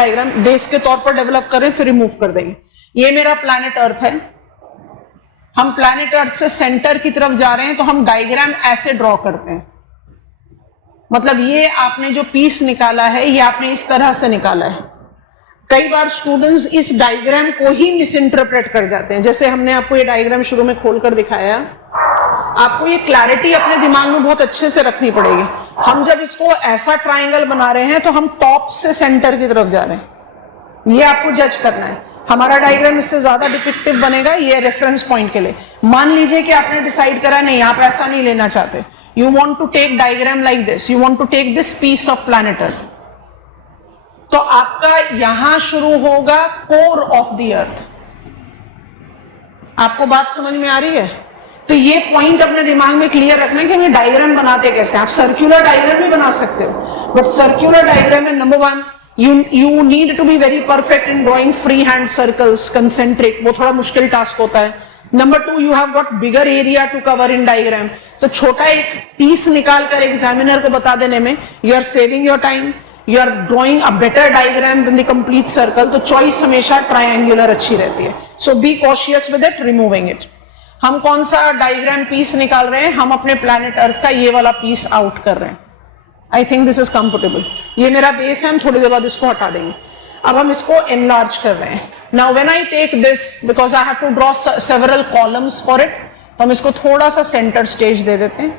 Diagram base के तौर पर डेवलप करें, फिर रिमूव कर देंगे। ये मेरा प्लैनेट अर्थ है, हम प्लैनेट अर्थ से सेंटर की तरफ जा रहे हैं, तो हम डायग्राम ऐसे ड्रॉ करते हैं। मतलब ये आपने जो पीस निकाला है, ये आपने इस तरह से निकाला है। कई बार स्टूडेंट्स इस डायग्राम को ही मिस इंटरप्रेट कर जाते हैं। जैसे हमने आपको ये डायग्राम शुरू में खोलकर दिखाया, आपको ये क्लैरिटी अपने दिमाग में बहुत अच्छे से रखनी पड़ेगी। हम जब इसको ऐसा ट्राइंगल बना रहे हैं, तो हम टॉप से सेंटर की तरफ जा रहे हैं, ये आपको जज करना है। हमारा डायग्राम इससे ज्यादा डिपिक्टिव बनेगा, ये रेफरेंस पॉइंट के लिए। मान लीजिए कि आपने डिसाइड करा नहीं, आप ऐसा नहीं लेना चाहते, you want to take diagram like this, you want to take this piece of planet Earth, तो आपका यहां शुरू होगा कोर ऑफ द अर्थ। आपको बात समझ में आ रही है? तो ये पॉइंट अपने दिमाग में क्लियर रखना है कि हमें डायग्राम बनाते कैसे। आप सर्कुलर डायग्राम भी बना सकते हो, बट सर्कुलर डायग्राम में number one, you need to be very perfect in drawing free hand circles, concentric, वो थोड़ा मुश्किल टास्क होता है। Number two, you have got bigger area to cover in diagram, तो छोटा एक पीस निकाल कर एग्जामिनर को बता देने में you are saving your time, you are drawing a better diagram than the complete circle, तो चॉइस हमेशा ट्रायंगुलर अच्छी रहती है। So be cautious with it, removing it। हम कौन सा डायग्राम पीस निकाल रहे हैं? हम अपने प्लैनेट अर्थ का ये वाला पीस आउट कर रहे हैं। I think this is comfortable. ये मेरा बेस है, हम थोड़ी देर बाद इसको हटा देंगे। अब हम इसको एनलार्ज कर रहे हैं। Now when I take this, because I have to draw several columns for it, तो हम इसको थोड़ा सा सेंटर स्टेज दे देते हैं।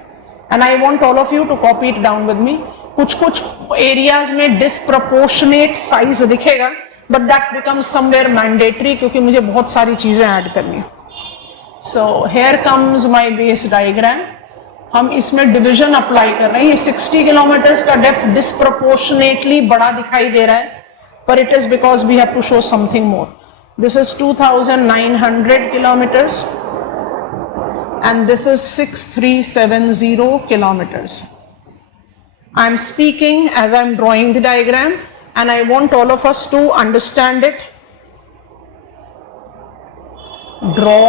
And I want all of you to copy it down with me. कुछ कुछ एरियाज में डिसप्रपोर्शनेट साइज दिखेगा, but that becomes somewhere mandatory, क्योंकि मुझे बहुत सारी चीजें ऐड करनी है। So here comes my base diagram. हम इसमें डिवीजन अप्लाई कर रहे हैं। ये 60 किलोमीटर का डेप्थ डिस्प्रोपोर्शनेटली बड़ा दिखाई दे रहा है, पर it is because we have to show something more. This is 2900 kilometres and this is 6370 kilometres. I am speaking as I am drawing the diagram and I want all of us to understand it. Draw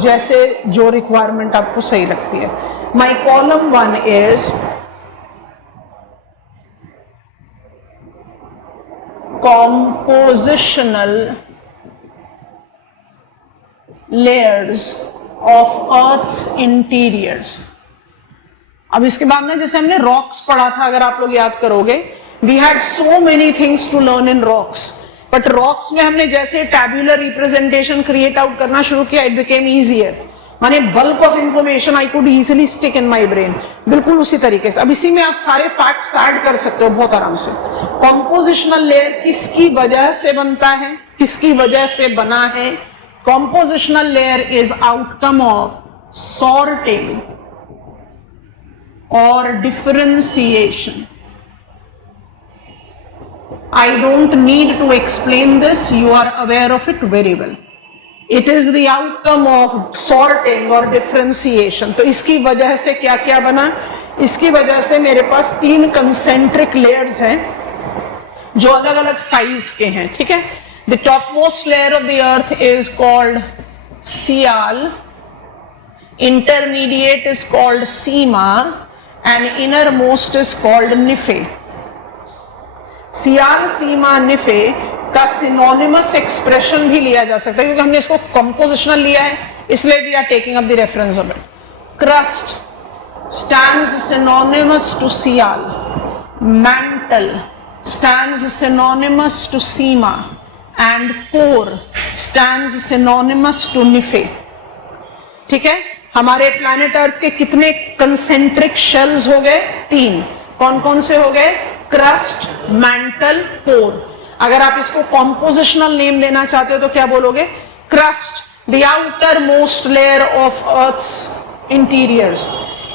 जैसे जो requirement आपको सही लगती है। My column 1 is compositional layers of Earth's interiors। अब इसके बाद ना, जैसे हमने रॉक्स पढ़ा था, अगर आप लोग याद करोगे, we had so many things to learn in rocks, but rocks में हमने जैसे टैब्यूलर रिप्रेजेंटेशन क्रिएट आउट करना शुरू किया, इट बिकेम ईजियर। माने bulk of information I could easily stick in my brain. बिल्कुल उसी तरीके से अब इसी में आप सारे फैक्ट्स ऐड कर सकते हो बहुत आराम से। कॉम्पोजिशनल लेयर किसकी वजह से बनता है, किसकी वजह से बना है? Compositional layer is outcome of sorting और differentiation. I don't need to explain this, you are aware of it very well. It is the outcome of sorting or differentiation. तो इसकी वजह से क्या क्या बना? इसकी वजह से मेरे पास 3 concentric layers हैं जो अलग अलग साइज के हैं, ठीक है? The topmost layer of the earth is called Sial, intermediate is called Sima, and innermost is called Nife. सियाल, सीमा, निफे का सिनोनिमस एक्सप्रेशन भी लिया जा सकता है, क्योंकि हमने इसको कंपोजिशनल लिया है, इसलिए we are taking up the reference of it. Crust stands synonymous to sial, mantle stands synonymous to sima, and core stands synonymous to nife. ठीक है, हमारे प्लैनेट अर्थ के कितने कंसेंट्रिक शेल्स हो गए? 3। कौन कौन से हो गए? Crust, mental, core. अगर आप इसको कॉम्पोजिशनल नेम देना चाहते हो तो क्या बोलोगे? Crust, the outer most layer of earth's interiors,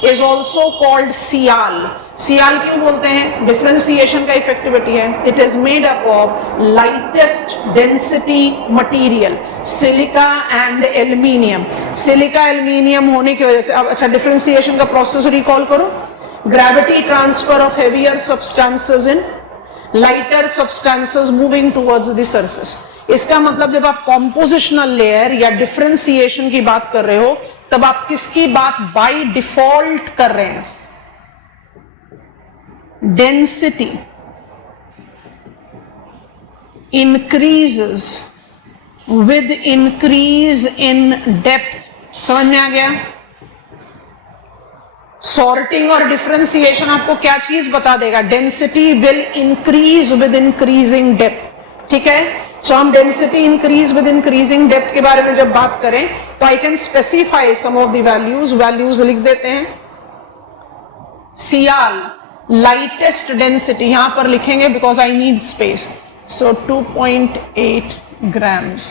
is also called sial. Sial क्यों बोलते हैं? डिफरेंशिएशन का इफेक्टिविटी है। It is made up of lightest density material, silica and aluminium. Silica aluminium होने की वजह से, अब अच्छा डिफरेंशिएशन का प्रोसेस रिकॉल करो। Gravity transfer of heavier substances in lighter substances moving towards the surface। इसका मतलब जब आप compositional layer या differentiation की बात कर रहे हो, तब आप किसकी बात by default कर रहे हैं? Density increases with increase in depth. समझ में आ गया? सॉर्टिंग और डिफरेंशिएशन आपको क्या चीज बता देगा? Density will increase with increasing depth. ठीक है, सो हम density increase with increasing depth के बारे में जब बात करें तो I can specify some of the values लिख देते हैं. सियाल लाइटेस्ट डेंसिटी यहां पर लिखेंगे because I need space. So 2.8 grams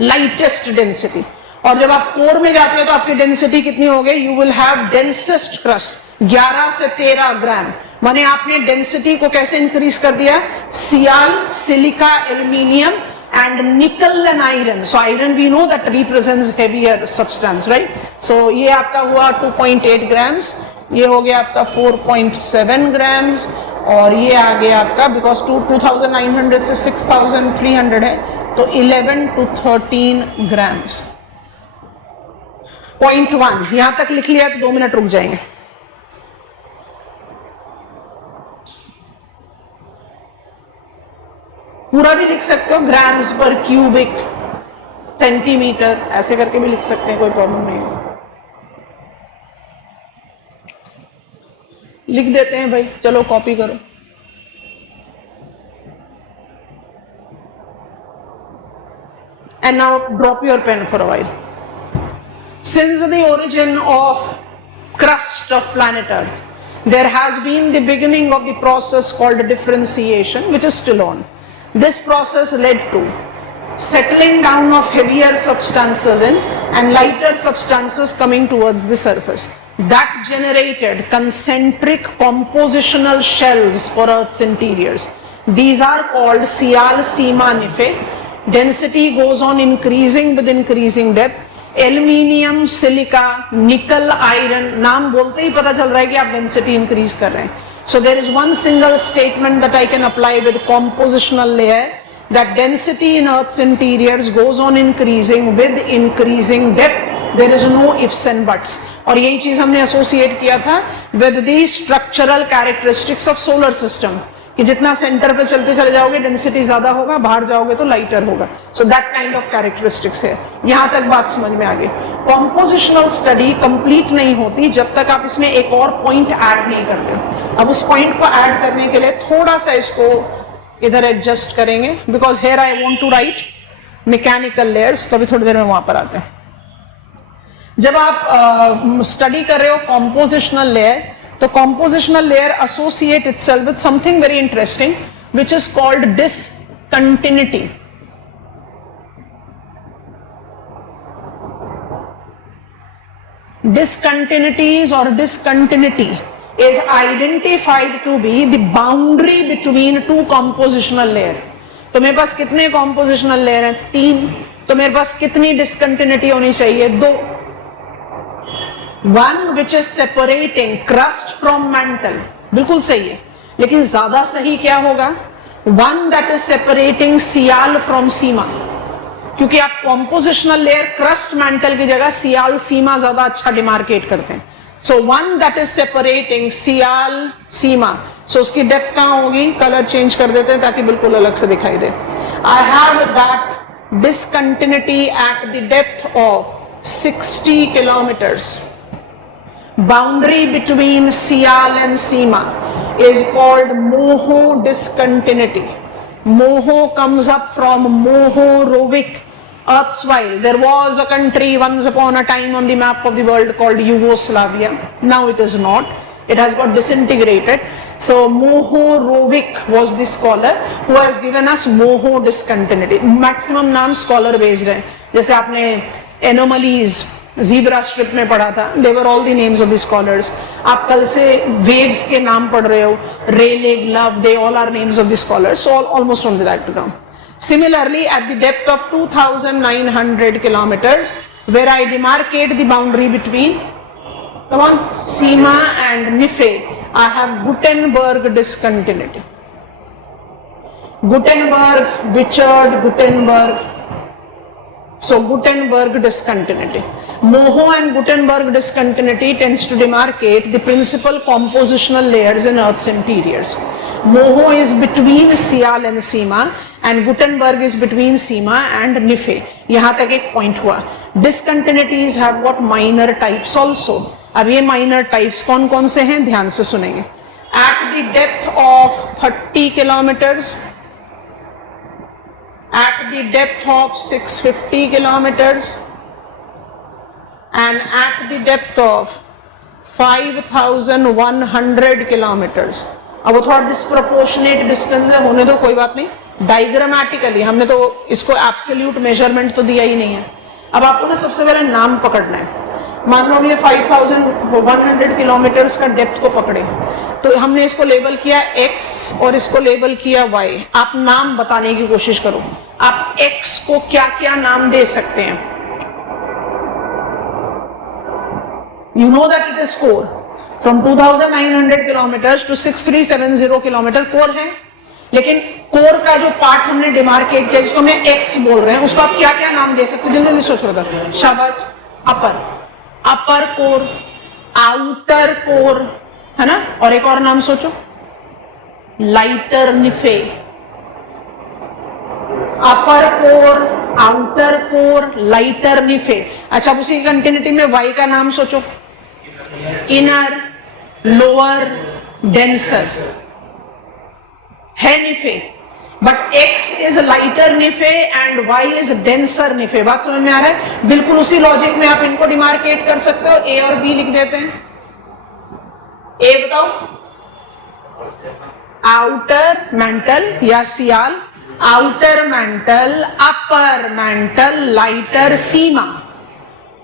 lightest density. और जब आप कोर में जाते हो तो आपकी डेंसिटी कितनी हो गई? You will have densest crust 11 से 13 ग्राम. माने आपने डेंसिटी को कैसे इंक्रीज कर दिया? Sial, silica, aluminium and nickel and iron. So iron we know that represents heavier substance, right? So ये आपका हुआ 2.8 ग्राम्स, ये हो गया आपका 4.7 ग्राम्स, और ये आ गया आपका बिकॉज 2900 से 6300 है तो 11 to 13 ग्राम्स. 0.1 यहां तक लिख लिया तो 2 मिनट रुक जाएंगे. पूरा भी लिख सकते हो, ग्राम्स पर क्यूबिक सेंटीमीटर ऐसे करके भी लिख सकते हैं, कोई प्रॉब्लम नहीं है. लिख देते हैं भाई, चलो कॉपी करो. And now drop your pen for a while. Since the origin of crust of planet Earth, there has been the beginning of the process called differentiation, which is still on. This process led to settling down of heavier substances in and lighter substances coming towards the surface. That generated concentric compositional shells for Earth's interiors. These are called Sial, Sima, Nife. Density goes on increasing with increasing depth. Aluminium, silica, निकल, iron, नाम बोलते ही पता चल रहा है कि आप density increase कर रहे हैं. So there is one single statement that I can apply with compositional layer, that density in earth's interiors goes on increasing with increasing depth. There is no ifs and buts. और यही चीज हमने associate किया था with the structural characteristics of solar system, कि जितना centre पे चलते चले जाओगे डेंसिटी ज्यादा होगा, बाहर जाओगे तो लाइटर होगा. So that kind of characteristics है. यहां तक बात समझ में आ गई. कॉम्पोजिशनल स्टडी कंप्लीट नहीं होती जब तक आप इसमें एक और पॉइंट ऐड नहीं करते. अब उस पॉइंट को ऐड करने के लिए थोड़ा सा इसको इधर एडजस्ट करेंगे, because here I want to right mechanical layers. तो अभी थोड़ी देर में वहां पर आते हैं. जब आप स्टडी कर रहे हो कॉम्पोजिशनल लेयर, तो compositional layer associate itself with something very interesting which is called discontinuity. Discontinuities or discontinuity is identified to be the boundary between two compositional layer. तो मेरे पास कितने compositional layer हैं? 3. तो मेरे पास कितनी discontinuity होनी चाहिए? 2. One which is separating crust from mantle, बिल्कुल सही है, लेकिन ज्यादा सही क्या होगा? One that is separating Sial from Sima, क्योंकि आप compositional layer crust mantle की जगह Sial Sima ज्यादा अच्छा डिमार्केट करते हैं. So one that is separating Sial Sima, so उसकी डेप्थ कहाँ होगी? कलर चेंज कर देते हैं ताकि बिल्कुल अलग से दिखाई दे. I have that discontinuity at the depth of 60 kilometers. Boundary between Sial and Sima is called Moho discontinuity. Moho comes up from Mohorovic, erstwhile. There was a country once upon a time on the map of the world called Yugoslavia. Now it is not. It has got disintegrated. So Mohorovic was the scholar who has given us Moho discontinuity. Maximum नाम scholar based है. जैसे आपने anomalies zebra strip में पढ़ा था, they were all the names of the scholars. आप कल से waves के नाम पढ़ रहे हो, Rayleigh, Love, they all are names of the scholars, so almost from that to come. Similarly, at the depth of 2,900 kilometers, where I demarcate the boundary between, come on, Sima and Nife, I have Gutenberg discontinuity. Gutenberg, Bichard, Gutenberg. So Gutenberg discontinuity. Moho and Gutenberg discontinuity tends to demarcate the principal compositional layers in Earth's interiors. Moho is between sial and sima and Gutenberg is between Seema and nife. यहां तक एक point हुआ। Discontinuities have got minor types also. अब ये minor types कौन कौन से हैं, ध्यान से सुनेंगे। At the depth of 30 kilometres, at the depth of 650 kilometers and at the depth of 5100 kilometers। अब वो थोड़ा डिस्प्रोपोर्शनेट डिस्टेंस है, होने दो, कोई बात नहीं। डायग्रामेटिकली हमने तो इसको एब्सोल्यूट मेजरमेंट तो दिया ही नहीं है। अब आपको ना सबसे पहले नाम पकड़ना है। मान लो हम ये 5100 किलोमीटर्स का डेप्थ को पकड़े, तो हमने इसको लेबल किया x और इसको लेबल किया y। आप नाम बताने की कोशिश करो। आप x को क्या क्या नाम दे सकते हैं? You know that it is core. From 2900 kilometers to 6370 kilometre core है, लेकिन कोर का जो पार्ट हमने डिमार्केट किया जिसको हमने x बोल रहे हैं, उसको आप क्या क्या नाम दे सकते हो? जल्दी जल्दी सोच रहा। शाबाश। अपर कोर, आउटर कोर, है ना? और एक और नाम सोचो, लाइटर निफे। अपर कोर, आउटर कोर, लाइटर निफे। अच्छा, उसी कंटिन्यूटी में y का नाम सोचो, इनर, लोअर, डेंसर है nife. But x is lighter nife and y is denser nife. बात समझ में आ रहा है? बिल्कुल उसी लॉजिक में आप इनको डिमार्केट कर सकते हो। a और b लिख देते हैं। a बताओ, आउटर मेंटल या sial, outer mantle, upper mantle, lighter sima.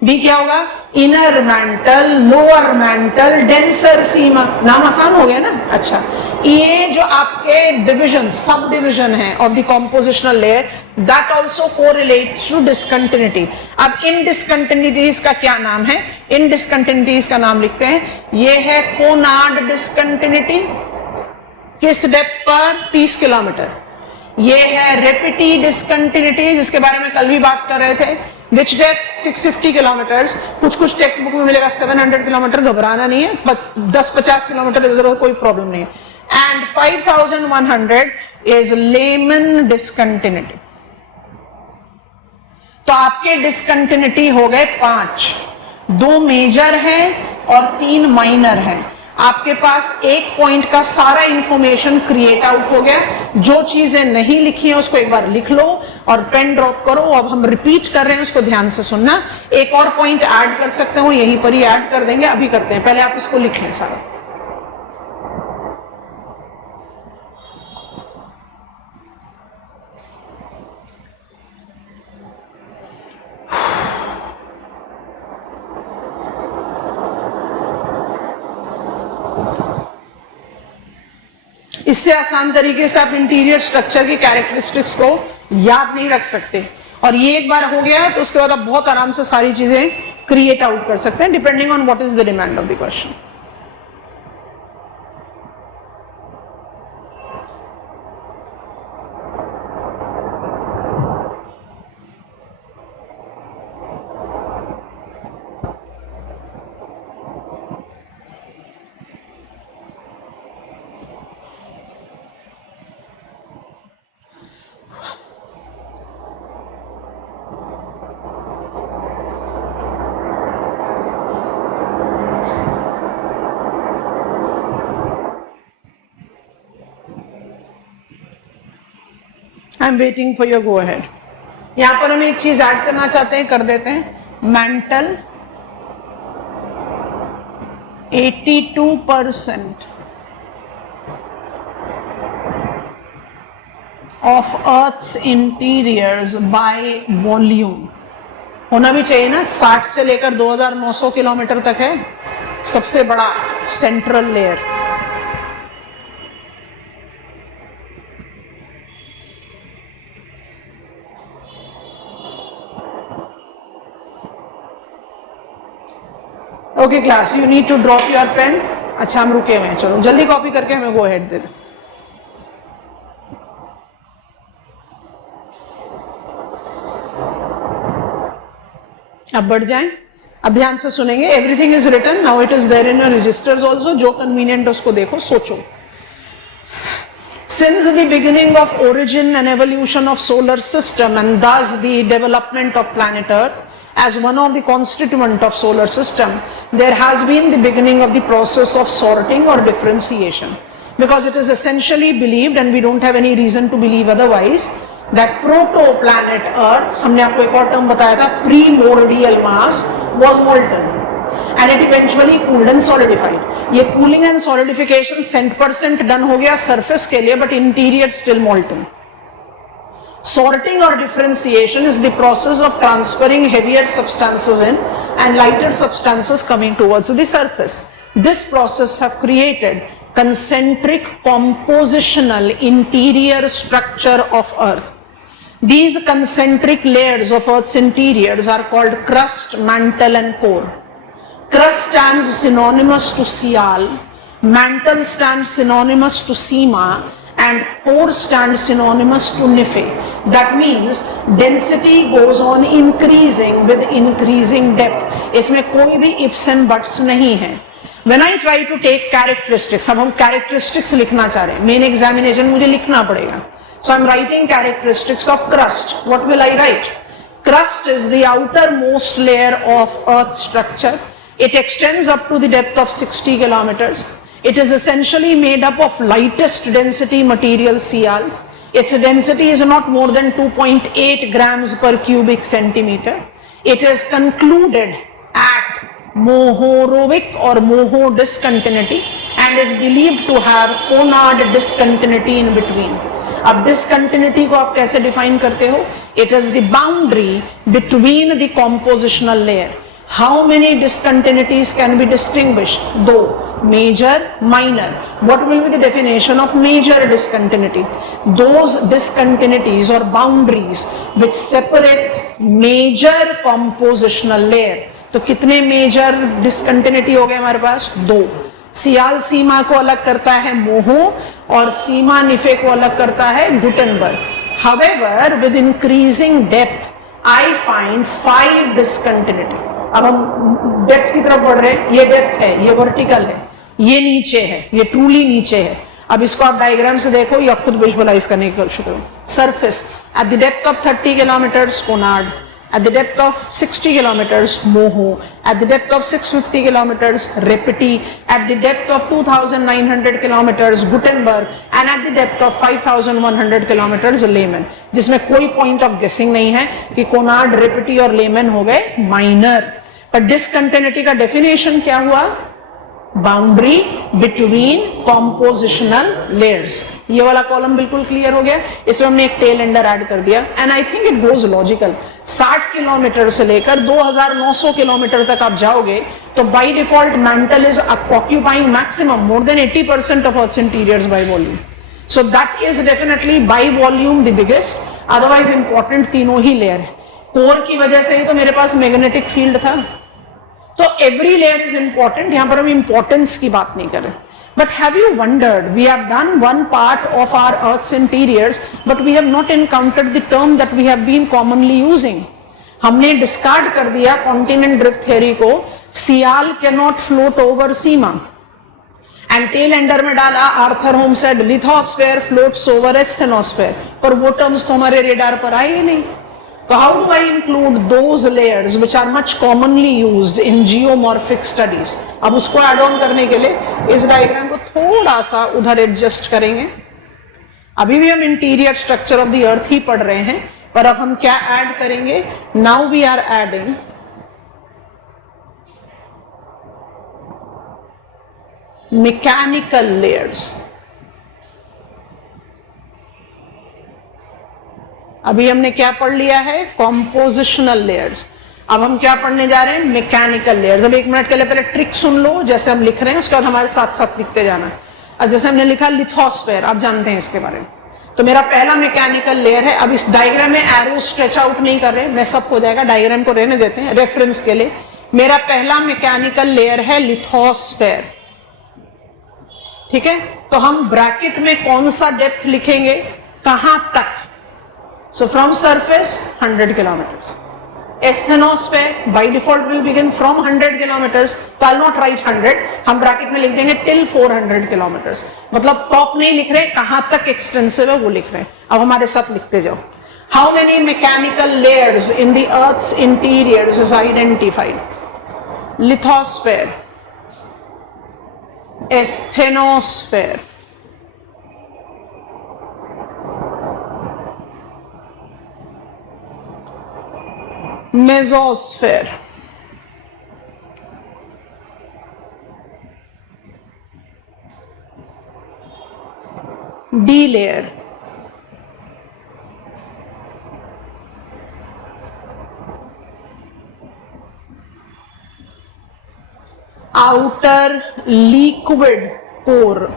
B क्या होगा? Inner mantle, lower mantle, denser sima. नाम आसान हो गया ना? अच्छा, ये जो आपके डिवीजन, सब डिवीजन है of the compositional layer, that also correlates to discontinuity. अब इन डिसकंटिन्यूटीज का क्या नाम है? इन डिसकंटिन्यूटीज का नाम लिखते हैं, ये है कोनार्ड डिसकंटिन्यूटी। किस डेप्थ पर? 30 किलोमीटर। ये है रेपिटी डिसकंटिन्यूटी, जिसके बारे में कल भी बात कर रहे थे। विच डेप्थ? 650 किलोमीटर्स। कुछ टेक्स्ट बुक में मिलेगा 700 किलोमीटर, घबराना नहीं है, 10-50 किलोमीटर इधर उधर कोई प्रॉब्लम नहीं है। And 5100 is lemon discontinuity. तो आपके डिसकंटिन्यूटी हो गए 5, 2 मेजर है और 3 माइनर है। आपके पास एक पॉइंट का सारा इंफॉर्मेशन क्रिएट आउट हो गया। जो चीजें नहीं लिखी हैं उसको एक बार लिख लो और पेन ड्रॉप करो। अब हम रिपीट कर रहे हैं, उसको ध्यान से सुनना। एक और पॉइंट ऐड कर सकते हो, यहीं पर ही ऐड कर देंगे, अभी करते हैं। पहले आप इसको लिख लें सारा। इससे आसान तरीके से आप इंटीरियर स्ट्रक्चर की कैरेक्टरिस्टिक्स को याद नहीं रख सकते, और ये एक बार हो गया तो उसके बाद आप बहुत आराम से सारी चीजें क्रिएट आउट कर सकते हैं, depending on what is the demand of the question. I am waiting for your go ahead. यहां पर हम एक चीज ऐड करना चाहते हैं, कर देते हैं। Mental 82% of earth's interiors by volume होना भी चाहिए ना। 60 से लेकर 2900 किलोमीटर तक है सबसे बड़ा central layer. Okay class, you need to drop your pen. अच्छा, हम रुके हुए हैं, चलो जल्दी कॉपी करके हमें गो अहेड दे दो। अब बढ़ जाएं, अब ध्यान से सुनेंगे। Everything is written now, it is there in registers also. जो कन्वीनियंट उसको देखो, सोचो। Since the beginning of origin and evolution of solar system and thus the development of planet Earth as one of the constituent of solar system, there has been the beginning of the process of sorting or differentiation, because it is essentially believed, and we don't have any reason to believe otherwise, that proto-planet Earth, हमने आपको एक और term बताया था, primordial mass was molten and it eventually cooled and solidified. ये cooling and solidification 100% done हो गया surface के लिए, but interior still molten. Sorting or differentiation is the process of transferring heavier substances in and lighter substances coming towards the surface. This process have created concentric compositional interior structure of Earth. These concentric layers of Earth's interiors are called crust, mantle and core. Crust stands synonymous to Sial, mantle stands synonymous to Sima, and core stands synonymous to Nephi. That means density goes on increasing with increasing depth. इसमें कोई भी ifs and buts नहीं है. When I try to take characteristics, अब हम characteristics लिखना चाह रहे हैं, main examination मुझे लिखना पड़ेगा. So I'm writing characteristics of crust. What will I write? Crust is the outermost layer of Earth's structure. It extends up to the depth of 60 kilometers. It is essentially made up of lightest density material Sial. Its density is not more than 2.8 grams per cubic centimeter. It is concluded at Mohorovic or Moho discontinuity and is believed to have Conard discontinuity in between. अब discontinuity को आप कैसे define करते हो? It is the boundary between the compositional layer. How many discontinuities can be distinguished? दो, major, minor. What will be the definition of major discontinuity? Those discontinuities or boundaries which separates major compositional layer. तो कितने major discontinuity हो गए हमारे पास? दो. सियाल सीमा को अलग करता है मोहो और सीमा निफे को अलग करता है Gutenberg. However, with increasing depth, I find 5 discontinuity. अब हम डेप्थ की तरफ बढ़ रहे हैं. ये डेप्थ है, ये वर्टिकल है, ये नीचे है, ये ट्रूली नीचे है. अब इसको आप डायग्राम से देखो या खुद विजुअलाइज करने की कोशिश करो. Surface at the depth of 30 kilometres Konrad, at the depth of 60 kilometers Moho, at the depth of 650 kilometers Repeti, at the depth of 2900 kilometers Gutenberg, and at the depth of 5100 kilometers Lehman. जिसमें कोई point of guessing नहीं है कि Konrad, रेपेटी और lemon हो गए minor. पर discontinuity का डेफिनेशन क्या हुआ? Boundary between compositional layers. ये वाला कॉलम बिल्कुल क्लियर हो गया. इसमें हमने एक टेल एंडर ऐड कर दिया and I think it goes logical. 60 kilometre से लेकर 2900 किलोमीटर तक आप जाओगे तो by default mental is occupying maximum more than 80% of earth's interiors by volume. So that is definitely by volume the biggest. Otherwise important तीनों ही layer है. Core की वजह से ही तो मेरे पास मैग्नेटिक फील्ड था. तो एवरी लेयर इज इंपॉर्टेंट. यहां पर हम इंपॉर्टेंस की बात नहीं कर रहे. But have you wondered, we have done one part of our earth's interiors but we have not encountered the term that we have been commonly using. हमने discard कर दिया कॉन्टिनेंट ड्रिफ्ट थ्योरी को. Sial can not float over sima and tail ender में डाला Arthur Holmes said lithosphere floats over asthenosphere. पर वो terms तो हमारे रेडार पर आए ही नहीं. So how do I include those layers which are much commonly used in geomorphic studies? अब उसको ऐड ऑन करने के लिए इस डायग्राम को थोड़ा सा उधर एडजस्ट करेंगे. अभी भी हम interior structure of the earth ही पढ़ रहे हैं, पर अब हम क्या ऐड करेंगे? Now we are adding mechanical layers. अभी हमने क्या पढ़ लिया है? Compositional layers. अब हम क्या पढ़ने जा रहे हैं? Mechanical layers. अब एक मिनट के लिए पहले ट्रिक सुन लो जैसे हम लिख रहे हैं, उसके बाद हमारे साथ साथ लिखते जाना. अब जैसे हमने लिखा लिथोस्फेयर, आप जानते हैं इसके बारे में. तो मेरा पहला मैकेनिकल लेयर है. अब इस डायग्राम में एरो स्ट्रेच आउट नहीं कर रहे, मैं सब हो जाएगा, डायग्राम को रहने देते हैं रेफरेंस के लिए. मेरा पहला मैकेनिकल लेयर है लिथोस्फेयर. ठीक है, तो हम ब्रैकेट में कौन सा डेप्थ लिखेंगे? कहां तक? So from surface 100 kilometers. Asthenosphere by default will begin from 100 kilometers, तो I'll not write 100, हम ब्रैकेट में लिख देंगे till 400 kilometers, मतलब टॉप नहीं लिख रहे, कहां तक एक्सटेंसिव है वो लिख रहे हैं. अब हमारे साथ लिखते जाओ. How many mechanical layers in the Earth's interiors is identified? Lithosphere, asthenosphere, mesosphere, D layer, outer liquid core,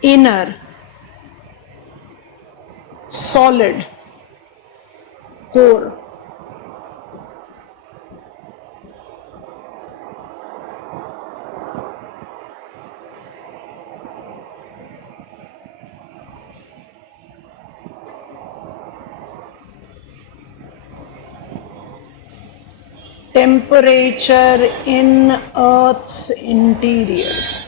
inner solid core, temperature in Earth's interiors.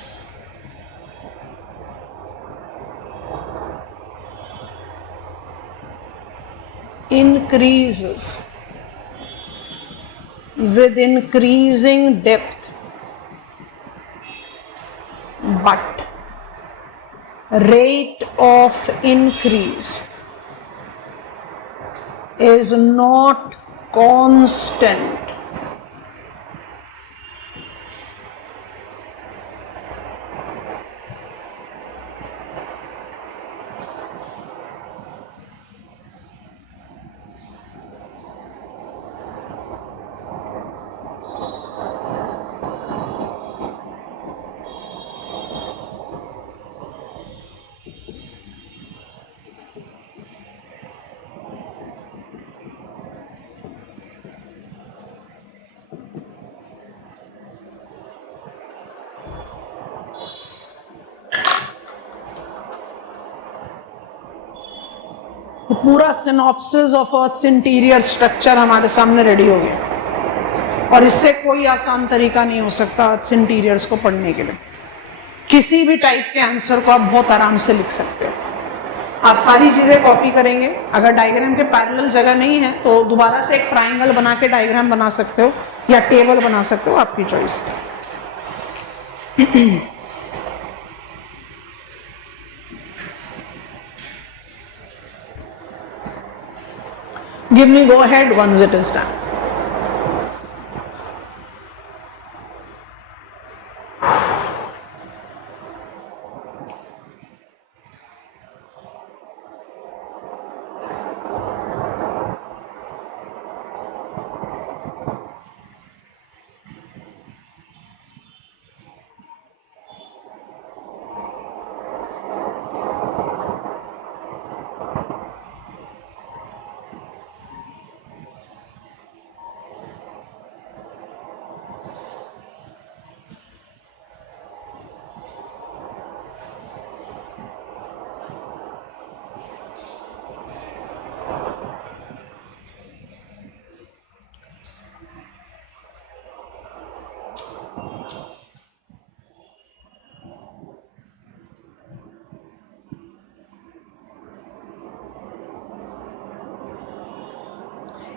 Increases with increasing depth, but rate of increase is not constant. पूरा synopsis of earth's interior structure हमारे सामने ready हो गया, और इससे कोई आसान तरीका नहीं हो सकता अर्थ्स इंटीरियर्स को पढ़ने के लिए. किसी भी टाइप के आंसर को आप बहुत आराम से लिख सकते हो. आप सारी चीजें कॉपी करेंगे. अगर डायग्राम के पैरेलल जगह नहीं है तो दोबारा से एक ट्राइंगल बना के डायग्राम बना सकते हो या टेबल बना सकते हो, आपकी choice. Give me go ahead once it is done.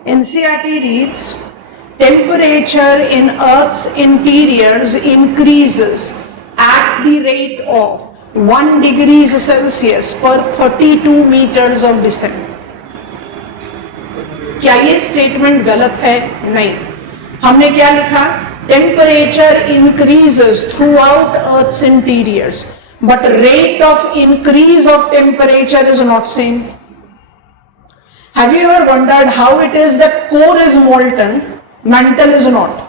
NCERT reads, temperature in Earth's interiors increases at the rate of 1 degrees Celsius per 32 meters of descent. क्या ये स्टेटमेंट गलत है? नहीं. हमने क्या लिखा? Temperature increases throughout Earth's interiors, but rate of increase of temperature is not same. Have you ever wondered how it is that core is molten, mantle is not?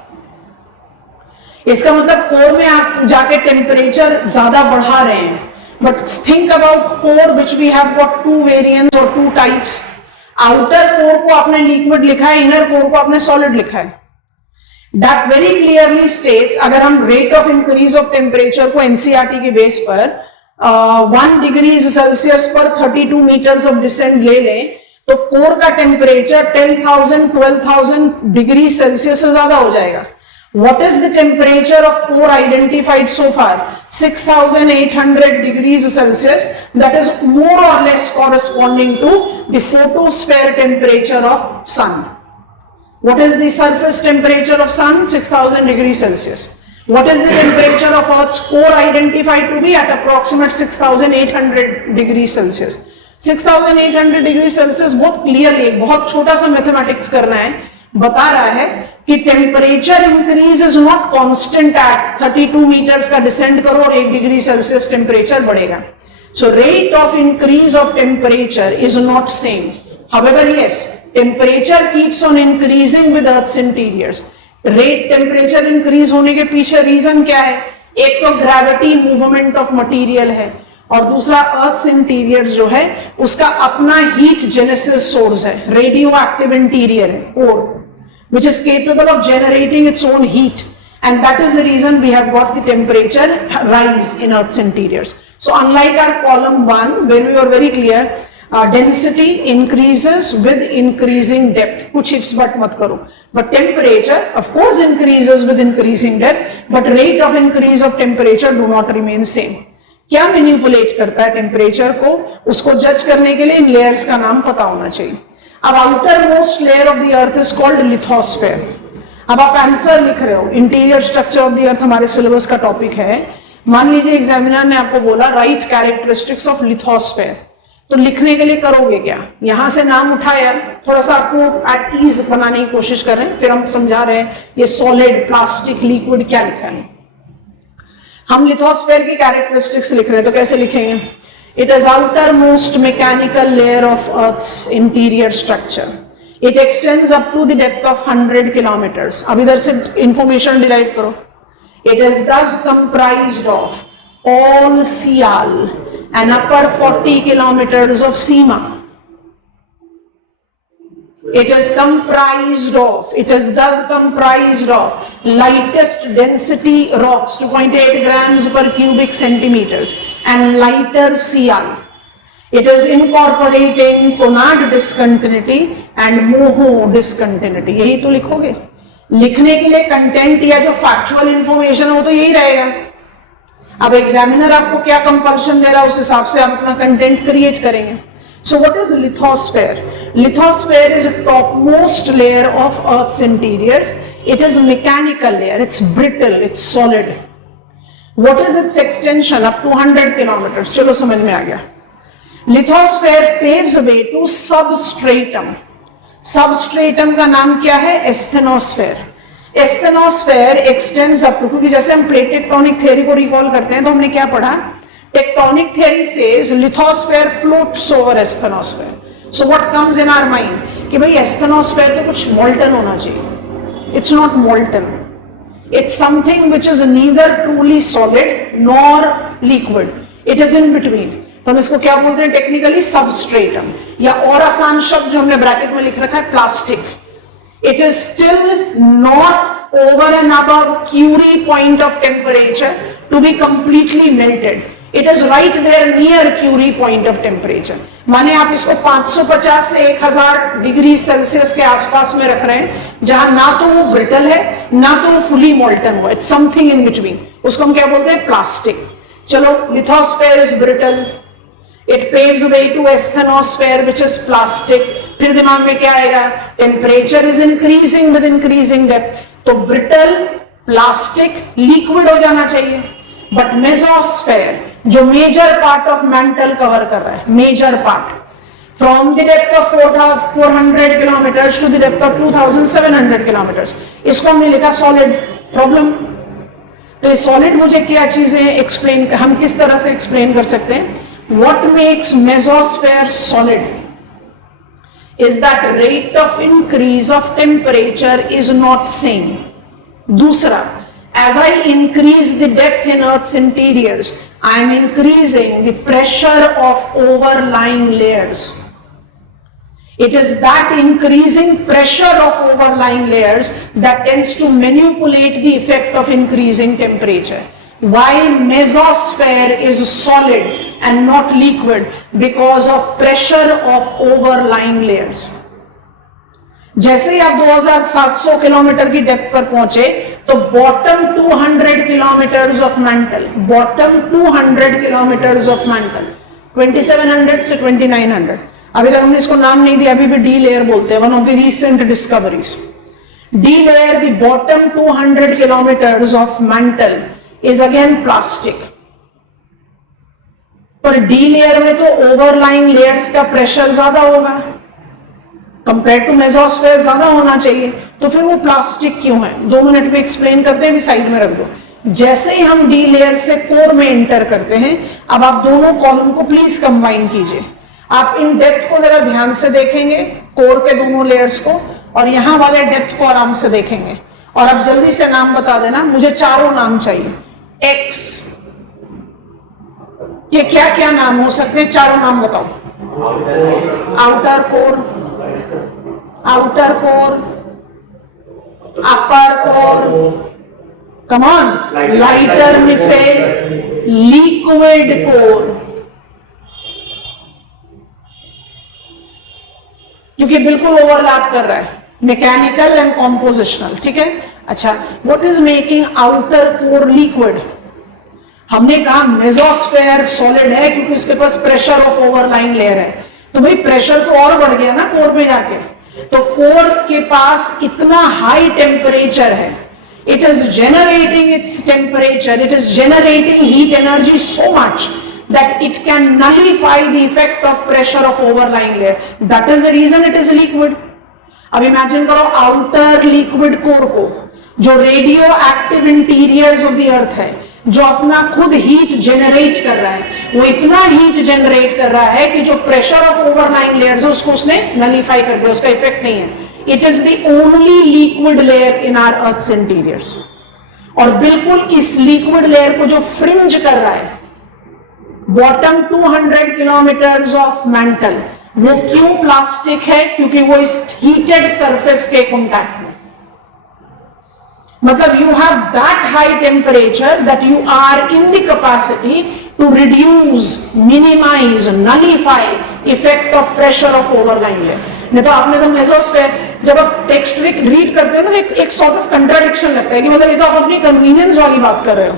इसका मतलब कोर में आप जाके टेम्परेचर ज्यादा बढ़ा रहे हैं, but think about core which we have got to variants और टू टाइप्स. आउटर कोर को आपने लिक्विड लिखा है, इनर कोर को आपने सॉलिड लिखा है. दैट वेरी क्लियरली स्टेट्स, अगर हम rate of increase of temperature को एनसीईआरटी के बेस पर 1 डिग्री सेल्सियस पर 32 मीटर्स ऑफ डिसेंट ले लें तो कोर का टेम्परेचर 10,000 12,000 डिग्री सेल्सियस से ज्यादा हो जाएगा. What is the temperature of core identified so far? 6,800 degrees Celsius. That is more or less corresponding to the photosphere temperature of sun. What is the surface temperature of sun? 6,000 degrees Celsius. What is the temperature of Earth's core identified to be at approximate 6,800 degrees Celsius? 6,800 degrees Celsius बहुत clearly, बहुत छोटा सा mathematics करना है, बता रहा है कि temperature increase is not constant eight 32 metres का डिसेंड करो और 1 डिग्री सेल्सियस टेम्परेचर बढ़ेगा. So rate of increase of temperature is not same. However yes, temperature keeps on increasing with earth's interiors. Rate temperature increase होने के पीछे reason क्या है? एक तो ग्रेविटी मूवमेंट ऑफ मटीरियल है और दूसरा अर्थ्स इंटीरियर जो है उसका अपना हीट जेनेसिस सोर्स है, रेडियो एक्टिव इंटीरियर है core, which is capable of generating its own heat, and that is the reason we have got the temperature rise in Earth's interiors. So unlike our column 1 where we were very clear, density increases with increasing depth, kuch ifs but mat karo, but temperature of course increases with increasing depth, but rate of increase of temperature do not remain same. क्या manipulate करता है temperature को, उसको जज करने के लिए इन layers का नाम पता होना चाहिए. अब outer most layer of the earth is called lithosphere. अब आप आंसर लिख रहे हो, इंटीरियर स्ट्रक्चर ऑफ द अर्थ हमारे सिलेबस का टॉपिक है. मान लीजिए एग्जामिनर ने आपको बोला राइट कैरेक्टरिस्टिक्स ऑफ लिथोस्फेयर, तो लिखने के लिए करोगे क्या? यहां से नाम उठाया, थोड़ा सा आपको एट ईज बनाने की कोशिश कर रहे हैं, फिर हम समझा रहे हैं ये सॉलिड, प्लास्टिक, लिक्विड क्या लिखा है. हम लिथोस्फेयर की कैरेक्टरिस्टिक्स लिख रहे हैं तो कैसे लिखेंगे? It is outermost mechanical layer of Earth's interior structure. It extends up to the depth of 100 kilometers. अब इधर से information derive करो. It is thus comprised of all Sial and upper 40 kilometers of Sima. It is thus comprised of lightest density rocks, 2.8 grams per cubic centimeters, and lighter Sial. It is incorporating Conard discontinuity and Moho discontinuity. यही तो लिखोगे. लिखने के लिए content या जो factual information है वो तो यही रहेगा. अब एग्जामिनर आपको क्या कंपल्शन दे रहा है उस हिसाब से आप अपना कंटेंट क्रिएट करेंगे. So what is lithosphere? Lithosphere is a topmost layer of Earth's interiors. It is a mechanical layer. It's brittle. It's solid. What is its extension? Up to 100 kilometers. चलो समझ में आ गया. Lithosphere paves way to substratum. Substratum का नाम क्या है? Asthenosphere. Asthenosphere extends up to, क्योंकि जैसे हम प्लेट टेक्टोनिक थ्योरी को रिकॉल करते हैं तो हमने क्या पढ़ा? Tectonic theory says lithosphere floats over asthenosphere. So what comes in our mind? कि भाई asthenosphere तो कुछ molten होना चाहिए. It's not molten. It's something which is neither truly solid nor liquid. It is in between. तो हम इसको क्या बोलते हैं टेक्निकली? सबस्ट्रेटम. या और आसान शब्द जो हमने ब्रैकेट में लिख रखा है, plastic. It is still not over and above Curie point of temperature to be completely melted. It is right there near Curie point of temperature. माने आप इसको 550 से 1000 डिग्री सेल्सियस के आसपास में रख रहे हैं, जहां ना तो वो ब्रिटल है ना तो वो फुली मोल्टन हुआ. It's something in between. उसको हम क्या बोलते हैं? प्लास्टिक. चलो, lithosphere is brittle. It paves way to asthenosphere which is plastic. फिर दिमाग में क्या आएगा? Temperature is increasing with increasing depth. तो ब्रिटल, प्लास्टिक, लिक्विड हो जाना चाहिए. बट मेसोस्फेयर जो major part of mental cover कर रहा है, major part, from the depth of 400 kilometres to the depth of 2700 kilometres, इसको हमने लिखा सॉलिड. प्रॉब्लम? तो ये सॉलिड मुझे क्या चीजें एक्सप्लेन, हम किस तरह से एक्सप्लेन कर सकते हैं? What makes mesosphere solid is that rate of increase of temperature is not same. दूसरा, as I increase the depth in Earth's interiors, I am increasing the pressure of overlying layers. It is that increasing pressure of overlying layers that tends to manipulate the effect of increasing temperature. Why mesosphere is solid and not liquid? Because of pressure of overlying layers. जैसे ही आप 2700 kilometre की depth पर पहुंचे तो bottom 200 kilometres of mantle, bottom 200 kilometres of mantle, 2700 से 2900, अभी तक हमने इसको नाम नहीं दिया, अभी भी डी लेयर बोलते हैं, one of the recent discoveries. D layer, the bottom 200 kilometres of mantle is again plastic. पर डी लेयर में तो ओवरलाइंग लेयर्स का प्रेशर ज्यादा होगा, कंपेयर टू मेसोस्फेयर ज्यादा होना चाहिए, तो फिर वो प्लास्टिक क्यों है? 2 मिनट में एक्सप्लेन करते हैं, भी साइड में रख दो. जैसे ही हम डी लेयर से कोर में एंटर करते हैं, अब आप दोनों कॉलम को प्लीज कंबाइन कीजिए. आप इन डेप्थ को जरा ध्यान से देखेंगे, कोर के दोनों लेयर्स को, और यहां वाले डेप्थ को आराम से देखेंगे. और आप जल्दी से नाम बता देना, मुझे चारों नाम चाहिए. एक्स के क्या क्या नाम हो सकते हैं? चारों नाम बताओ. Outer core, outer core, upper core, come on, lighter nife, liquid core. क्योंकि बिल्कुल ओवरलैप कर रहा है, मैकेनिकल एंड कॉम्पोजिशनल. ठीक है, अच्छा, what is making outer core liquid? हमने कहा मेसोस्फेयर सॉलिड है क्योंकि उसके पास प्रेशर ऑफ ओवरलाइंग लेयर है. तो भाई प्रेशर तो और बढ़ गया ना कोर पे जाके. तो कोर के पास इतना हाई टेम्परेचर है, it is generating its temperature, it is generating heat energy so much that it can nullify the effect of pressure of overlying layer. That is the reason it is liquid. अब imagine करो outer liquid core को, जो radio active interiors of the अर्थ है, जो अपना खुद heat generate कर रहा है, वो इतना हीट जनरेट कर रहा है कि जो प्रेशर ऑफ ओवरलाइंग लेयर्स है उसको उसने नलीफाई कर दिया, उसका इफेक्ट नहीं है. It is the only liquid layer in our earth's interiors. और बिल्कुल इस लिक्विड लेयर को जो फ्रिंज कर रहा है बॉटम 200 किलोमीटर्स ऑफ मैंटल, वो क्यों प्लास्टिक है? क्योंकि वो इस हीटेड सरफेस के कॉन्टैक्ट में, मतलब you have that high temperature that you are in the capacity to reduce, minimize, nullify effect of pressure of overlying layer. नहीं तो आपने तो मेसोस्फेयर, जब आप टेक्स्ट रीड करते हो तो एक सॉर्ट ऑफ कंट्राडिक्शन लगता है कि मतलब ये तो आप अपनी कन्वीनियंस वाली बात कर रहे हो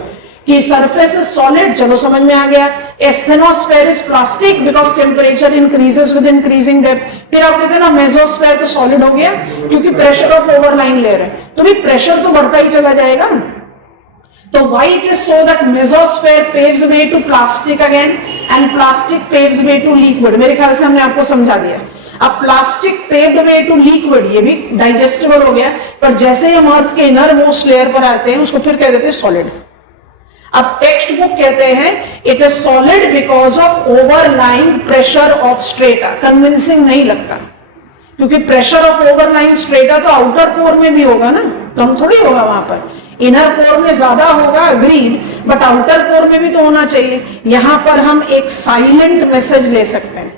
कि सरफेस इज सॉलिड, चलो समझ में आ गया. Asthenosphere is plastic because temperature increases with increasing depth. फिर आप कहते हैं ना मेसोस्फेयर तो सॉलिड हो गया क्योंकि प्रेशर ऑफ ओवरलाइंग लेयर है. तो भी प्रेशर तो बढ़ता ही चला जाएगा. तो why it is so that mesosphere paves way to plastic again and plastic paves way to liquid. मेरे ख्याल से हमने आपको समझा दिया. अब plastic paved way to liquid, ये भी डाइजेस्टेबल हो गया, पर जैसे ही हम अर्थ के इनर मोस्ट लेयर पर आते हैं उसको फिर कह देते हैं सॉलिड. अब टेक्स्ट बुक कहते हैं it is solid because of overlying pressure of strata. Convincing नहीं लगता क्योंकि प्रेशर ऑफ ओवरलाइंग स्ट्रेटा तो आउटर कोर में भी होगा ना, कम थोड़ी होगा वहां पर. इनर कोर में ज्यादा होगा, अग्रीड, बट आउटर कोर में भी तो होना चाहिए. यहां पर हम एक साइलेंट मैसेज ले सकते हैं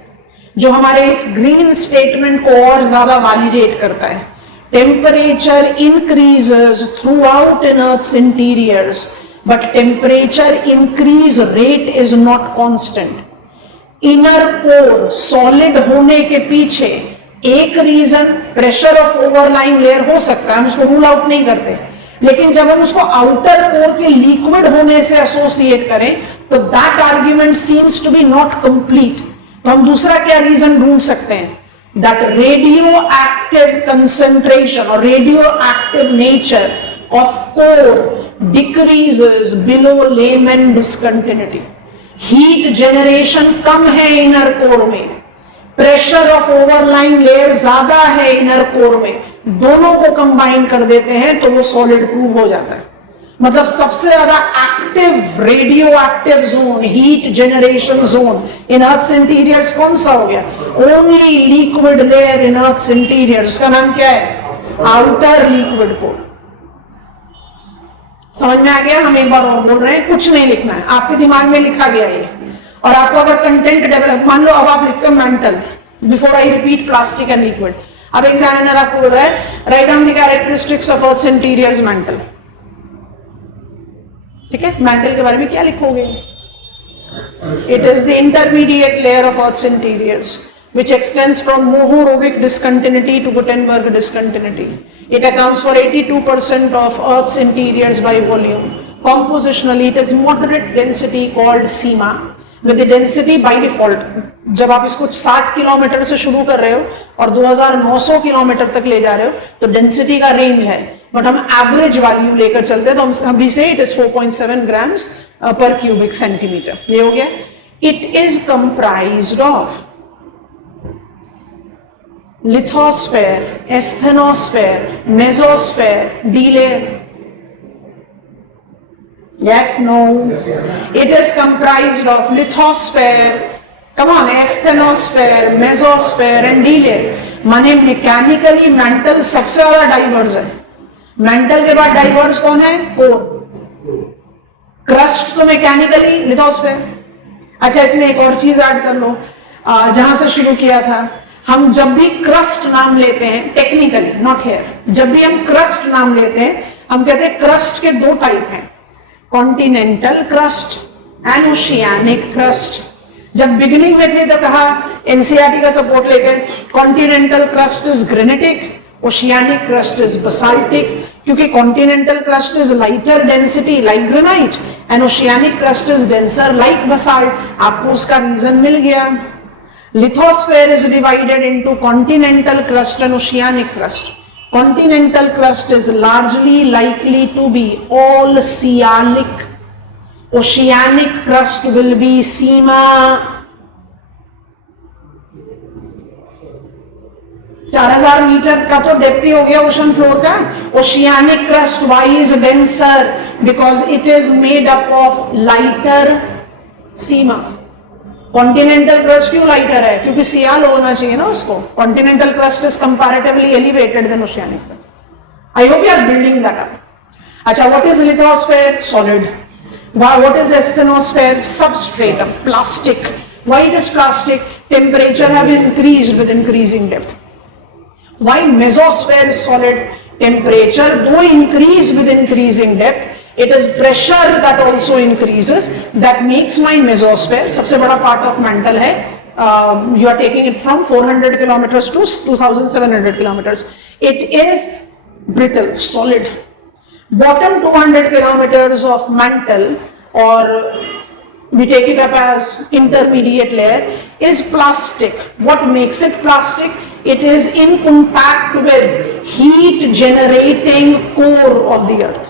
जो हमारे इस ग्रीन स्टेटमेंट को और ज्यादा वैलिडेट करता है. Temperature increases throughout in earth's interiors, but temperature increase rate is not constant. Inner core solid होने के पीछे एक reason pressure of overlying layer हो सकता है, हम उसको रूल आउट नहीं करते, लेकिन जब हम उसको आउटर कोर के लिक्विड होने से एसोसिएट करें तो that argument seems to be not complete. तो हम दूसरा क्या रीजन ढूंढ सकते हैं? दैट रेडियो एक्टिव कंसेंट्रेशन और radio active nature of core decreases below Lehman discontinuity. Heat generation कम है इनर कोर में, प्रेशर ऑफ ओवरलाइंग लेयर ज्यादा है इनर कोर में, दोनों को कंबाइन कर देते हैं तो वो सॉलिड प्रूव हो जाता है. मतलब सबसे ज्यादा active radio active zone, heat generation zone in earth's interiors कौन सा हो गया? Only liquid layer in earth's interiors. उसका नाम क्या है? Outer liquid core. समझ में आ गया? हम एक बार और बोल रहे हैं, कुछ नहीं लिखना है, आपके दिमाग में लिखा गया ये. और आपको अगर कंटेंट डेवलप, मान लो अब आप लिखते हो mantle, before I repeat plastic and liquid. अब एग्जामिनर आपको बोल रहा है write down the characteristics of earth's interiors mantle. ठीक है, मैंटल के बारे में क्या लिखोगे? It is the intermediate layer of earth's interiors which extends from Mohorovic discontinuity to Gutenberg discontinuity. It accounts for 82% of Earth's interiors by volume. Compositionally, it is moderate density called SEMA, with the density by default. जब आप इसको 60 kilometre से शुरू कर रहे हो और 2900 kilometre तक ले जा रहे हो तो डेंसिटी का रेंज है, बट हम एवरेज वैल्यू लेकर चलते हैं तो हम भी से इट इज 4.7 ग्राम्स पर क्यूबिक सेंटीमीटर. ये हो गया. It is comprised of lithosphere, asthenosphere, mesosphere, D-layer. Yes, no. It is comprised of lithosphere, come on, asthenosphere, mesosphere and D-layer. माने mechanically mantle सबसे ज्यादा डाइवर्स है. mantle के बाद डाइवर्स कौन है? कोर. क्रस्ट तो मैकेनिकली लिथोस्फेयर. अच्छा, इसमें एक और चीज ऐड कर लो, जहां से शुरू किया था. हम जब भी क्रस्ट नाम लेते हैं, टेक्निकली नॉट हियर, जब भी हम क्रस्ट नाम लेते हैं हम कहते हैं क्रस्ट के दो टाइप हैं, continental crust and oceanic crust. जब बिगिनिंग में थे तो कहा एनसीईआरटी का सपोर्ट लेकर continental crust is granitic, oceanic crust is basaltic, क्योंकि continental crust is lighter density like granite and oceanic crust is denser like basalt. आपको उसका रीजन मिल गया. Lithosphere is divided into continental crust and oceanic crust. Continental crust is largely likely to be all sialic. Oceanic crust will be SEMA. 4000 metre का तो depth ही हो गया ocean floor का. Oceanic crust why is denser? Because it is made up of lighter SEMA. Continental crust क्यों lighter है? क्योंकि sial होना चाहिए ना उसको. Continental crust is comparatively elevated then oceanic crust. I hope you are building that up. अच्छा, what is lithosphere? Solid. What is asthenosphere? Substratum, plastic. Why it is plastic? Temperature have increased with increasing depth. Why mesosphere is solid? Temperature do increase with increasing depth, it is pressure that also increases, that makes my mesosphere. सबसे बड़ा part of mantle है. You are taking it from 400 kilometers to 2700 kilometers. It is brittle, solid. Bottom 200 kilometers of mantle, or we take it up as intermediate layer, is plastic. What makes it plastic? It is in contact with heat generating core of the earth.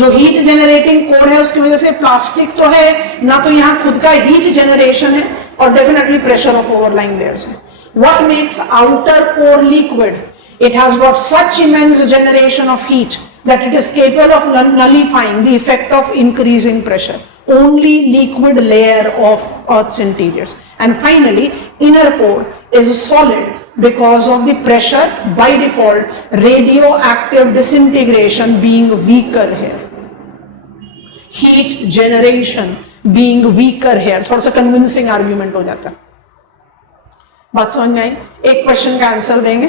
जो heat generating core है उसकी वजह से plastic तो है ना, तो यहां खुद का हीट जनरेशन है और definitely pressure of overlying layers है. What makes outer core liquid? It has got such immense generation of heat that it is capable of nullifying the effect of increasing pressure. Only liquid layer of Earth's interiors. And finally, inner core is solid because of the pressure by default, radioactive disintegration being weaker here. Heat generation being weaker here. थोड़ा सा convincing argument हो जाता है. बात समझ में आई? एक question का आंसर देंगे,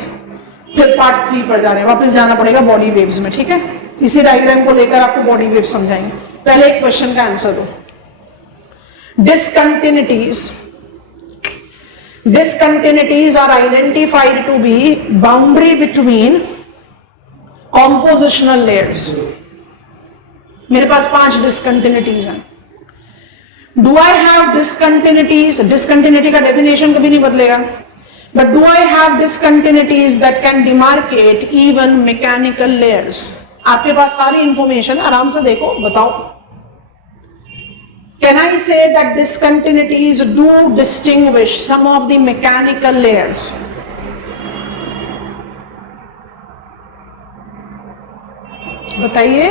फिर पार्ट 3 पर जा रहे हैं. वापस जाना पड़ेगा बॉडी वेव्स में, ठीक है? इसी डायग्राम को लेकर आपको बॉडी वेव समझाएंगे. पहले एक क्वेश्चन का आंसर दो. Discontinuities are identified to be boundary between compositional layers. मेरे पास 5 discontinuities हैं. Do I have discontinuities? Discontinuity का definition कभी नहीं बदलेगा. But do I have discontinuities that can demarcate even mechanical layers? आपके पास सारी इंफॉर्मेशन, आराम से देखो, बताओ. Can I say that discontinuities do distinguish some of the mechanical layers? बताइए.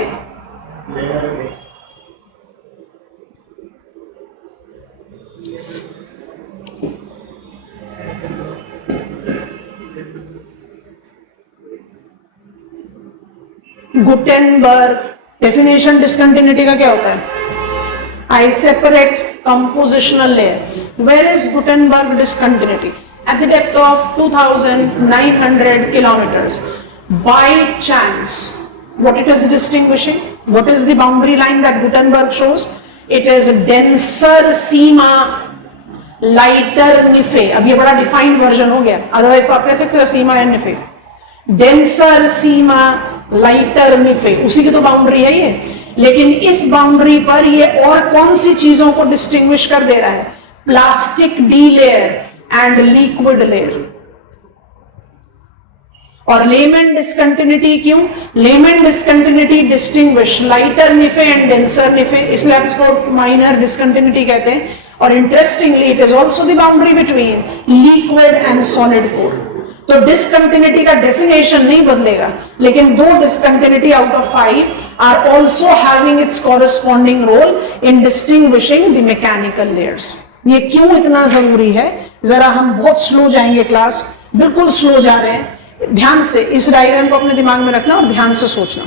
गुटेनबर्ग डेफिनेशन डिस्कंटिन्यूटी का क्या होता है? I separate compositional layer. Where is Gutenberg discontinuity? At the depth of 2,900 kilometers. By chance, what it is distinguishing, what is the boundary line that Gutenberg shows? It is denser Seema, lighter निफे. अब ये बड़ा defined version हो गया, otherwise तो आप कह सकते हो sima and nife. Denser sima, lighter nife, उसी की तो बाउंड्री है ये. लेकिन इस बाउंड्री पर ये और कौन सी चीजों को डिस्टिंग्विश कर दे रहा है? Plastic D layer and liquid layer. और लेमन डिस्कंटिन्यूटी क्यों? Lehmann discontinuity distinguish lighter nife and denser nife, इसलिए आप इसको माइनर डिस्कंटिन्यूटी कहते हैं. और interestingly it is also the boundary between liquid and solid core. तो डिस्कंटिन्यूटी का डेफिनेशन नहीं बदलेगा, लेकिन दो discontinuity out of 5 are also having its corresponding role in distinguishing the mechanical layers. ये क्यों इतना जरूरी है? जरा हम बहुत स्लो जाएंगे, क्लास बिल्कुल स्लो जा रहे हैं. ध्यान से इस डायग्राम को अपने दिमाग में रखना और ध्यान से सोचना.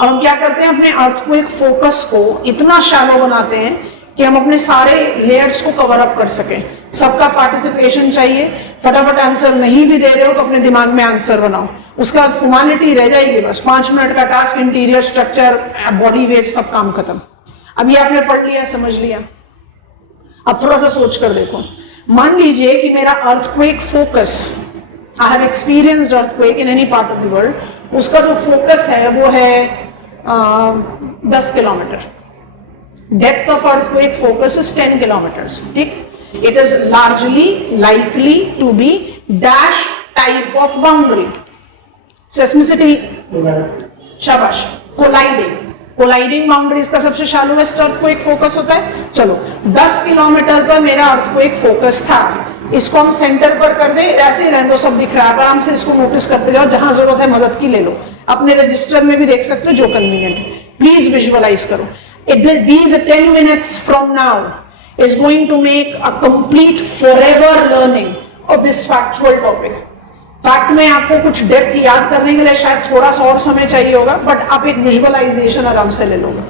अब हम क्या करते हैं, अपने अर्थक्वेक फोकस को इतना शैलो बनाते हैं कि हम अपने सारे लेयर्स को कवर अप कर सकें. सबका पार्टिसिपेशन चाहिए. फटाफट आंसर नहीं भी दे रहे हो तो अपने दिमाग में आंसर बनाओ, उसका फॉर्मेलिटी रह जाएगी बस. 5 मिनट का task, interior structure, body weight, सब काम खत्म. अब ये आपने पढ़ लिया, समझ लिया. अब थोड़ा सा सोच कर देखो. मान लीजिए कि मेरा earthquake focus, I have experienced earthquake in any part of the world, उसका जो फोकस है वो है 10 kilometre. Depth of earthquake focus is 10 kilometres. ठीक. It is largely likely to be dash type of boundary. Seismicity, शाबाश. Colliding boundaries का सबसे शैलोएस्ट earthquake focus होता है. चलो 10 किलोमीटर पर मेरा अर्थक्वेक फोकस था, इसको हम सेंटर पर कर दे, ऐसे ही रहने दो, सब दिख रहा है. आराम से इसको नोटिस करते जाओ, जहां जरूरत है मदद की ले लो. अपने रजिस्टर में भी देख सकते हो, जो कन्वीनियंट है. प्लीज विजुअलाइज करो. These 10 minutes from now is going to make a complete forever learning of this factual topic. Fact में आपको कुछ डेप्थ याद करने के लिए शायद थोड़ा सा और समय चाहिए होगा, बट आप एक विजुअलाइजेशन आराम से ले लोगे.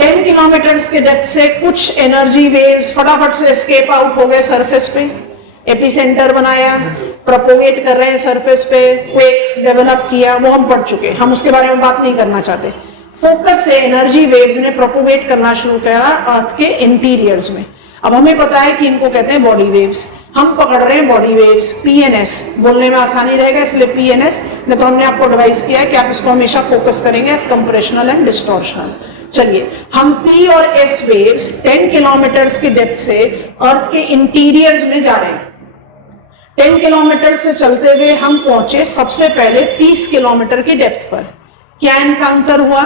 10 किलोमीटर्स के डेप्थ से कुछ एनर्जी वेव्स फटाफट से एस्केप आउट हो गए सरफेस पे. एपिसेंटर बनाया, प्रोपोगेट कर रहे हैं सरफेस पे, क्वेक डेवलप किया, वो हम पढ़ चुके, हम उसके बारे में बात नहीं करना चाहते. फोकस से एनर्जी वेव्स ने प्रोपोगेट करना शुरू किया अर्थ के इंटीरियर्स में. अब हमें पता है कि इनको कहते हैं बॉडी वेव्स. हम पकड़ रहे हैं बॉडी वेव्स, पीएनएस. बोलने में आसानी रहेगा इसलिए पीएनएस, नहीं तो हमने आपको एडवाइस किया है कि आप इसको हमेशा फोकस करेंगे एज कंप्रेशनल एंड डिस्टॉर्शनल. चलिए, हम पी और एस वेव्स 10 किलोमीटर्स की डेप्थ से अर्थ के इंटीरियर्स में जा रहे हैं. 10 किलोमीटर से चलते हुए हम पहुंचे सबसे पहले 30 किलोमीटर की डेप्थ पर. क्या एनकाउंटर हुआ?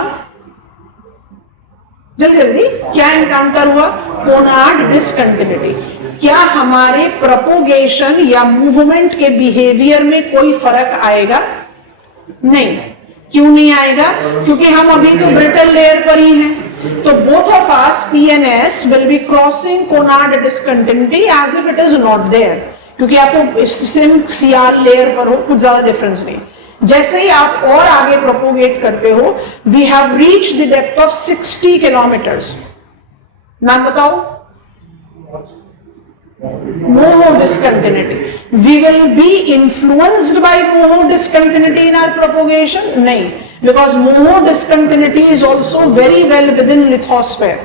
जल्दी जल्दी, क्या एनकाउंटर हुआ? Konrad discontinuity. क्या हमारे प्रोपोगेशन या मूवमेंट के बिहेवियर में कोई फर्क आएगा? नहीं. क्यों नहीं आएगा? क्योंकि हम अभी तो ब्रिटल लेयर पर ही हैं. तो both of us P and S will be crossing Conrad discontinuity as if it is not there. क्योंकि आप तो सेम सीआर लेयर पर हो, कुछ ज्यादा डिफरेंस नहीं. जैसे ही आप और आगे प्रोपोगेट करते हो, we have reached the depth of 60 kilometres. नाम बताओ. Moho discontinuity. We will be influenced by Moho discontinuity in our propagation? नहीं, because Moho discontinuity is also very well within lithosphere.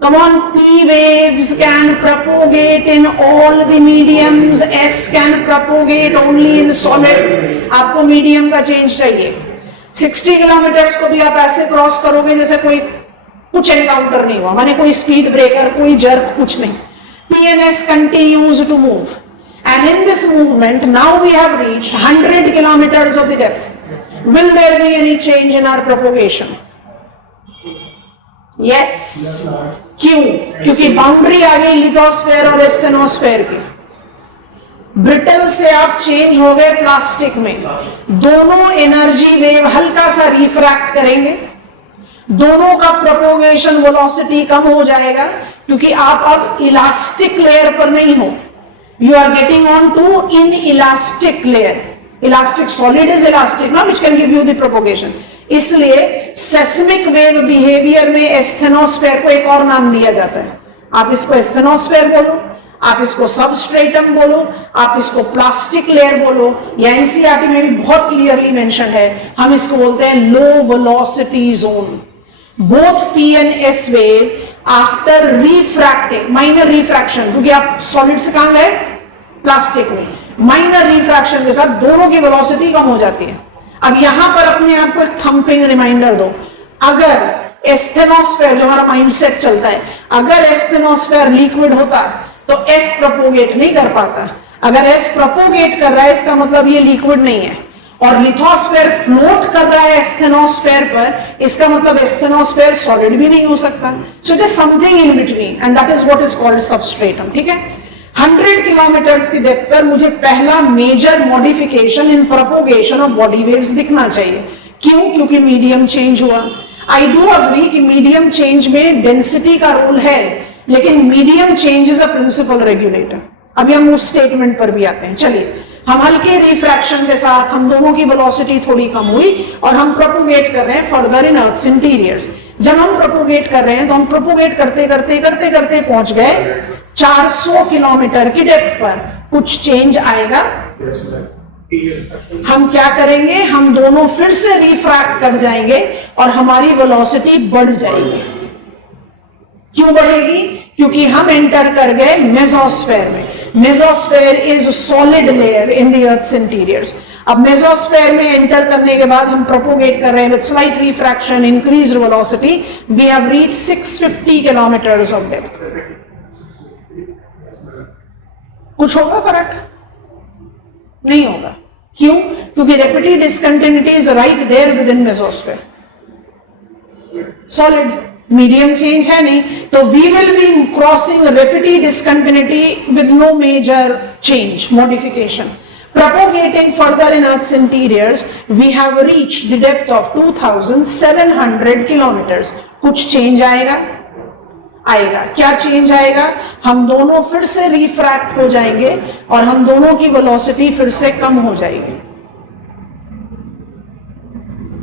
Come on, P waves can propagate in all the mediums. S can propagate only in solid. आपको medium का change चाहिए. 60 kilometres को भी आप ऐसे cross करोगे जैसे कोई कुछ एनकाउंटर नहीं हुआ, माने कोई स्पीड ब्रेकर, कोई जर्क, कुछ नहीं. PNS continues to move, and in this movement now we have reached 100 kilometers of the depth. Will there be any change in our propagation? Yes. क्यों? क्योंकि बाउंड्री आ गई लिथोस्फेयर और स्टेनोस्फेयर की. ब्रिटल से आप चेंज हो गए प्लास्टिक में. दोनों एनर्जी वेव हल्का सा रिफ्रैक्ट करेंगे, दोनों का प्रोपोगेशन वेलोसिटी कम हो जाएगा, क्योंकि आप अब इलास्टिक लेयर पर नहीं हो. You are getting on to in elastic layer. Elastic solid is elastic ना, which can give you the propagation. इसलिए सेस्मिक वेव बिहेवियर में एस्थेनोस्फेयर को एक और नाम दिया जाता है. आप इसको एस्थेनोस्फेयर बोलो, आप इसको सबस्ट्रेटम बोलो, आप इसको प्लास्टिक लेयर बोलो, या एनसीईआरटी में भी बहुत क्लियरली मेंशन है, हम इसको बोलते हैं low velocity zone. Both P and S wave after refracting, minor refraction, क्योंकि आप सॉलिड से कहां गए, प्लास्टिक में, माइनर रिफ्रैक्शन के साथ दोनों की वेलोसिटी कम हो जाती है। अब यहां पर अपने आप को एक थंपिंग रिमाइंडर दो, अगर एस्थेनोस्फेयर, जो हमारा माइंडसेट चलता है, अगर एस्थेनोस्फेयर लिक्विड होता तो एस प्रोपोगेट नहीं कर पाता, अगर एस प्रोपोगेट कर रहा है इसका मतलब ये लिक्विड नहीं है, और लिथोस्फेयर फ्लोट कर रहा है एस्थेनोस्फेयर पर, इसका मतलब एस्थेनोस्फेयर सॉलिड भी नहीं हो सकता। So it is something in between and that is what is called substratum. ठीक है, 100 किलोमीटर की डेप्थ पर मुझे पहला major modification in propagation of body waves दिखना चाहिए। क्यों? क्योंकि मीडियम चेंज हुआ। आई डू अग्री कि मीडियम चेंज में डेंसिटी का रोल है, लेकिन medium change is a principal regulator. अभी हम उस स्टेटमेंट पर भी आते हैं। चलिए, हम हल्के रिफ्रैक्शन के साथ हम दोनों की वेलोसिटी थोड़ी कम हुई और हम प्रोपोगेट कर रहे हैं फर्दर इन अर्थ्स इंटीरियर्स। जब हम प्रोपोगेट कर रहे हैं तो हम प्रोपोगेट करते करते करते करते पहुंच गए 400 किलोमीटर की डेप्थ पर। कुछ चेंज आएगा? हम क्या करेंगे, हम दोनों फिर से रिफ्रैक्ट कर जाएंगे और हमारी वेलोसिटी बढ़ जाएगी। क्यों बढ़ेगी? क्योंकि हम एंटर कर गए मेसोस्फेयर में। Mesosphere is solid layer in the earth's interiors. अब मेसोस्फेयर में एंटर करने के बाद हम प्रोपोगेट कर रहे हैं with slight refraction, increased velocity, we have reached 650 kilometres of depth. कुछ होगा फर्क? नहीं होगा। क्यों? क्योंकि Repetti discontinuity is right there within mesosphere. Solid, medium change है नहीं, तो we will be crossing Repetti discontinuity with no major change, modification. Propagating further in Earth's interiors, we have reached the depth of 2700 kilometers. कुछ change आएगा? आएगा। क्या change आएगा? हम दोनों फिर से रिफ्रैक्ट हो जाएंगे और हम दोनों की वेलोसिटी फिर से कम हो जाएगी।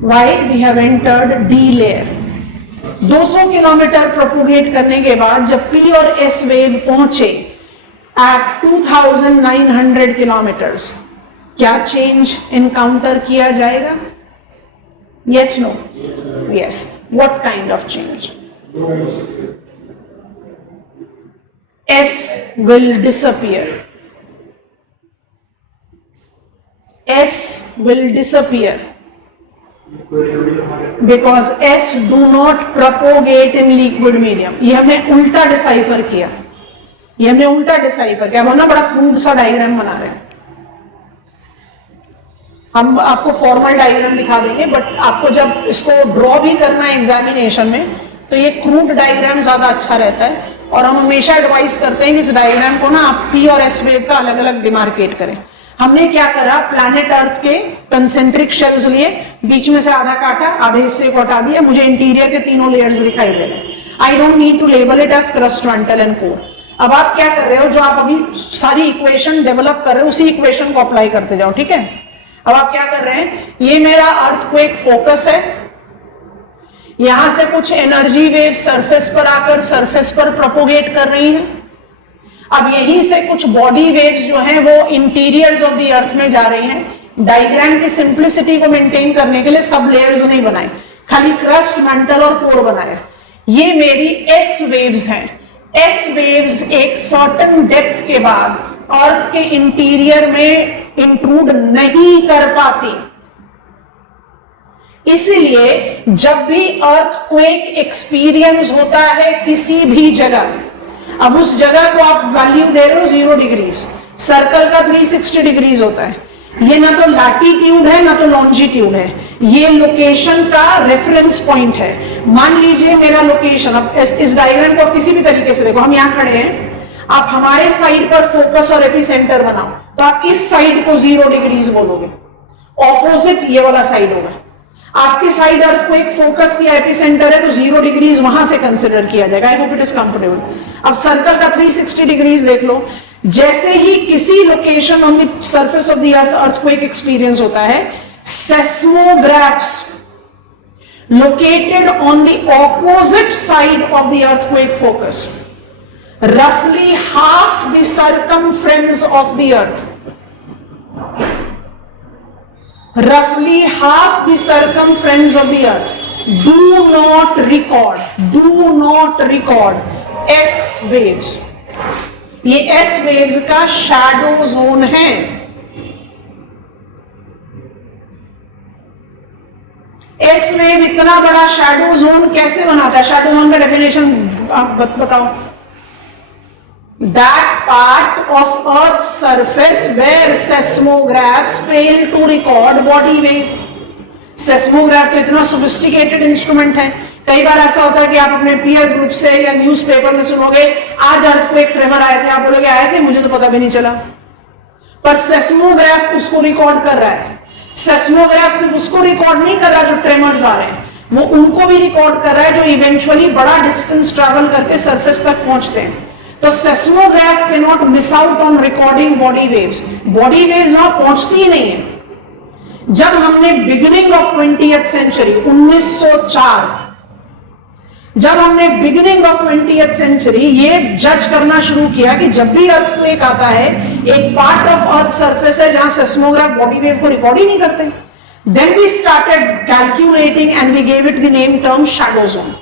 Why? We have entered D layer. 200 kilometre propagate करने के बाद जब P और S वेव पहुंचे at 2900 किलोमीटर्स, क्या चेंज इनकाउंटर किया जाएगा? Yes, no? Yes. What kind of change? S will disappear. S will disappear because S do not propagate in liquid medium. ये हमने उल्टा डिसाइफर किया, ये हमने उल्टा डिसाइफर किया। हम ना बड़ा क्रूड सा डायग्राम बना रहे हैं। हम आपको फॉर्मल डायग्राम दिखा देंगे, बट आपको जब इसको ड्रॉ भी करना है एग्जामिनेशन में तो ये क्रूड डायग्राम ज्यादा अच्छा रहता है। और हम हमेशा एडवाइस करते हैं कि इस डायग्राम को ना आप पी और एस वेव का अलग अलग डिमार्केट करें। हमने क्या करा, प्लैनेट अर्थ के कंसेंट्रिक शेल्स लिए, बीच में से आधा काटा, आधे हिस्से को हटा दिया, मुझे इंटीरियर के तीनों लेयर्स दिखाई दे रहे हैं। I don't need to label it as crust, mantle and core. अब आप क्या कर रहे हो, जो आप अभी सारी इक्वेशन डेवलप कर रहे हो उसी इक्वेशन को अप्लाई करते जाओ। ठीक है, अब आप क्या कर रहे हैं, ये मेरा अर्थ को एक फोकस है, यहां से कुछ एनर्जी वेव सरफेस पर आकर सरफेस पर प्रोपोगेट कर रही है। अब यहीं से कुछ बॉडी वेव्स जो हैं वो इंटीरियर्स ऑफ द अर्थ में जा रही हैं। डायग्राम की सिंप्लिसिटी को मेंटेन करने के लिए सब लेयर्स नहीं बनाए, खाली क्रस्ट, मेंटल और कोर बनाया। ये मेरी एस वेव्स हैं। एस वेव्स एक सर्टेन डेप्थ के बाद अर्थ के इंटीरियर में इंट्रूड नहीं कर पाती, इसलिए जब भी अर्थक्वेक एक्सपीरियंस होता है किसी भी जगह, अब उस जगह को आप वैल्यू दे रहे हो 0 डिग्रीज, सर्कल का 360 डिग्रीज होता है। ये ना तो लैटिट्यूड है ना तो लॉन्जिट्यूड है, ये लोकेशन का रेफरेंस पॉइंट है। मान लीजिए मेरा लोकेशन, अब इस डायग्राम को आप किसी भी तरीके से देखो, हम यहाँ खड़े हैं, आप हमारे साइड पर फोकस और एपिसेंटर बनाओ तो आप इस साइड को 0 डिग्रीज बोलोगे, ऑपोजिट ये वाला साइड होगा। आपके साइड अर्थ को एक फोकस या एपिसेंटर है तो 0 डिग्रीज वहां से कंसिडर किया जाएगा। I hope it is comfortable. अब सर्कल का 360 डिग्रीज देख लो, जैसे ही किसी location on the surface of the earth earthquake experience होता है, seismographs located on the opposite side of the earthquake focus roughly half the circumference of the earth. Roughly half the circumference of the earth. Do not record S waves. ये S waves का shadow zone है. S wave इतना बड़ा shadow zone कैसे बनाता है? shadow zone का definition आप बताओ. That part of Earth's surface where seismographs fail to record body wave. Seismograph तो इतना सोफिस्टिकेटेड इंस्ट्रूमेंट है. कई बार ऐसा होता है कि आप अपने पीयर ग्रुप से या न्यूज़पेपर में सुनोगे आज अर्थक्वेक ट्रेमर आए थे, आप बोलोगे आए थे, मुझे तो पता भी नहीं चला. पर सेस्मोग्राफ उसको रिकॉर्ड कर रहा है. सेस्मोग्राफ सिर्फ उसको रिकॉर्ड नहीं कर रहा जो ट्रेमर्स आ रहे हैं, वो उनको भी रिकॉर्ड कर रहा है जो इवेंचुअली बड़ा डिस्टेंस ट्रैवल करके सरफेस तक पहुंचते हैं. तो seismograph can not miss out on recording body waves. Body waves वहां पहुंचती ही नहीं है. जब हमने बिगिनिंग ऑफ 20th सेंचुरी 1904 जब हमने बिगिनिंग ऑफ 20th सेंचुरी ये जज करना शुरू किया कि जब भी अर्थक्वेक आता है एक पार्ट ऑफ अर्थ सरफेस है जहां सेस्मोग्राफ बॉडी वेव को रिकॉर्ड ही नहीं करते. Then we started calculating and we gave it the name term shadow zone.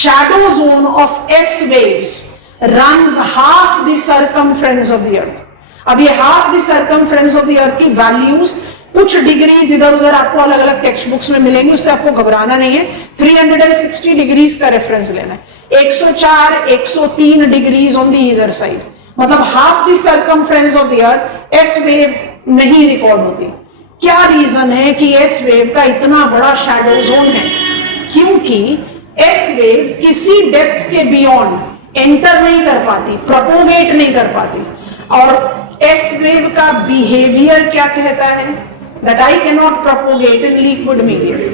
Shadow zone of S waves runs half the circumference of the earth. अब ये half the circumference of the earth की values कुछ degrees इधर उधर आपको अलग अलग text books में मिलेंगी, उससे आपको घबराना नहीं है. 360 डिग्रीज का रेफरेंस लेना है. 104 103 degrees on the either side, मतलब half the circumference of the earth S wave नहीं रिकॉर्ड होती. क्या रीजन है कि एस वेव का इतना बड़ा शैडो जोन है? क्योंकि एस वेव किसी डेप्थ के बियॉन्ड एंटर नहीं कर पाती, प्रोपोगेट नहीं कर पाती. और एस वेव का बिहेवियर क्या कहता है? That I cannot propagate in liquid medium.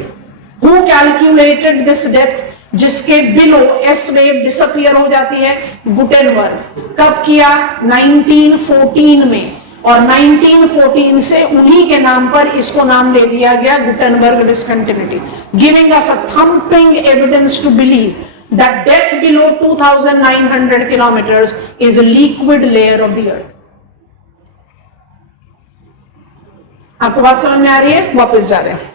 Who calculated this depth? जिसके बिलो एस वेव डिसअपियर हो जाती है? गुटेनबर्ग. कब किया? 1914 में. और 1914 से उन्हीं के नाम पर इसको नाम दे दिया गया Gutenberg discontinuity, giving us a thumping evidence to believe that depth below 2900 kilometers is a liquid layer of the earth. आपको बात समझ में आ रही है? वापस जा रहे हैं.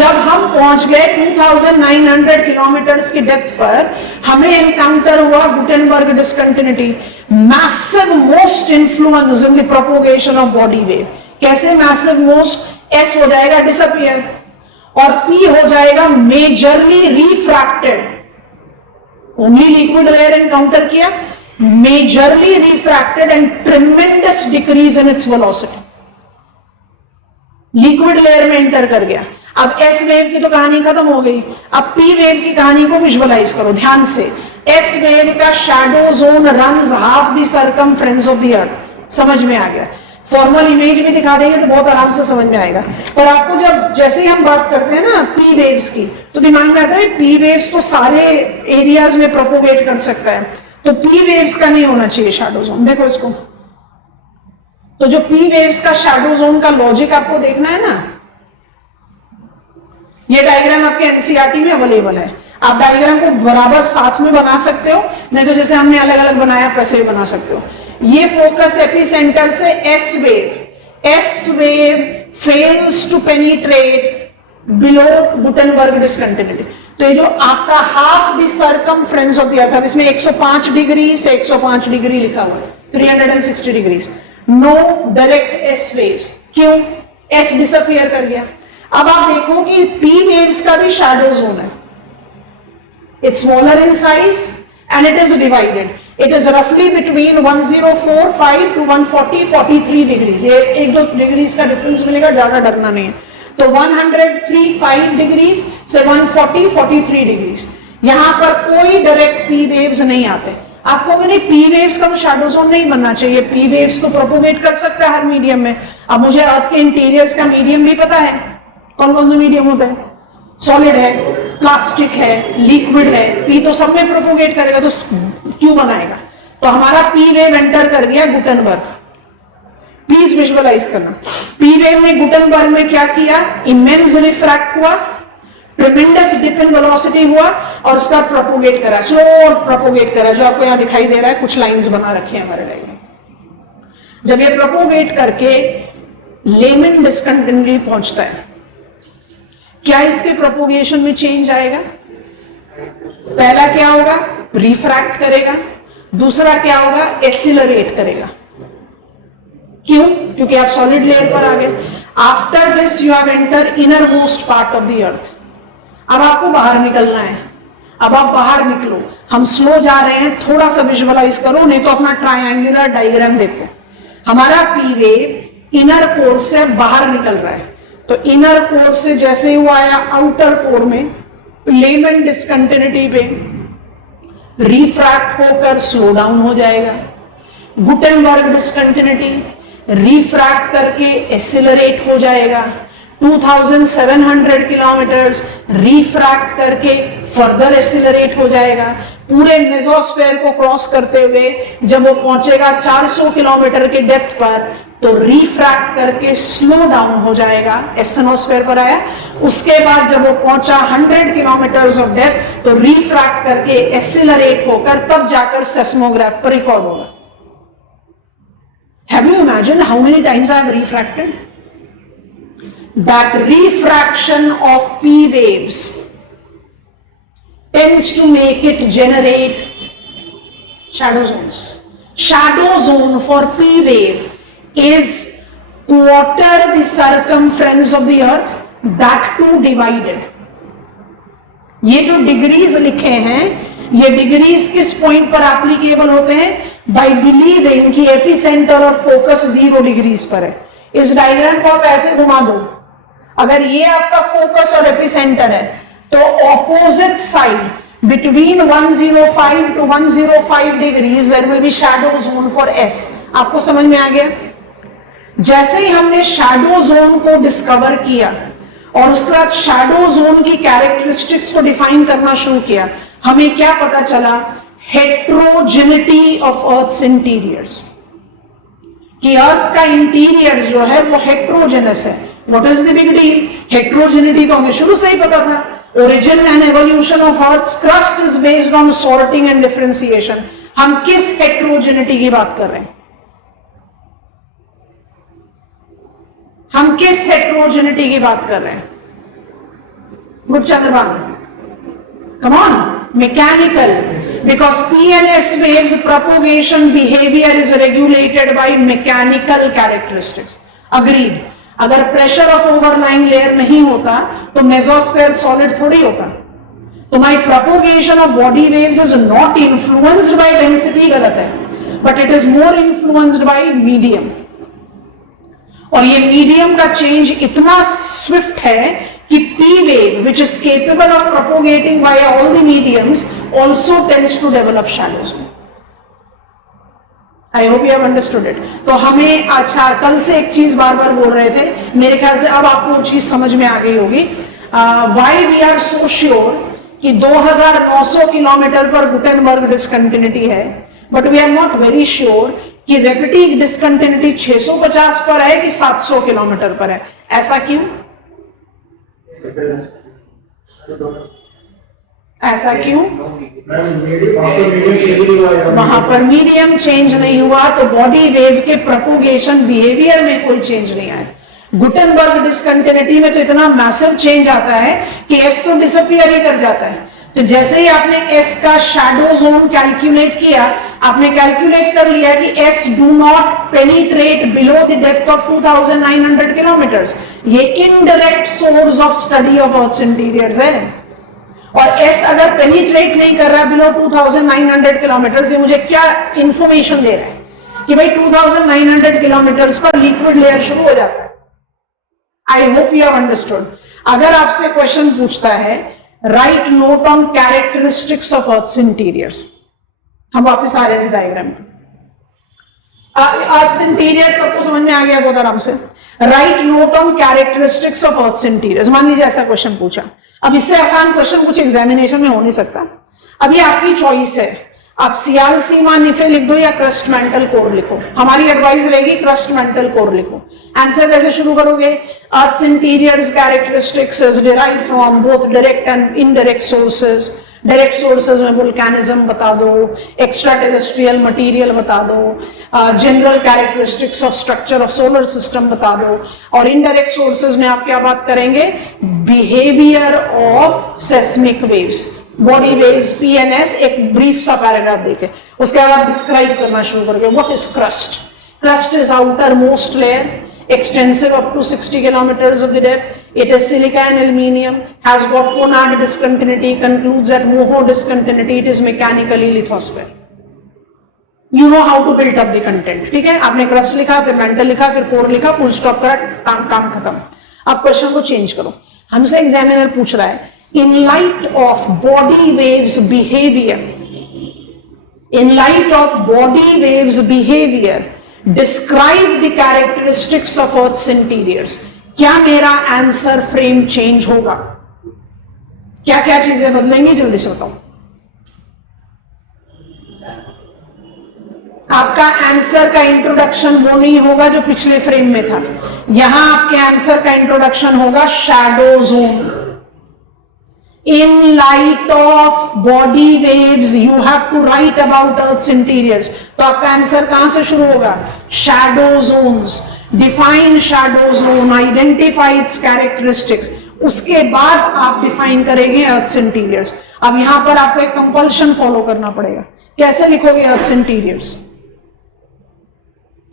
जब हम पहुंच गए 2900 किलोमीटर्स की डेप्थ पर, हमें एनकाउंटर हुआ Gutenberg discontinuity, massive most influence in the propagation of body wave. कैसे मैसिव मोस्ट? एस हो जाएगा डिसअपियर और पी हो जाएगा majorly refracted. Only liquid layer encounter किया, majorly refracted and tremendous decrease in its velocity. Liquid layer में enter कर गया. अब एस वेव की तो कहानी खत्म हो गई. अब पी वेव की कहानी को विजुअलाइज करो ध्यान से. एस वेव का shadow zone runs half the circumference of the अर्थ. समझ में आ गया? फॉर्मल इमेज भी दिखा देंगे तो बहुत आराम से समझ में आएगा. पर आपको जब जैसे ही हम बात करते हैं ना पी वेव्स की, तो दिमाग में आता है पी वेव्स तो सारे एरियाज में प्रोपोगेट कर सकता है, तो पी वेव्स का नहीं होना चाहिए शैडो जोन. देखो इसको, तो जो पी वेव्स का शैडो जोन का लॉजिक आपको देखना है ना, ये डायग्राम आपके एनसीईआरटी में अवेलेबल है. आप डायग्राम को बराबर साथ में बना सकते हो, नहीं तो जैसे हमने अलग अलग बनाया वैसे भी बना सकते हो. ये फोकस एपिसेंटर से S wave fails to penetrate below Gutenberg discontinuity. तो ये जो आपका half the circumference of the earth, इसमें 105 डिग्री से 105 डिग्री लिखा हुआ है, 360 degree. No direct S waves. क्यों? एस डिसअपियर कर गया. अब आप देखो कि पी वेव्स का भी शैडो जोन है. It's smaller in size and it is divided. It is roughly between 1045 to 140-43 degrees. एक दो डिग्रीज का डिफरेंस मिलेगा, ज्यादा डरना नहीं है. तो 103.5 डिग्रीज से 140-43 डिग्रीज. यहां पर कोई डायरेक्ट पी वेव्स नहीं आते. आपको भी नहीं, पी वेव्स का तो शैडो जोन नहीं बनना चाहिए. पी वेव्स तो प्रोपोगेट कर सकता है हर मीडियम में. अब मुझे अर्थ के इंटीरियर्स का मीडियम भी पता है. कौन कौन से मीडियम होते हैं? सॉलिड है, प्लास्टिक है, लिक्विड है. पी तो सब में प्रोपोगेट करेगा, तो क्यों बनाएगा? तो हमारा पी वेव एंटर कर गया गुटेनबर्ग. प्लीज विजुअलाइज करना. पी वेव ने गुटेनबर्ग में क्या किया? इमेंस रिफ्रैक्ट हुआ, ट्रिमेंडस डिप इन वेलोसिटी हुआ और उसका प्रोपोगेट करा, स्लो और प्रोपोगेट करा, जो आपको यहां दिखाई दे रहा है, कुछ लाइंस बना रखे हैं हमारे डायग्राम। जब ये प्रोपोगेट करके लेमन डिस्कंटिन्यूटी पहुंचता है, क्या इसके प्रोपोगेशन में चेंज आएगा? पहला क्या होगा? रिफ्रैक्ट करेगा। दूसरा क्या होगा? एसिलरेट करेगा। क्यों? क्योंकि आप सॉलिड लेयर पर आ गए। After this you have enter inner most part of the अर्थ। अब आपको बाहर निकलना है। अब आप बाहर निकलो। हम स्लो जा रहे हैं, थोड़ा सा विजुअलाइज करो, नहीं तो अपना ट्रायंगुलर डायग्राम देखो। हमारा पी वेव इनर कोर से बाहर निकल रहा है, तो इनर कोर से जैसे ही वो आया आउटर कोर में, लेमन डिस्कंटिन्यूटी पे रिफ्रैक्ट होकर स्लो डाउन हो जाएगा। गुटेनबर्ग डिस्कंटिन्यूटी रिफ्रैक्ट करके एसिलरेट हो जाएगा। 2700 किलोमीटर्स रिफ्रैक्ट करके फर्दर एसिलरेट हो जाएगा। पूरे मेसोस्फेयर को क्रॉस करते हुए जब वो पहुंचेगा 400 किलोमीटर के डेप्थ पर, तो रिफ्रैक्ट करके स्लो डाउन हो जाएगा, एस्थेनोस्फेयर पर आया। उसके बाद जब वो पहुंचा 100 किलोमीटर ऑफ डेप्थ, तो रिफ्रैक्ट करके एसिलरेट होकर तब जाकर सेस्मोग्राफ पर रिकॉर्ड होगा। Have you imagined how many times I have refracted? That refraction of P waves tends to make it generate shadow zones. Shadow zone for P wave is quarter the circumference of the earth, that too divided. ये जो degrees लिखे हैं, ये degrees किस point पर applicable होते हैं? Bye believing कि एपिसेंटर और फोकस 0 डिग्रीज पर है। इस डायग्राम को आप ऐसे घुमा दो, अगर ये आपका फोकस और एपिसेंटर है, तो opposite side between 105 to 105 degrees there will be shadow zone for S. आपको समझ में आ गया? जैसे ही हमने शैडो जोन को डिस्कवर किया और उसके बाद शैडो जोन की कैरेक्टरिस्टिक्स को डिफाइन करना शुरू किया, हमें क्या पता चला? हेट्रोजेनिटी ऑफ अर्थ्स इंटीरियर्स, कि अर्थ का इंटीरियर जो है वो हेट्रोजेनस है। What is the big deal? Heterogeneity तो हमें शुरू से ही पता था। Origin and evolution of earth's crust is based on sorting and differentiation. हम किस हेट्रोजेनिटी की बात कर रहे हैं? हम किस हेट्रोजेनिटी की बात कर रहे हैं? Good Chandrabhan, come on, mechanical, because P and S waves propagation behavior is regulated by mechanical characteristics. Agreed. अगर प्रेशर ऑफ ओवरलाइंग लेयर नहीं होता तो मेसोस्फेयर सॉलिड थोड़ी होता। तो my propagation of body waves is not influenced by density, गलत है, but it is more influenced by medium. और ये मीडियम का चेंज इतना स्विफ्ट है कि P wave, which is capable of propagating via all the mediums, also tends to develop shadows. I hope you have understood it. तो हमें, अच्छा, कल से एक चीज बार बार बोल रहे थे, मेरे ख्याल से अब आपको चीज समझ में आ गई होगी। Why we are so sure कि 2900 किलोमीटर पर गुटेनबर्ग डिस्कंटिन्यूटी है, but we are not very sure कि रेपिटिव डिस्कंटिन्यूटी 650 पर है कि 700 किलोमीटर पर है। ऐसा क्यों? ऐसा क्यों? वहां पर मीडियम चेंज नहीं हुआ, तो बॉडी वेव के प्रोपोगेशन बिहेवियर में कोई चेंज नहीं आया। गुटेनबर्ग डिस्कंटिन्यूटी में तो इतना मैसिव चेंज आता है कि एस तो डिसअपियर ही कर जाता है। तो जैसे ही आपने एस का शैडो जोन कैलकुलेट किया, आपने कैलकुलेट कर लिया कि S do not penetrate below the depth of 2900 kilometres. ये indirect source of study of earth interiors है। और एस अगर पेनिट्रेट नहीं कर रहा बिलो 2900 किलोमीटर, ये मुझे क्या इंफॉर्मेशन दे रहा है? कि भाई 2900 किलोमीटर पर लिक्विड लेयर शुरू हो जाता है। आई होप यू हैव अंडरस्टूड। अगर आपसे क्वेश्चन पूछता है right note on characteristics of earth interiors, हम वापस आ रहे हैं इस डायग्राम में। अर्थ इंटीरियर सबको समझ में आ गया बहुत आराम से। Right note on characteristics of earth interiors, मान लीजिए ऐसा क्वेश्चन पूछा। अब इससे आसान क्वेश्चन कुछ एग्जामिनेशन में हो नहीं सकता। अभी आपकी चॉइस है, आप सियाल सीमा निफे लिख दो या क्रस्ट मेंटल कोर लिखो, हमारी एडवाइस रहेगी क्रस्ट मेंटल कोर लिखो। आंसर कैसे शुरू करोगे? Earth's interiors characteristics is derived from both direct and indirect sources. Direct sources में वोल्केनिज्म बता दो, एक्स्ट्रा टेरेस्ट्रियल मटीरियल बता दो, general characteristics of structure of solar system बता दो, और इनडायरेक्ट सोर्सेज में आप क्या बात करेंगे? Behaviour of seismic waves, body waves, PNS, एक ब्रीफ सा पैराग्राफ देके उसके बाद डिस्क्राइब करना शुरू करोगे। What is crust? Crust is outermost layer, extensive up to 60 kilometers of the depth. It is silica and aluminium, has got Conard discontinuity, concludes at Moho discontinuity. It is mechanically lithosphere. You know how to build up the content. ठीक है, आपने crust लिखा, फिर mental लिखा, फिर core लिखा, full stop करा, काम खत्म। अब क्वेश्चन को चेंज करो। हमसे एग्जामिनर पूछ रहा है, in light of body waves behavior, describe the characteristics of Earth's interiors. क्या मेरा आंसर फ्रेम चेंज होगा? क्या क्या चीजें बदलेंगी? जल्दी से बताओ। आपका आंसर का इंट्रोडक्शन वो नहीं होगा जो पिछले फ्रेम में था। यहां आपके आंसर का इंट्रोडक्शन होगा shadow zone. In light of body waves, you have to write about Earth's interiors. तो आपका आंसर कहां से शुरू होगा? Shadow zones. Define shadow zone, identify its characteristics. उसके बाद आप डिफाइन करेंगे Earth's interiors. अब यहां पर आपको एक कंपल्शन फॉलो करना पड़ेगा। कैसे लिखोगे Earth's interiors?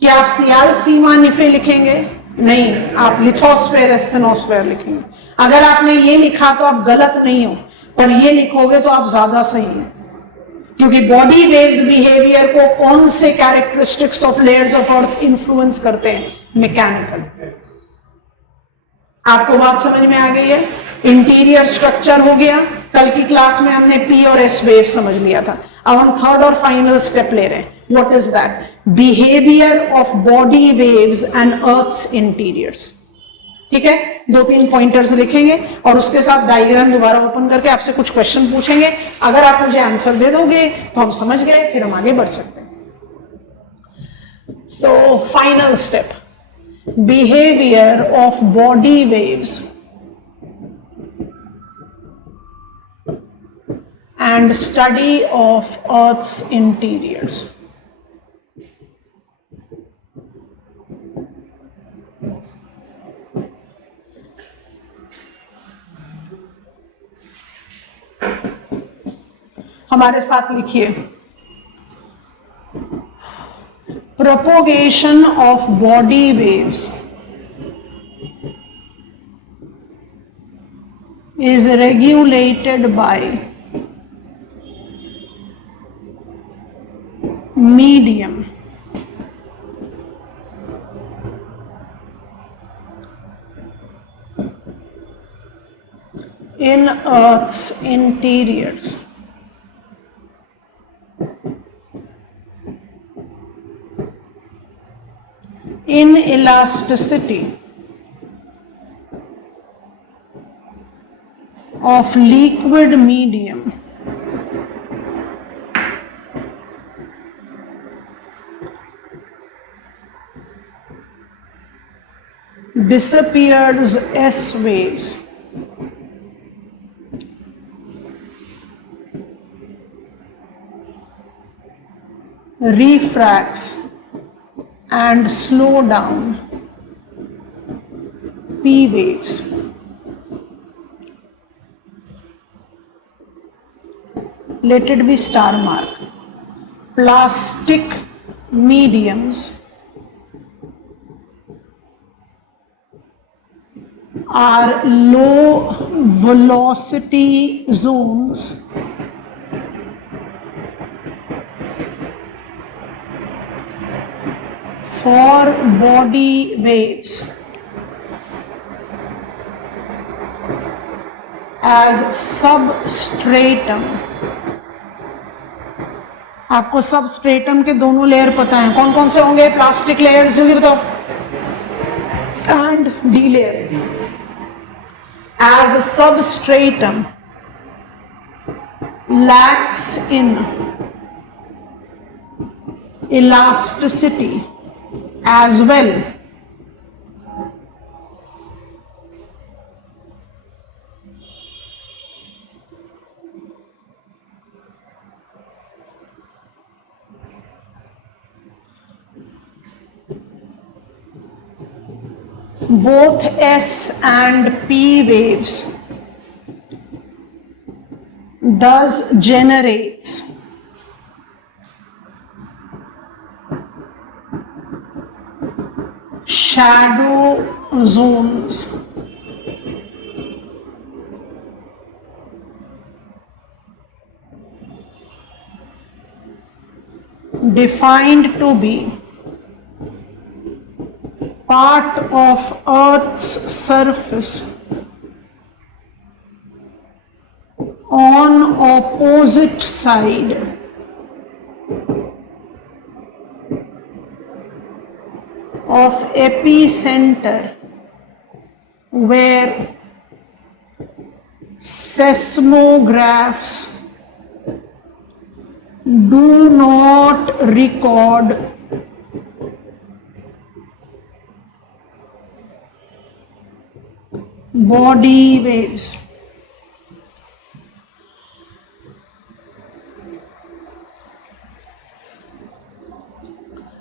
क्या आप सियाल सीमा निफे लिखेंगे? नहीं, आप लिथोस्फेयर एस्थेनोस्फेयर लिखेंगे। अगर आपने ये लिखा तो आप गलत नहीं हो, पर ये लिखोगे तो आप ज्यादा सही हैं, क्योंकि बॉडी वेव्स बिहेवियर को कौन से characteristics of layers of earth influence करते हैं? मैकेनिकल। आपको बात समझ में आ गई है? इंटीरियर स्ट्रक्चर हो गया, कल की क्लास में हमने पी और एस वेव समझ लिया था। अब हम थर्ड और फाइनल स्टेप ले रहे हैं। What is that? Behaviour of body waves and earth's interiors. ठीक है, 2-3 पॉइंटर्स लिखेंगे और उसके साथ डायग्राम दोबारा ओपन करके आपसे कुछ क्वेश्चन पूछेंगे। अगर आप मुझे आंसर दे दोगे तो हम समझ गए, फिर हम आगे बढ़ सकते हैं। So final step, behaviour of body waves and study of Earth's interiors. हमारे साथ लिखिए, propagation of body waves is regulated by medium in Earth's interiors. Inelasticity of liquid medium disappears S waves refracts and slow down P waves. Let it be star mark. Plastic mediums are low velocity zones for body waves as substratum. आपको substratum के दोनों layer पता है, कौन कौन से होंगे? Plastic layer, जल्दी बताओ, and D layer. As a substratum lacks in elasticity as well. Both S and P waves thus generates shadow zones defined to be part of Earth's surface on opposite side of epicenter where seismographs do not record body waves.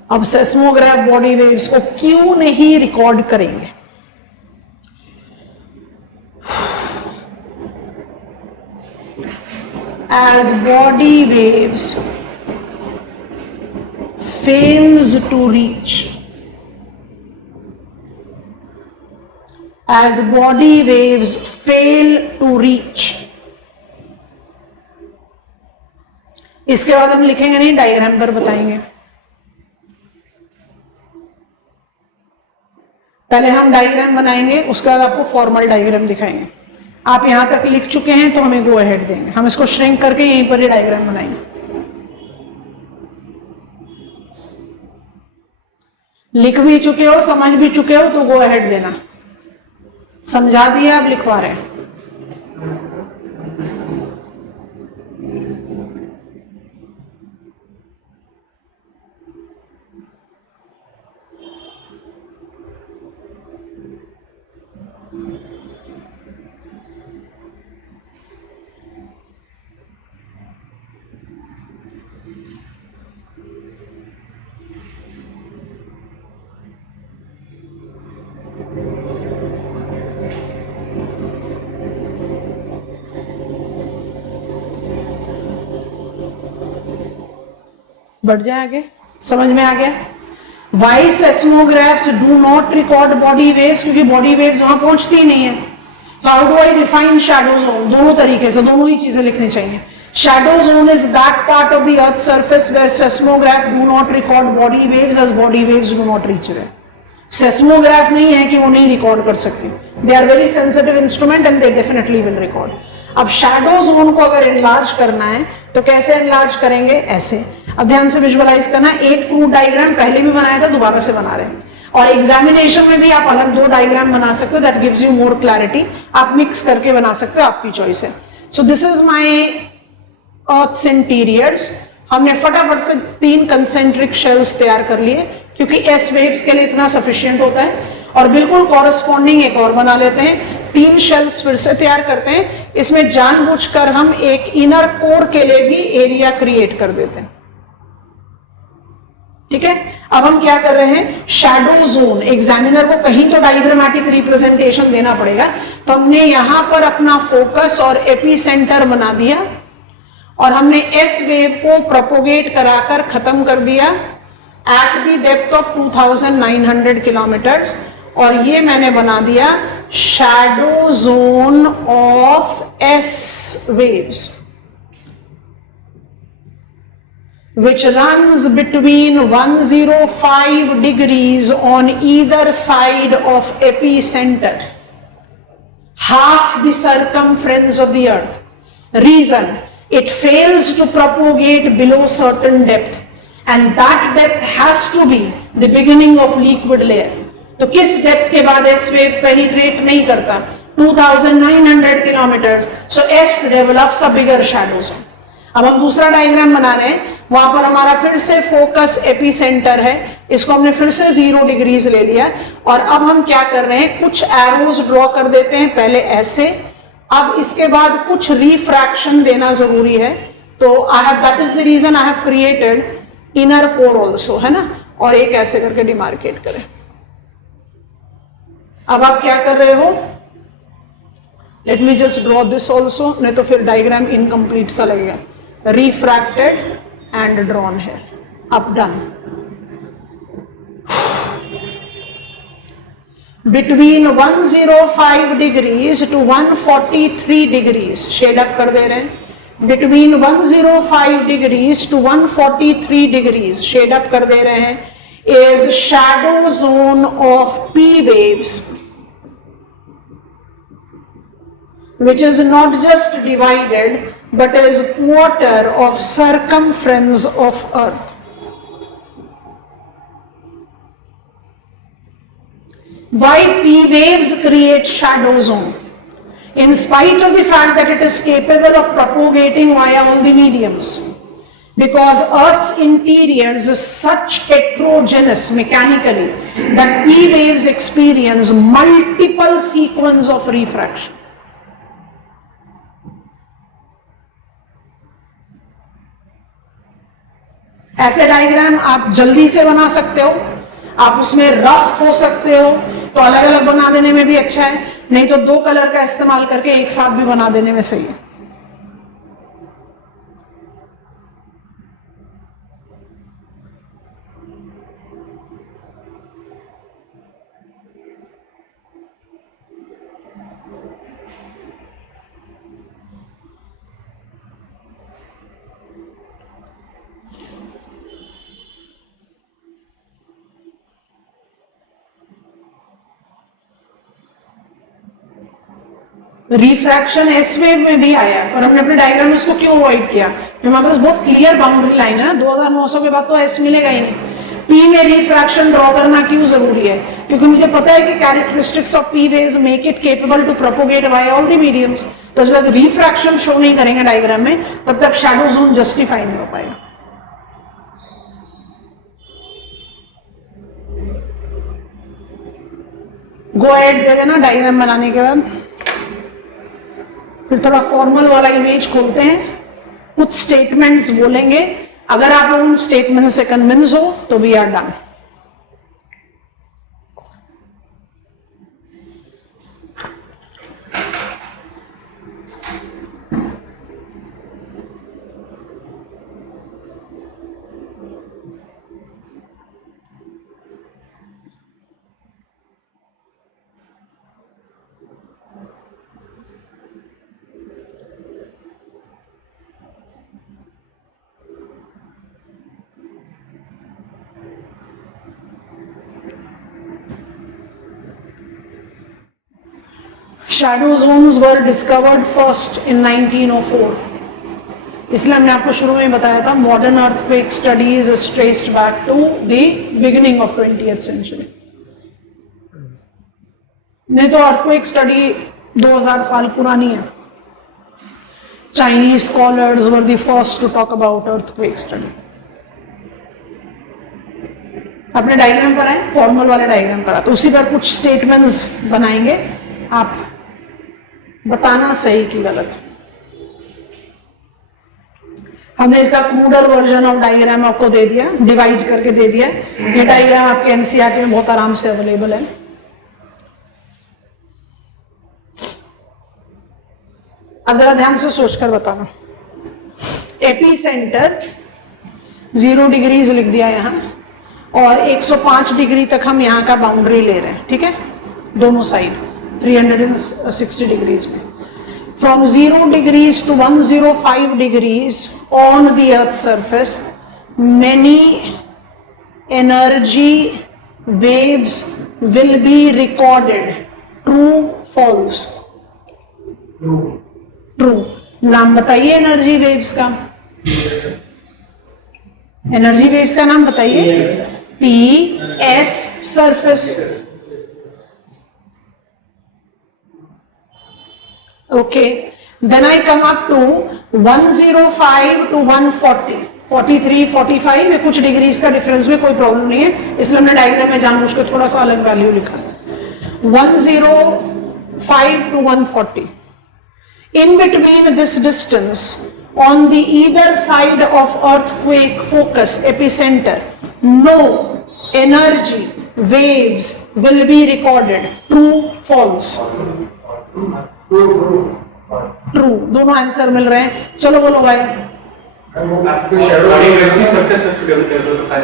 अब seismograph body waves को क्यों नहीं record करेंगे? As body waves fails to reach, as body waves fail to reach, इसके बाद हम लिखेंगे नहीं, डायग्राम पर बताएंगे। पहले हम डायग्राम बनाएंगे, उसके बाद आपको फॉर्मल डायग्राम दिखाएंगे। आप यहां तक लिख चुके हैं तो हमें गो अहेड देंगे, हम इसको श्रिंक करके यहीं पर ही डायग्राम बनाएंगे। लिख भी चुके हो, समझ भी चुके हो तो गो अहेड देना। समझा दिया, अब लिखवा रहे हैं। बढ़ जाए आगे, समझ में आ गया? Why seismographs do not record body waves, क्योंकि बॉडी वेव्स वहां पहुंचती ही नहीं है। How do I define shadow zone? दोनों तरीके से, दोनों ही चीजें लिखनी चाहिए। Shadow zone is that part of the earth surface where seismograph do not record body waves as body waves do not reach there. Seismograph नहीं है कि वो नहीं रिकॉर्ड कर सकती, they are very sensitive instrument and they definitely will record. अब shadow zone को अगर एनलार्ज करना है तो कैसे एनलार्ज करेंगे? ऐसे। अब ध्यान से विजुअलाइज करना, एक क्रूड डायग्राम पहले भी बनाया था, दोबारा से बना रहे हैं। और एग्जामिनेशन में भी आप अलग दो डायग्राम बना सकते हो, that gives you more clarity. आप मिक्स करके बना सकते हो, आपकी चॉइस है। So this is my earth's interiors. हमने फटाफट से 3 कंसेंट्रिक शेल्स तैयार कर लिए, क्योंकि एस वेव्स के लिए इतना सफिशिएंट होता है। और बिल्कुल कॉरस्पॉन्डिंग एक और बना लेते हैं, 3 शेल्स फिर से तैयार करते हैं। इसमें जानबूझकर हम एक इनर कोर के लिए भी एरिया क्रिएट कर देते हैं, ठीक है। अब हम क्या कर रहे हैं? Shadow zone. एग्जामिनर को कहीं तो डायग्रामेटिक रिप्रेजेंटेशन देना पड़ेगा, तो हमने यहां पर अपना फोकस और एपीसेंटर बना दिया, और हमने एस वेव को प्रोपोगेट कराकर खत्म कर दिया at the depth of 2900 kilometres. और ये मैंने बना दिया shadow zone of S waves, which runs between 105 degrees on either side of epicenter, half the circumference of the earth. Reason, it fails to propagate below certain depth, and that depth has to be the beginning of liquid layer. तो किस depth के बाद S wave penetrate नहीं करता? 2900 kilometre. So S develops a bigger shadow zone. अब हम दूसरा diagram बना रहे हैं, वहां पर हमारा फिर से फोकस एपी सेंटर है, इसको हमने फिर से 0 डिग्रीज ले लिया। और अब हम क्या कर रहे हैं, कुछ एरोज ड्रॉ कर देते हैं, पहले ऐसे, अब इसके बाद कुछ रिफ्रैक्शन देना जरूरी है। तो I have, that is the reason I have created inner core also, है ना, और एक ऐसे करके डिमार्केट करें। अब आप क्या कर रहे हो, let me just draw this also, नहीं तो फिर डायग्राम इनकम्प्लीट सा लगेगा। रिफ्रैक्टेड एंड ड्रॉन है, up done. Between 105 degrees to 143 degrees, shade up कर दे रहे हैं। Between 105 degrees to 143 degrees, shade up कर दे रहे हैं, is shadow zone of P waves, which is not just divided but is quarter of circumference of Earth. Why P waves create shadow zone? In spite of the fact that it is capable of propagating via all the mediums, because Earth's interior is such heterogeneous mechanically that P waves experience multiple sequences of refraction. ऐसे diagram आप जल्दी से बना सकते हो, आप उसमें rough हो सकते हो, तो अलग अलग बना देने में भी अच्छा है, नहीं तो 2 कलर का इस्तेमाल करके एक साथ भी बना देने में सही है। रिफ्रैक्शन एस वेव में भी आया, और हमने अपने डायग्राम में उसको क्यों अवॉइड किया, क्योंकि हमारे पास बहुत क्लियर बाउंड्री लाइन है ना, 2900 के बाद तो एस मिलेगा ही नहीं। पी में रिफ्रैक्शन ड्रॉ करना क्यों जरूरी है, क्योंकि मुझे पता है कि characteristics of P waves make it capable to propagate by all the mediums. तो जब तक रिफ्रैक्शन शो नहीं करेंगे डायग्राम में, तब तक शैडो जोन जस्टिफाई नहीं हो पाएगा। गो एड दे देना डायग्राम बनाने के बाद। फिर थोड़ा फॉर्मल वाला इमेज खोलते हैं, कुछ स्टेटमेंट्स बोलेंगे, अगर आप उन स्टेटमेंट से कन्विंस हो तो we are done. Shadow zones were discovered first in 1904, इसलिए हमने आपको शुरू में बताया था modern earthquake studies is traced back to the beginning of 20th century. नहीं तो अर्थक्वेक स्टडी 2000 साल पुरानी है। Chinese scholars were the first to talk about earthquake study. अपने डायग्राम पर आए, फॉर्मल वाले डायग्राम पर आए, तो उसी पर कुछ स्टेटमेंट्स बनाएंगे, आप बताना सही कि गलत। हमने इसका क्रूडर वर्जन ऑफ डायग्राम आपको दे दिया, डिवाइड करके दे दिया। ये डायग्राम आपके एनसीईआरटी में बहुत आराम से अवेलेबल है। अब जरा ध्यान से सोचकर बताना। एपी सेंटर 0 डिग्रीज लिख दिया यहां, और 105 डिग्री तक हम यहां का बाउंड्री ले रहे हैं, ठीक है, दोनों साइड 360 डिग्रीज में। From 0 degrees to 105 degrees on the Earth's surface, many energy waves will be recorded. True, false? True. नाम बताइए एनर्जी वेव्स का। एनर्जी वेव्स का नाम बताइए। P, S, surface. Okay, then I come up to 105 to 140. 43, 45 में कुछ degrees का difference में कोई प्रॉब्लम नहीं है, इसलिए हमने डायग्राम में जानबूझ के थोड़ा सा अलग वैल्यू लिखा। 105 to 140. In between this distance, on the either side of earthquake focus epicenter, no energy waves will be recorded. True, false? True. दोनों आंसर मिल रहे हैं, चलो बोलो भाई। बॉडी वेव्स ही सरफेस से डेवलप होता है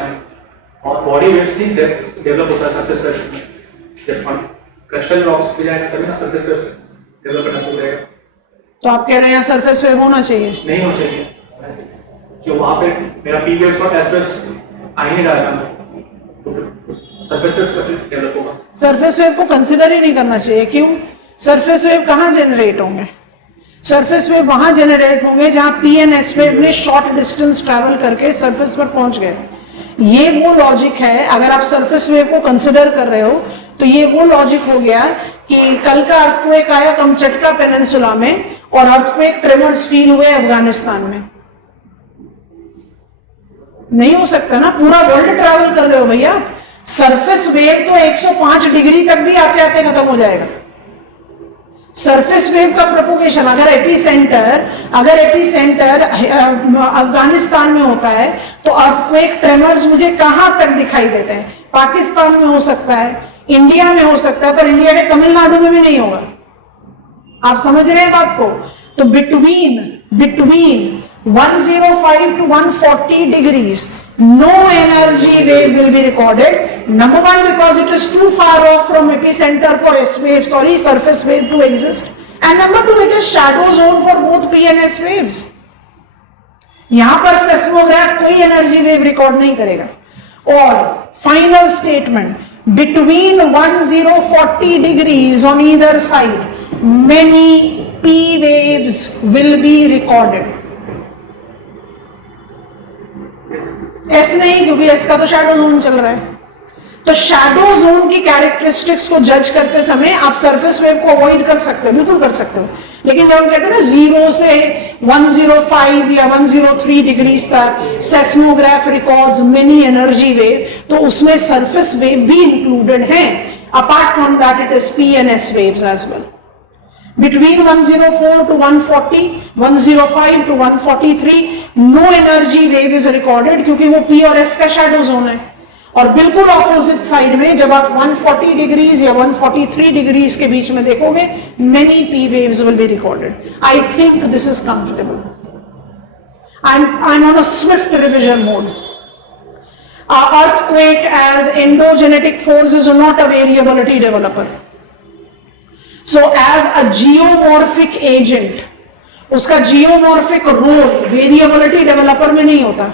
और बॉडी वेव्स ही डेवलप होता है सरफेस में। जब हम क्रिस्टल रॉक्स पे जाएंगे तभी ना सरफेस वेव्स डेवलप करना शुरू करेगा। तो आप कह रहे हैं सरफेस वेव होना चाहिए? नहीं होना चाहिए, जो वहां पे मेरा पी वेव्स और एस वेव्स आ ही नहीं रहा है, सरफेस वेव्स डेवलप होगा। सरफेस वेव को कंसिडर ही नहीं करना चाहिए। क्यों? सरफेस वेव कहाँ जनरेट होंगे? सरफेस वेव वहां जनरेट होंगे जहां पी एंड एस वेव ने शॉर्ट डिस्टेंस ट्रैवल करके सरफेस पर पहुंच गए। ये वो लॉजिक है, अगर आप सरफेस वेव को कंसिडर कर रहे हो तो ये वो लॉजिक हो गया कि कल का अर्थक्वेक आया कमचटका पेनिनसुला में और अर्थक्वेक ट्रेमर्स फील हुए अफगानिस्तान में। नहीं हो सकता ना, पूरा वर्ल्ड ट्रैवल कर रहे हो भैया। सरफेस वेव तो 105 डिग्री तक भी आते आते खत्म हो जाएगा। सरफेस वेव का प्रोपोगेशन अगर एपिसेंटर अफगानिस्तान में होता है तो अर्थक्वेक ट्रेमर्स मुझे कहां तक दिखाई देते हैं? पाकिस्तान में हो सकता है, इंडिया में हो सकता है, पर इंडिया के तमिलनाडु में भी नहीं होगा। आप समझ रहे हैं बात को? तो between 105 to 140 degrees, no energy wave will be recorded. Number one, because it is too far off from epicenter for surface wave to exist. And number two, it is shadow zone for both P and S waves. यहां पर seismograph कोई energy wave record नहीं करेगा। और final statement, between 1040 degrees on either side, many P waves will be recorded. S नहीं, क्योंकि S का तो शैडो जोन चल रहा है। तो शैडो जोन की कैरेक्टरिस्टिक्स को जज करते समय आप सरफेस वेव को अवॉइड कर सकते हो, बिल्कुल कर सकते हो। लेकिन जब हम कहते हैं ना 0 से 105 या 103 डिग्रीज तक seismograph records many energy wave, तो उसमें सरफेस वेव भी इंक्लूडेड हैं। Apart from that it is P and S waves as well. Between 104 to 140, 105 to 143, no energy wave is recorded क्योंकि वो P और S का शैडो जोन है। और बिल्कुल ऑपोजिट साइड में जब आप 140 डिग्रीज या 143 डिग्रीज के बीच में देखोगे, many P waves will be recorded. I think this is comfortable. I'm on a swift revision mode. Earthquake as endogenetic force is not a variability developer. So as a geomorphic agent, उसका geomorphic role variability developer में नहीं होता।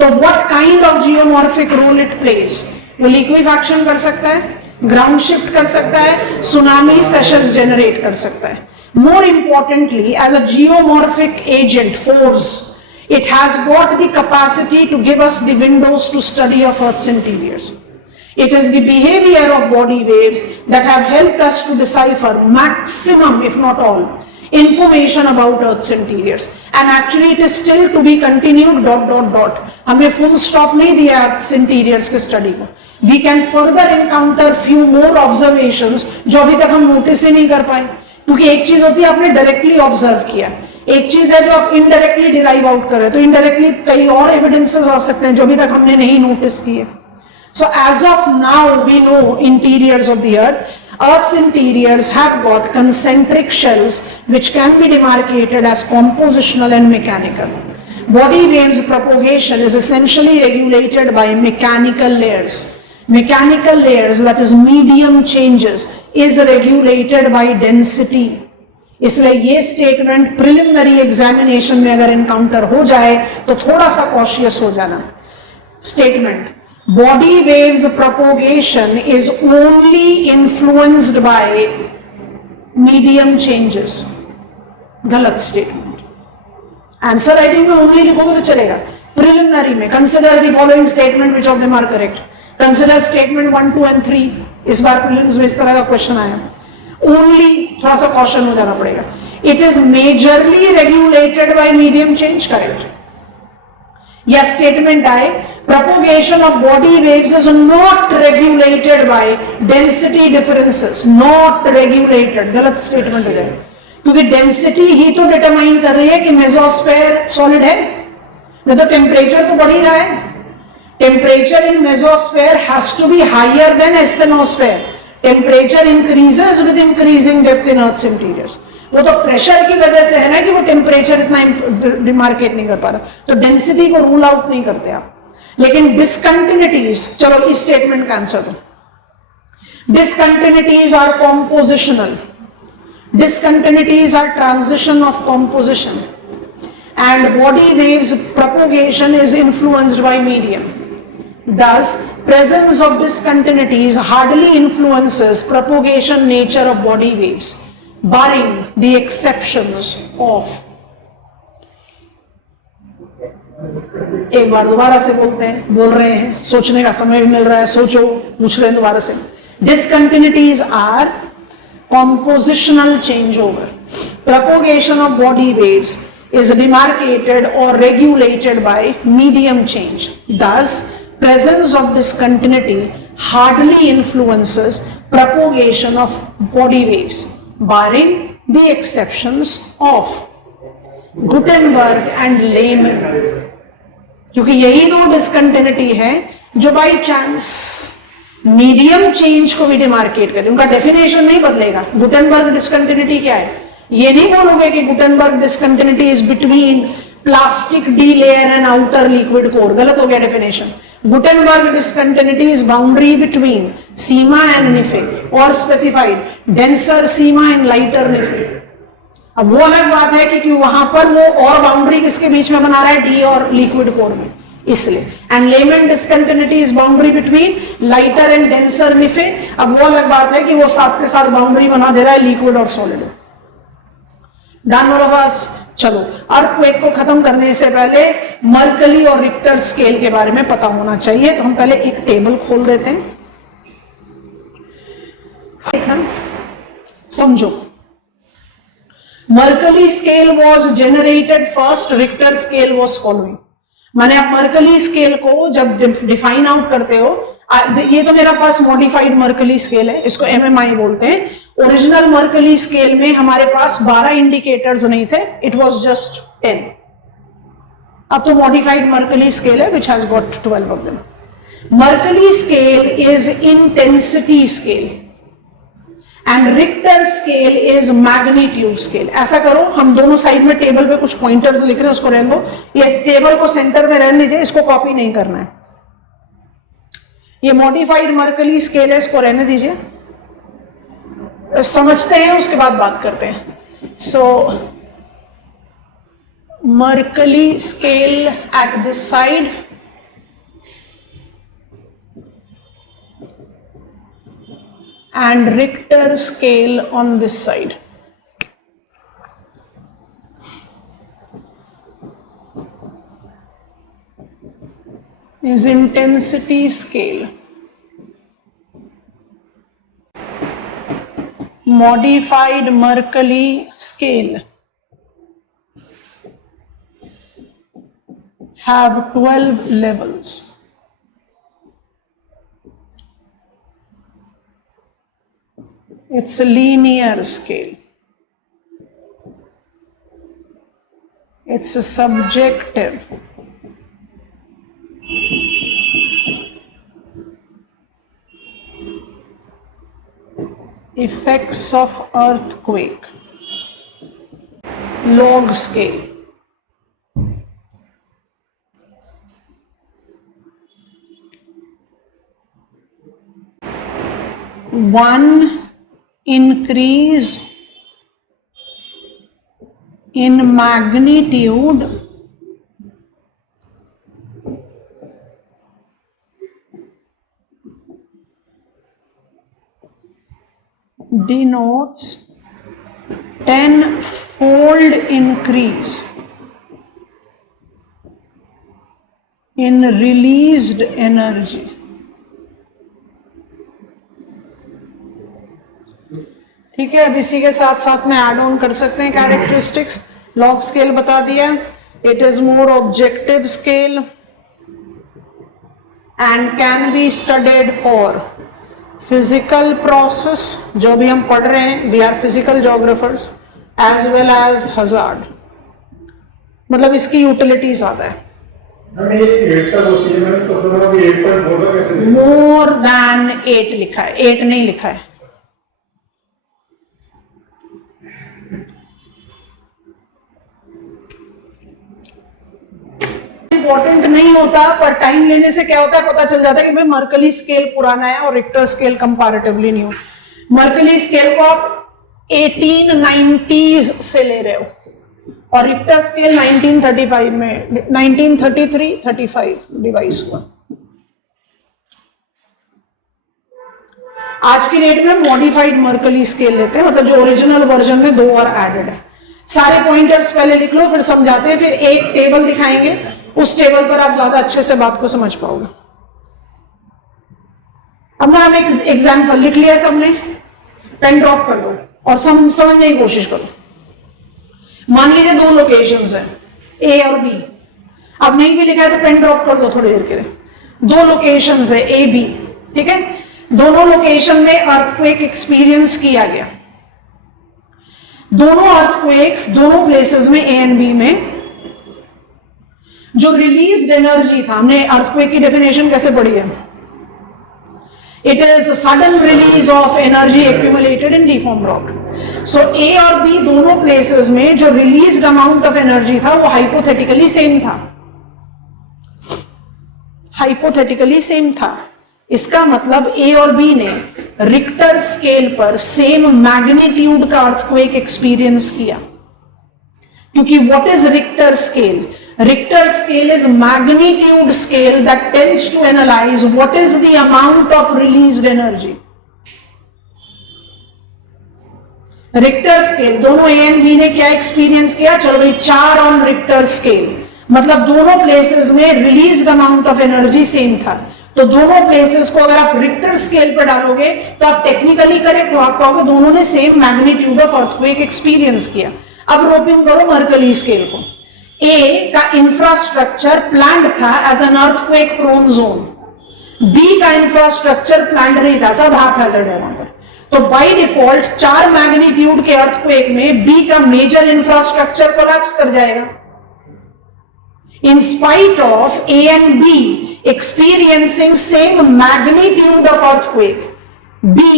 तो what kind of geomorphic role it plays? वो liquefaction कर सकता है, ground shift कर सकता है, tsunami sessions generate कर सकता है। More importantly, as a geomorphic agent force, it has got the capacity to give us the windows to study of Earth's interiors. It is the behavior of body waves that have helped us to decipher maximum, if not all, information about Earth's interiors. And actually it is still to be continued ... हमें full stop नहीं दिया Earth's interiors के study को। We can further encounter few more observations जो अभी तक हम notice ही नहीं कर पाए, क्योंकि एक चीज होती है आपने directly observe किया, एक चीज है जो आप indirectly derive out कर रहे हैं। तो indirectly कई और evidences आ सकते हैं जो अभी तक हमने नहीं notice किए। So as of now we know interiors of the earth. Earth's interiors have got concentric shells which can be demarcated as compositional and mechanical. Body waves propagation is essentially regulated by mechanical layers. Mechanical layers, that is medium changes, is regulated by density. इसलिए ये statement preliminary examination में अगर encounter हो जाए तो थोड़ा सा cautious हो जाना। Statement, body waves propagation is only influenced by medium changes. गलत स्टेटमेंट। आंसर राइटिंग में ओनली लिखोगे तो चलेगा। प्रिलिमिनरी में consider the following statement which of them are correct. Consider statement 1, 2 and 3। इस बार प्रीलिम्स में इस तरह का क्वेश्चन आया, ओनली थोड़ा सा कॉशन हो जाना पड़ेगा। It is majorly regulated by medium change, correct. या स्टेटमेंट आए propagation of body waves is not regulated by density differences, not regulated, गलत स्टेटमेंट हो जाए, क्योंकि डेंसिटी ही तो डिटरमाइन कर रही है कि मेसोस्फेयर सॉलिड है, नहीं तो टेम्परेचर तो बढ़ ही रहा है. Temperature in mesosphere has to be higher than asthenosphere. Temperature increases with increasing depth in earth's interiors. वो तो प्रेशर की वजह से है ना कि वो टेम्परेचर इतना डिमार्केट नहीं कर पा रहा, तो डेंसिटी को रूल आउट नहीं करते आप. लेकिन डिसकंटिन्यूटीज, चलो इस स्टेटमेंट का आंसर दो. Discontinuities are compositional. Discontinuities are transition of composition, and body waves propagation is influenced by medium. Thus, presence of discontinuities hardly influences propagation nature of body waves, barring the exceptions of. एक बार दोबारा से बोलते हैं, बोल रहे हैं, सोचने का समय भी मिल रहा है, सोचो, पूछ रहे हैं दोबारा से. Discontinuities are compositional changeover. Propagation of body waves is demarcated or regulated by medium change. Thus, presence of discontinuity hardly influences propagation of body waves, barring the exceptions of Gutenberg and Lehmann. क्योंकि यही दो discontinuity है जो by chance medium change को भी demarcate करें. उनका definition नहीं बदलेगा. गुटेनबर्ग डिसकंटिन्यूटी क्या है, ये नहीं बोलोगे कि Gutenberg discontinuity is between plastic D layer and outer liquid core. गलत हो गया definition. Gutenberg discontinuity is boundary between Seema and NIFE, और specified denser SIMA and lighter NIFE. अब वो अलग बात है कि वहां पर वो और बाउंड्री किसके बीच में बना रहा है, डी और लिक्विड कोर में, इसलिए. And Lehmann discontinuity is boundary between lighter and denser NIFE. अब वो अलग बात है कि वो साथ के साथ बाउंड्री बना दे रहा है लिक्विड और solid. Done all of us. चलो, अर्थक्वेक को खत्म करने से पहले मर्कली और रिक्टर स्केल के बारे में पता होना चाहिए, तो हम पहले एक टेबल खोल देते हैं. समझो, Mercalli scale was generated first, Richter scale was following. माने आप मर्कली स्केल को जब डिफाइन आउट करते हो, ये तो मेरा पास मॉडिफाइड मर्कली स्केल है, इसको MMI बोलते हैं. ओरिजिनल मर्कली स्केल में हमारे पास 12 इंडिकेटर्स नहीं थे, इट वाज जस्ट 10. अब तो मॉडिफाइड मर्कली स्केल है which has got 12 of them. Mercalli scale is intensity scale and Richter scale is magnitude scale. ऐसा करो, हम दोनों साइड में टेबल पे कुछ पॉइंटर्स लिख रहे हैं, उसको रहने दो. ये टेबल को सेंटर में रहने दीजिए, इसको कॉपी नहीं करना है. ये मॉडिफाइड मर्कली स्केल है, इसको रहने दीजिए, समझते हैं उसके बाद बात करते हैं. So Mercalli scale at this side, and Richter scale on this side. Is intensity scale. Modified Mercalli scale have 12 levels. It's a linear scale. It's a subjective. Effects of earthquake. Log scale. One increase in magnitude denotes 10-fold increase in released energy. ठीक है, अब इसी के साथ साथ में add on कर सकते हैं कैरेक्टरिस्टिक्स. लॉग स्केल बता दिया, It is more objective scale and can be studied for physical process, जो भी हम पढ़ रहे हैं, we are physical geographers, as well as hazard. मतलब इसकी यूटिलिटी ज्यादा है. मैम ये 8 तक होती है मैम, तो फिर अभी 8.4 का कैसे देखें? मोर देन 8 लिखा है, 8 नहीं लिखा है. इंपॉर्टेंट नहीं होता, पर टाइम लेने से क्या होता है पता चल जाता है कि भाई मर्कली स्केल पुराना है और Richter scale comparatively new. Mercalli scale को आप 1890s से ले रहे हो और रिक्टर स्केल 1935 में 1933-35 डिवाइस हुआ. आज की डेट में मॉडिफाइड मर्कली स्केल लेते हैं, मतलब जो ओरिजिनल वर्जन में 2 और एडेड है. सारे पॉइंटर्स पहले लिख लो, फिर समझाते हैं, फिर एक टेबल दिखाएंगे, उस टेबल पर आप ज्यादा अच्छे से बात को समझ पाओगे. अब ना हम एक एग्जाम्पल लिख लिया सबने, पेन ड्रॉप कर दो और समझने की कोशिश करो. मान लीजिए 2 लोकेशंस हैं, ए और बी. अब नहीं भी लिखा है तो पेन ड्रॉप कर दो थोड़ी देर के लिए. 2 लोकेशंस है ए बी, ठीक है. दोनों लोकेशन में अर्थक्वेक एक्सपीरियंस किया गया. दोनों अर्थक्वेक दोनों प्लेसेस में ए एंड बी में जो रिलीज्ड एनर्जी था, हमने अर्थक्वेक की डेफिनेशन कैसे पढ़ी है? It is sudden release of energy accumulated in deform rock. So A और बी दोनों प्लेसेस में जो रिलीज्ड अमाउंट ऑफ एनर्जी था वो हाइपोथेटिकली सेम था. हाइपोथेटिकली सेम था. इसका मतलब ए और बी ने रिक्टर स्केल पर सेम मैग्नीट्यूड का अर्थक्वेक एक्सपीरियंस किया. क्योंकि what is Richter scale? Richter scale is magnitude scale that tends to analyze what is the amount of released energy. Richter scale दोनों A and B ने क्या experience किया? चलो भाई 4 ऑन Richter scale, मतलब दोनों प्लेसेस में released amount of energy same था. तो दोनों प्लेसेस को अगर आप Richter scale पर डालोगे तो आप टेक्निकली करेक्ट हो, आप कहोगे दोनों ने same magnitude of earthquake experience किया. अब रोपिंग करो मर्कली स्केल को. ए का इंफ्रास्ट्रक्चर प्लान्ड था as an earthquake prone zone. B का इंफ्रास्ट्रक्चर प्लान्ड नहीं था, सब हाफ हैजर्ड है वहां पर. तो बाय डिफॉल्ट 4 मैग्नीट्यूड के अर्थक्वेक में बी का मेजर इंफ्रास्ट्रक्चर कोलैप्स कर जाएगा. In spite of A and B experiencing same magnitude of earthquake, B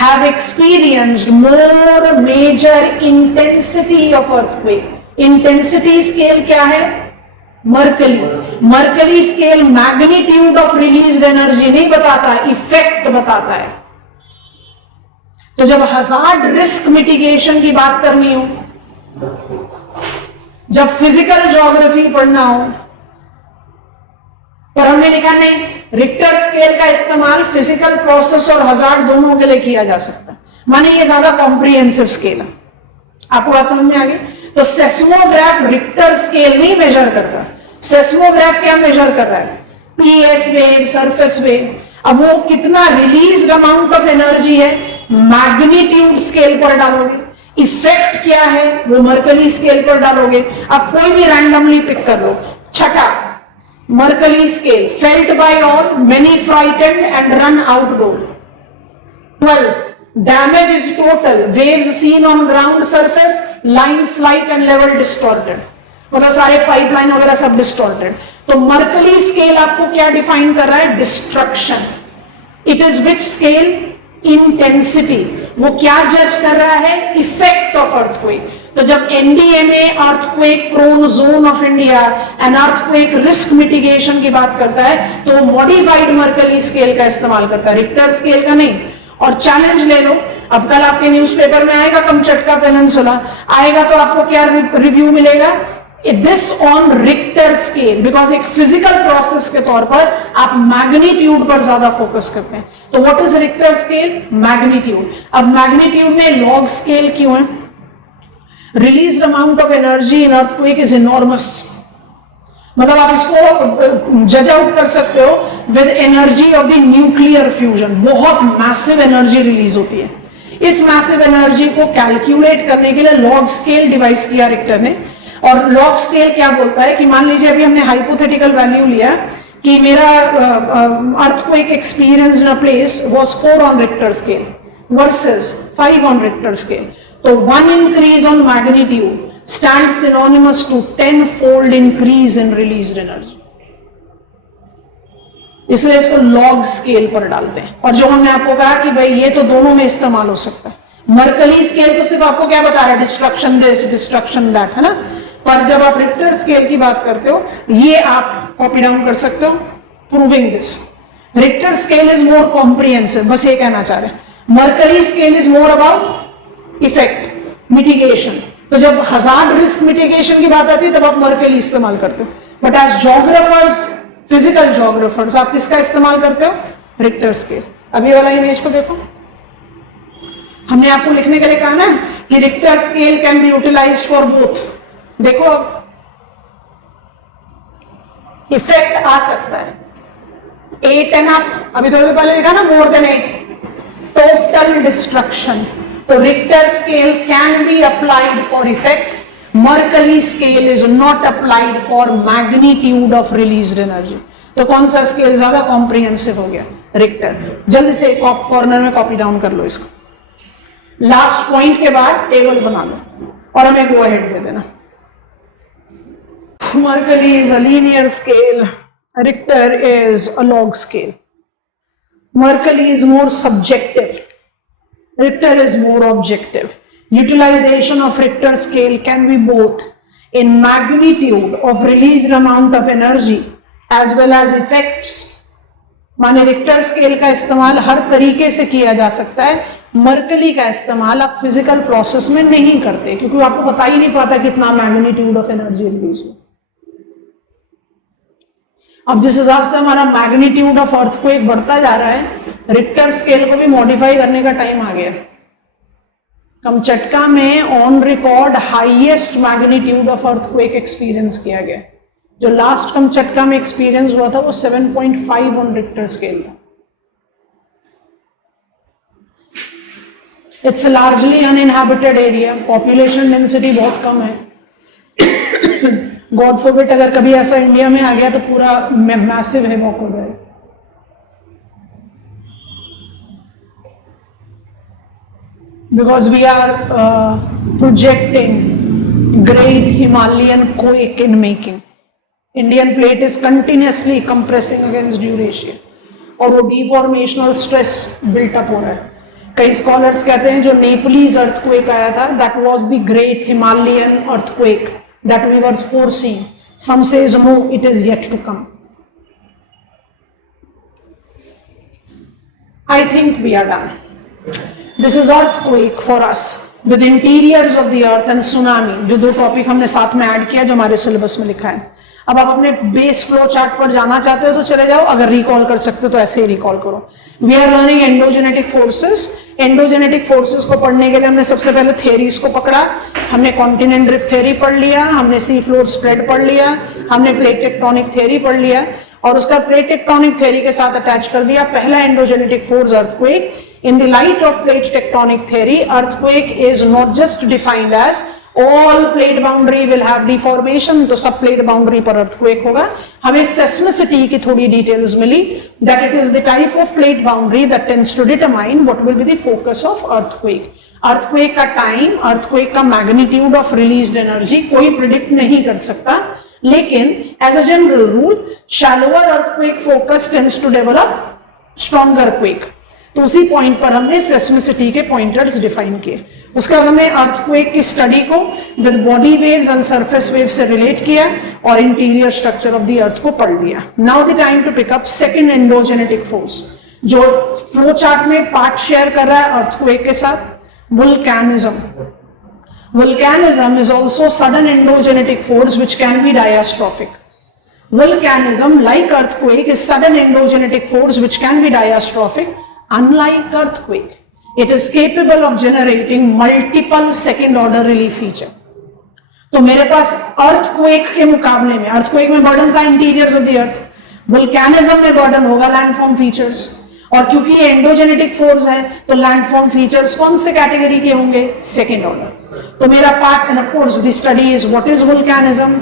have experienced more major intensity of earthquake. Intensity scale क्या है? Mercalli. Mercalli scale magnitude of released energy नहीं बताता, effect बताता है. तो जब हजार्ड रिस्क मिटिगेशन की बात करनी हो, जब फिजिकल ज्योग्राफी पढ़ना हो, पर हमने लिखा नहीं रिक्टर स्केल का इस्तेमाल फिजिकल प्रोसेस और हजार्ड दोनों के लिए किया जा सकता है. माने ये ज्यादा कॉम्प्रिहेंसिव स्केल है. आपको बात समझ में आ गई? तो सेस्मोग्राफ रिक्टर स्केल नहीं मेजर करता. सेस्मोग्राफ क्या मेजर कर रहा है? PS wave, surface wave. अब वो कितना रिलीज अमाउंट ऑफ एनर्जी है, मैग्नीट्यूड स्केल पर डालोगे. इफेक्ट क्या है, वो मर्कली स्केल पर डालोगे. अब कोई भी रैंडमली पिक कर लो. छठा Mercalli scale, felt by all, many frightened and run outdoor. 12th damage is total, waves seen on ground surface, lines slight and level distorted. मतलब सारे पाइपलाइन वगैरह सब डिस्टॉर्टेड. तो मर्कली स्केल आपको क्या डिफाइन कर रहा है? Destruction. It is which scale? Intensity. वो क्या जज कर रहा है? Effect of earthquake. तो जब NDMA earthquake prone zone of India and earthquake risk mitigation की बात करता है तो मॉडिफाइड मर्कली स्केल का इस्तेमाल करता है, रिक्टर स्केल का नहीं. और चैलेंज ले लो, अब कल आपके न्यूज़पेपर में आएगा कमचटका पेनिनसुला आएगा तो आपको क्या रिव्यू मिलेगा? This on Richter scale, because एक फिजिकल प्रोसेस के तौर पर आप मैग्नीट्यूड पर ज्यादा फोकस करते हैं. तो what is Richter scale? Magnitude. अब मैग्नीट्यूड में लॉग स्केल क्यों है? Released amount of energy in earthquake is enormous. मतलब आप इसको जज आउट कर सकते हो with energy of the nuclear fusion. बहुत मैसिव एनर्जी रिलीज होती है. इस मैसिव एनर्जी को कैलकुलेट करने के लिए लॉग स्केल डिवाइस किया रिक्टर ने. और लॉग स्केल क्या बोलता है कि मान लीजिए अभी हमने हाइपोथेटिकल वैल्यू लिया कि मेरा earthquake experience in a place was 4 on Richter scale versus 5 on Richter scale, तो 1 increase on magnitude stand synonymous to 10-fold increase in released energy, इसलिए इसको लॉग स्केल पर डालते हैं। और जो हमने आपको कहा कि भाई ये तो दोनों में इस्तेमाल हो सकता है, मर्कली स्केल तो सिर्फ आपको क्या बता रहा है, डिस्ट्रक्शन दिस डिस्ट्रक्शन दैट, है ना, पर जब आप रिक्टर स्केल की बात करते हो ये आप कॉपी डाउन कर सकते हो, proving this. Richter scale is more comprehensive, बस ये कहना चाह रहे हैं। Mercalli scale is more about effect mitigation, तो जब हजार्ड रिस्क मिटिगेशन की बात आती है तब आप मर्कली इस्तेमाल करते हो, but as geographers, physical geographers, आप किसका इस्तेमाल करते हो, रिक्टर स्केल। अभी वाला इमेज को देखो, हमने आपको लिखने के लिए कहा ना कि Richter scale can be utilised for both. देखो अब इफेक्ट आ सकता है 8 एंड अप, अभी थोड़ी देर पहले लिखा ना मोर देन 8, टोटल डिस्ट्रक्शन, तो Richter scale can be applied for effect, Mercalli scale is not applied for magnitude of released energy. तो कौन सा स्केल ज्यादा कॉम्प्रिहेंसिव हो गया, रिक्टर। जल्दी से कॉर्नर में कॉपी डाउन कर लो इसको, लास्ट पॉइंट के बाद टेबल बना लो और हमें गो अहेड दे देना। Mercalli is a linear scale, Richter is a log scale. Mercalli is more subjective, Richter is more objective. Utilization of Richter scale can be both in magnitude of released amount of energy as well as effects. माने Richter scale का इस्तेमाल हर तरीके से किया जा सकता है, Mercalli का इस्तेमाल आप फिजिकल प्रोसेस में नहीं करते क्योंकि आपको पता ही नहीं पता कितना मैग्नीट्यूड ऑफ एनर्जी रिलीज हो। अब जिस हिसाब से हमारा मैग्नीट्यूड ऑफ अर्थक्वेक बढ़ता जा रहा है, रिक्टर स्केल को भी मॉडिफाई करने का टाइम आ गया। कमचटका में on record highest magnitude of earthquake experience किया गया। जो लास्ट कमचटका में एक्सपीरियंस हुआ था वो 7.5 ऑन रिक्टर स्केल था। It's largely uninhabited area, population density बहुत कम है। गॉड फॉरबिड अगर कभी ऐसा इंडिया में आ गया तो पूरा मैसिव हैवॉक हो जाए। Because we are projecting great Himalayan quake in making, Indian plate is continuously compressing against Eurasia और वो डिफॉर्मेशनल स्ट्रेस बिल्टअप हो रहा है। कई स्कॉलर्स कहते हैं जो नेपलीज अर्थक्वेक आया था that was the great Himalayan earthquake that we were foreseeing. Some says no, it is yet to come. I think we are done. This is earthquake for us with interiors of the earth and tsunami, जो दो topic हमने साथ में add किया जो हमारे syllabus में लिखा है। अब आप अपने बेस फ्लो चार्ट पर जाना चाहते हो तो चले जाओ, अगर रिकॉल कर सकते हो तो ऐसे ही रिकॉल करो। We are learning endogenetic forces. Endogenetic forces को पढ़ने के लिए हमने सबसे पहले थ्योरीज को पकड़ा। हमने कॉन्टिनेंट ड्रिफ्ट थ्योरी पढ़ लिया, हमने सी फ्लोर स्प्रेड पढ़ लिया, हमने प्लेट टेक्टोनिक थ्योरी पढ़ लिया और उसका प्लेट टेक्टोनिक थ्योरी के साथ अटैच कर दिया पहला endogenetic force earthquake. In the light of plate tectonic theory, earthquake is not just defined as all plate boundary will have deformation, तो सब plate boundary पर earthquake होगा। हमें seismicity की थोड़ी details milli that it is the type of plate boundary that tends to determine what will be the focus of earthquake. earthquake का time, earthquake का magnitude of released energy कोई predict नहीं कर सकता, लेकिन as a general rule, shallower earthquake focus tends to develop stronger quake। तो उसी point पर हमने सेस्मिसिटी के पॉइंटर्स डिफाइन किए। उसके बाद हमने अर्थक्वेक की स्टडी को with body waves and surface wave से रिलेट किया और interior structure of the earth को पढ़ लिया। Now the time to pick up second endogenetic force जो फ्लो चार्ट में पार्ट शेयर कर रहा है अर्थक्वेक के साथ, volcanism. Volcanism is also sudden endogenetic force which can be diastrophic. Volcanism, like earthquake, is sudden endogenic force which can be diastrophic. Unlike earthquake, it is capable of generating multiple second order relief feature. तो मेरे पास earthquake के मुकाबले में, earthquake में burden था interiors of the earth, volcanism में burden होगा landform features. और क्योंकि ये एंडोजेनेटिक फोर्स है तो लैंडफॉर्म फीचर्स कौन से कैटेगरी के होंगे? Second order. तो मेरा part, and of course the study is what is volcanism,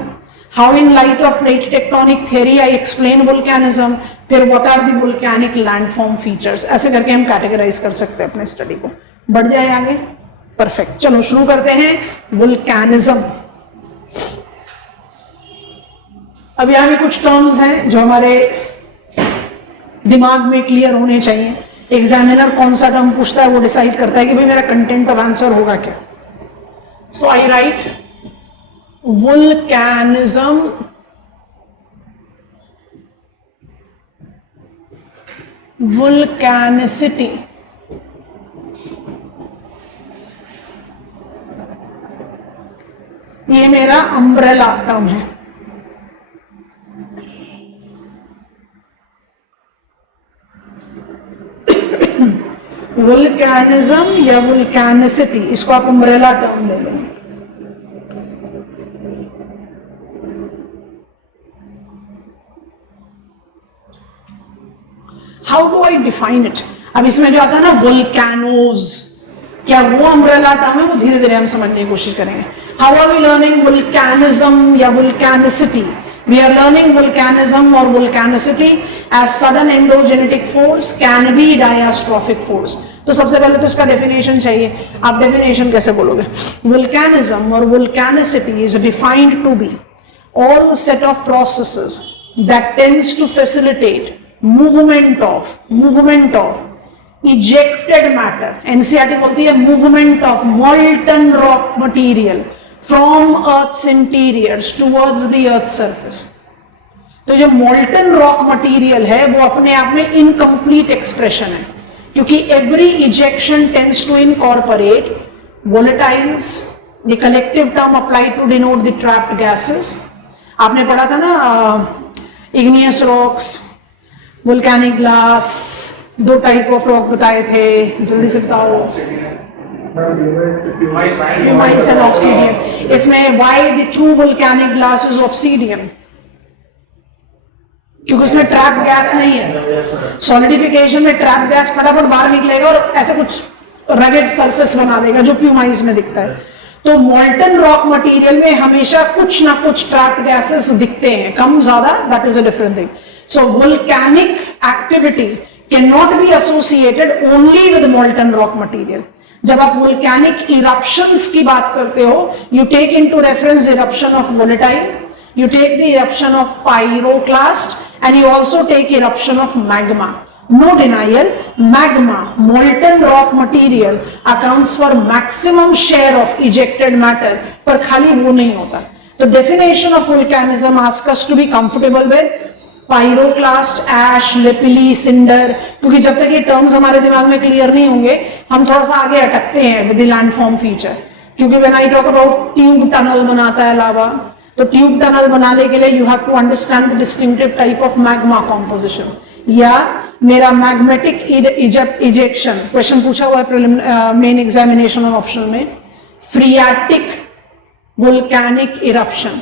how in light of plate tectonic theory I explain volcanism, फिर what are the volcanic landform features, ऐसे करके हम कैटेगराइज कर सकते हैं अपने स्टडी को। बढ़ जाए आगे, परफेक्ट। चलो शुरू करते हैं वोल्केनिज्म। अब यहां भी कुछ टर्म्स हैं जो हमारे दिमाग में क्लियर होने चाहिए। एग्जामिनर कौन सा टर्म पूछता है वो डिसाइड करता है कि भाई मेरा कंटेंट ऑफ आंसर होगा क्या। सो आई राइट वोल्केनिज्म वोल्केनिसिटी, ये मेरा अम्ब्रेला टर्म है। वोल्केनिज्म या वोल्केनिसिटी, इसको आप अम्ब्रेला टर्म ले लेंगे। How do I define it? अब इसमें जो आता है ना वोल्केनोज, क्या वो अम्ब्रेला टर्म है? वो धीरे धीरे हम समझने की कोशिश करेंगे। How are we learning volcanism या volcanicity? We are learning volcanism or volcanicity as sudden endogenetic force can be diastrophic force. तो सबसे पहले तो इसका डेफिनेशन चाहिए। आप डेफिनेशन कैसे बोलोगे? Volcanism or volcanicity is defined to be all set of processes that tends to facilitate movement of ejected matter. NCERT बोलती है movement of molten rock material from Earth's interiors towards the Earth's surface. तो जो molten rock material है वो अपने आप में incomplete expression है, क्योंकि every ejection tends to incorporate volatiles, the collective term applied to denote the trapped gases. आपने पढ़ा था ना igneous rocks, volcanic glass, दो टाइप ऑफ रॉक बताए थे, जल्दी से बताओ। Pumice and obsidian. इसमें why the true volcanic glass is obsidian? क्योंकि उसमें ट्रैप गैस नहीं है। सॉलिडिफिकेशन में ट्रैप गैस फटाफट बाहर निकलेगा और ऐसे कुछ रगेड सरफेस बना देगा जो प्यूमाइस में दिखता है। तो मोल्टन रॉक मटेरियल में हमेशा कुछ ना कुछ ट्रैप गैसेस दिखते हैं, कम ज्यादा, that is a different thing. So volcanic activity can not be associated only with molten rock material. जब आप वोल्केनिक इरप्शंस की बात करते हो, you take into reference eruption of volatile, you take the eruption of pyroclast and you also take eruption of magma. No denial, magma, molten rock material accounts for maximum share of ejected matter, पर खाली वो नहीं होता। तो definition of volcanism asks us to be comfortable with pyroclast, ash, lapilli, cinder, क्योंकि जब तक ये terms हमारे दिमाग में clear नहीं होंगे हम थोड़ा सा आगे अटकते हैं with the landform feature। क्योंकि when I talk about tube tunnel बनाता है लावा, तो ट्यूब टनल बनाने के लिए you have to understand the distinctive type of magma composition. या मेरा मैग्मेटिक इजेक्शन क्वेश्चन पूछा हुआ है मेन एग्जामिनेशन और ऑप्शनल में, फ्रियाटिक वोल्केनिक इरप्शन।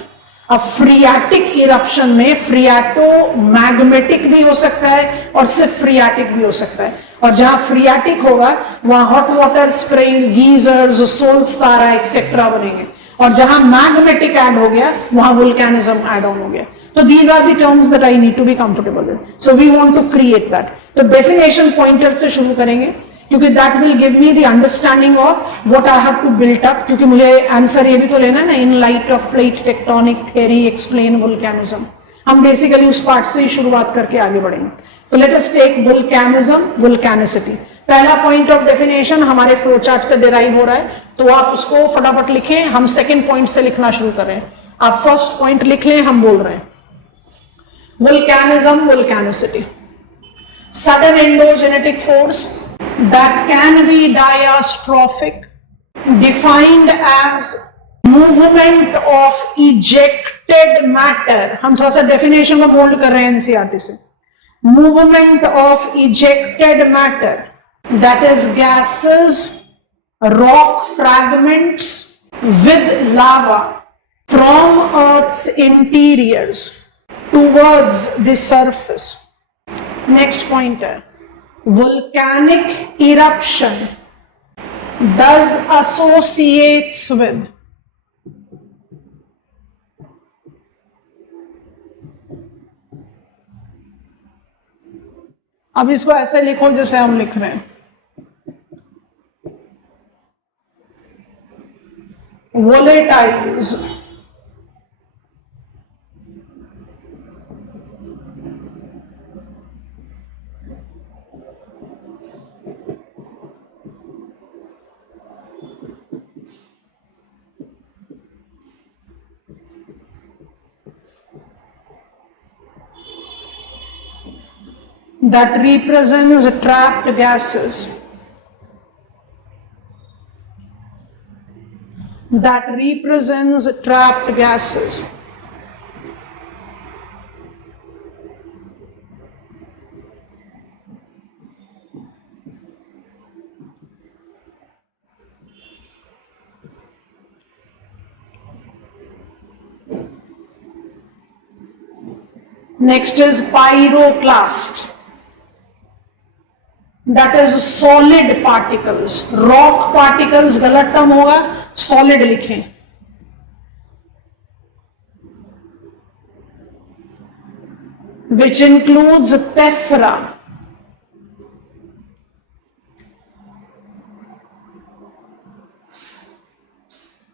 अब फ्रियाटिक इरप्शन में फ्रियाटो मैग्मेटिक भी हो सकता है और सिर्फ फ्रियाटिक भी हो सकता है, और जहां फ्रियाटिक होगा वहां हॉट वाटर स्प्रिंग, गीजर्स, सोल्फ तारा एक्सेट्रा बनेंगे, और जहां मैग्मेटिक ऐड हो गया वहां वोल्केनिज्म ऐड ऑन हो गया। तो these are the terms that I need to be comfortable with, so we want to create that. तो डेफिनेशन पॉइंटर से शुरू करेंगे क्योंकि that will give me the understanding of what I have to built up, क्योंकि मुझे answer ये भी तो लेना है ना, in light of plate tectonic theory explain volcanism. हम बेसिकली उस पार्ट से ही शुरुआत करके आगे बढ़ेंगे। तो let us take volcanism, volcanicity. पहला पॉइंट ऑफ डेफिनेशन हमारे फ्लो चार्ट से डिराइव हो रहा है, तो आप उसको फटाफट लिखें। हम सेकंड पॉइंट से लिखना शुरू कर रहे हैं, आप फर्स्ट पॉइंट लिख लें, हम बोल रहे हैं volcanism, volcanicity, sudden endogenetic force that can be diastrophic, defined as movement of ejected matter. हम थोड़ा सा डेफिनेशन को मोल्ड कर रहे हैं एनसीईआरटी से। Movement of ejected matter, that is gases, rock fragments with lava from Earth's interiors towards the surface. Next pointer, volcanic eruption does associates with. अब इसको ऐसे लिखो जैसे हम लिख रहे हैं, volatiles that represents trapped gases, that represents trapped gases. Next is pyroclast. That is solid particles. Rock particles गलत टर्म होगा, solid लिखें. Which includes tephra.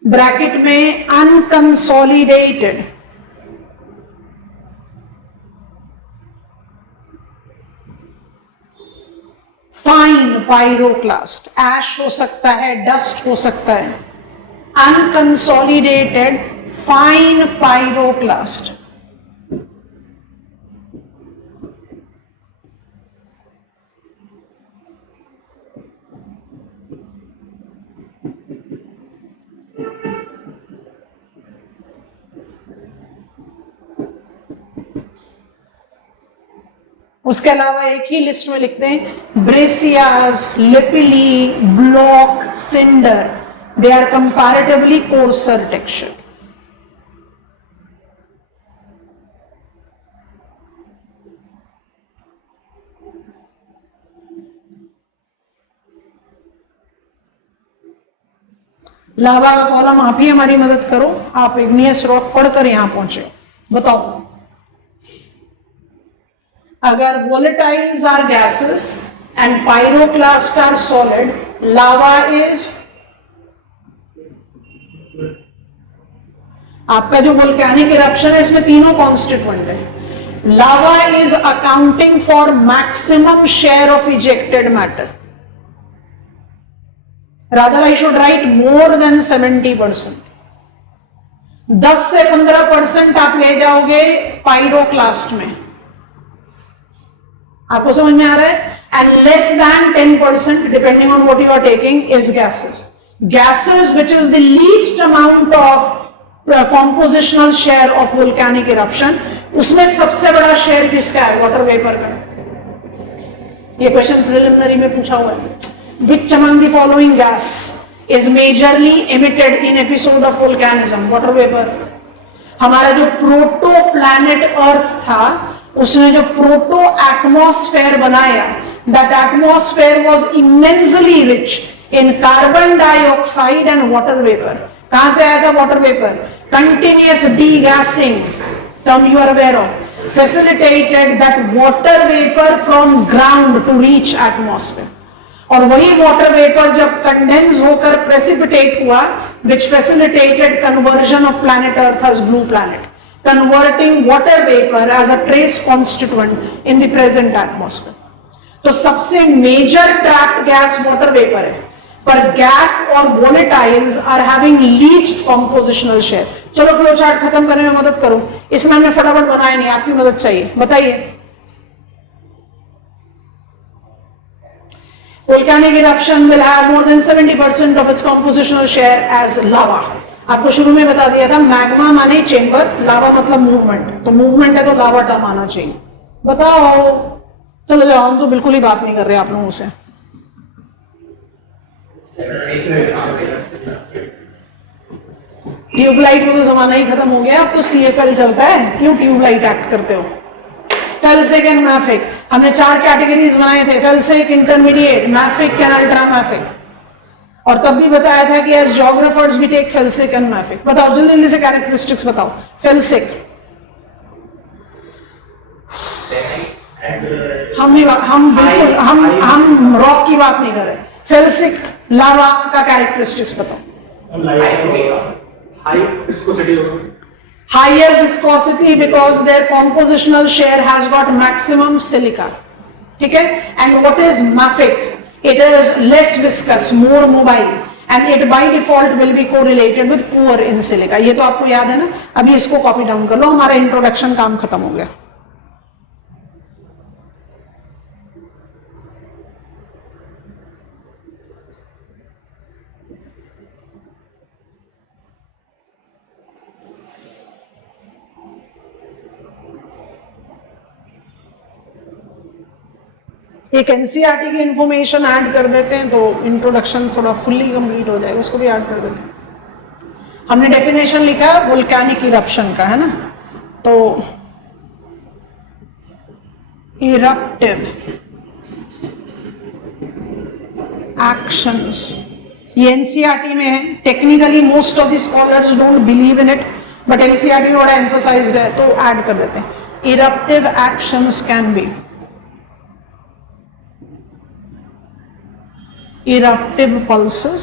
ब्रैकेट में unconsolidated. फाइन पायरोक्लास्ट, ऐश हो सकता है, डस्ट हो सकता है. Unconsolidated fine pyroclast. उसके अलावा एक ही लिस्ट में लिखते हैं breccias, lapilli, block, cinder. They are comparatively coarser texture. Lava का कॉलम आप ही हमारी मदद करो. आप इग्नियस रॉक पढ़कर यहां पहुंचे. बताओ, अगर volatiles are gases and pyroclast are solid, lava is, आपका जो volcanic eruption है इसमें तीनों constituent है. Lava is accounting for maximum share of ejected matter. Rather I should write more than 70%. 10 से 15% आप ले जाओगे pyroclast में. आपको समझ में आ रहा है? And less than 10% depending on what you are taking is gases. Gases which is the least amount of compositional share of volcanic eruption, उसमें सबसे बड़ा शेयर किसका है? वाटर वेपर का. ये क्वेश्चन प्रिलिमिनरी में पूछा हुआ है. Which among the following gas is majorly emitted in episode of volcanism? Water vapor. हमारा जो प्रोटो प्लैनेट अर्थ था, उसने जो प्रोटो एटमॉस्फेयर बनाया, that atmosphere was immensely rich in carbon dioxide and water vapour. कहां से आया था water vapour? Continuous degassing, term you are aware of, facilitated that water vapour from ground to reach atmosphere. और वही water vapour जब condense होकर precipitate हुआ, which facilitated conversion of planet Earth as blue planet, converting water vapor as a trace constituent in the present atmosphere. तो सबसे major trapped gas water vapour है, पर gas और volatiles are having least compositional share. चलो flow chart खत्म करने में मदद करो. इसमें हमने फटाफट बनाया नहीं, आपकी मदद चाहिए. बताइए. Volcanic eruption will have more than 70% of its compositional share as lava. आपको शुरू में बता दिया था, मैग्मा माने चेंबर, लावा मतलब मूवमेंट. तो मूवमेंट है तो लावा टर्म आना चाहिए. बताओ. चलो जाओ, हम तो बिल्कुल ही बात नहीं कर रहे आप लोगों से. ट्यूबलाइट का तो जमाना ही खत्म हो गया. अब तो CFL चलता है. क्यों ट्यूबलाइट एक्ट करते हो? Felsic and mafic. हमने 4 कैटेगरीज बनाए थे, felsic, intermediate, mafic and ultra mafic. और तब भी बताया था कि as geographers we take felsic and mafic. बताओ जल्दी जल्दी से कैरेक्टरिस्टिक्स बताओ। फेल्सिक हम बिल्कुल हम रॉक की बात नहीं कर रहे। फेल्सिक लावा का कैरेक्टरिस्टिक्स बताओ। हाई विस्कोसिटी होगा, higher viscosity because their compositional share has got maximum silica, ठीक है। and what is mafic? It is less viscous, more mobile and it by default will be correlated with poor in silica। ये तो आपको याद है ना। अभी इसको कॉपी डाउन कर लो, हमारा इंट्रोडक्शन काम खत्म हो गया। एक एनसीईआरटी की इंफॉर्मेशन ऐड कर देते हैं तो इंट्रोडक्शन थोड़ा फुल्ली कंप्लीट हो जाएगा, उसको भी ऐड कर देते हैं। हमने डेफिनेशन लिखा वोल्केनिक इरप्शन का, है ना। तो इरप्टिव एक्शंस, ये एनसीईआरटी में है। Technically most of the scholars don't believe in it, but NCERT थोड़ा एम्फसाइज्ड है तो ऐड कर देते हैं। Eruptive actions can be eruptive pulses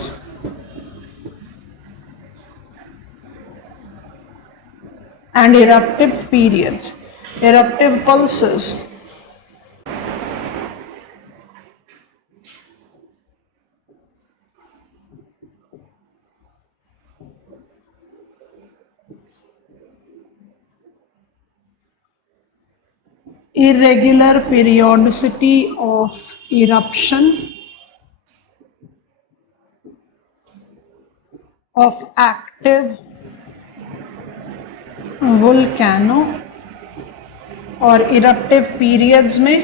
and eruptive periods. Eruptive pulses irregular periodicity of eruption of active volcano और eruptive periods में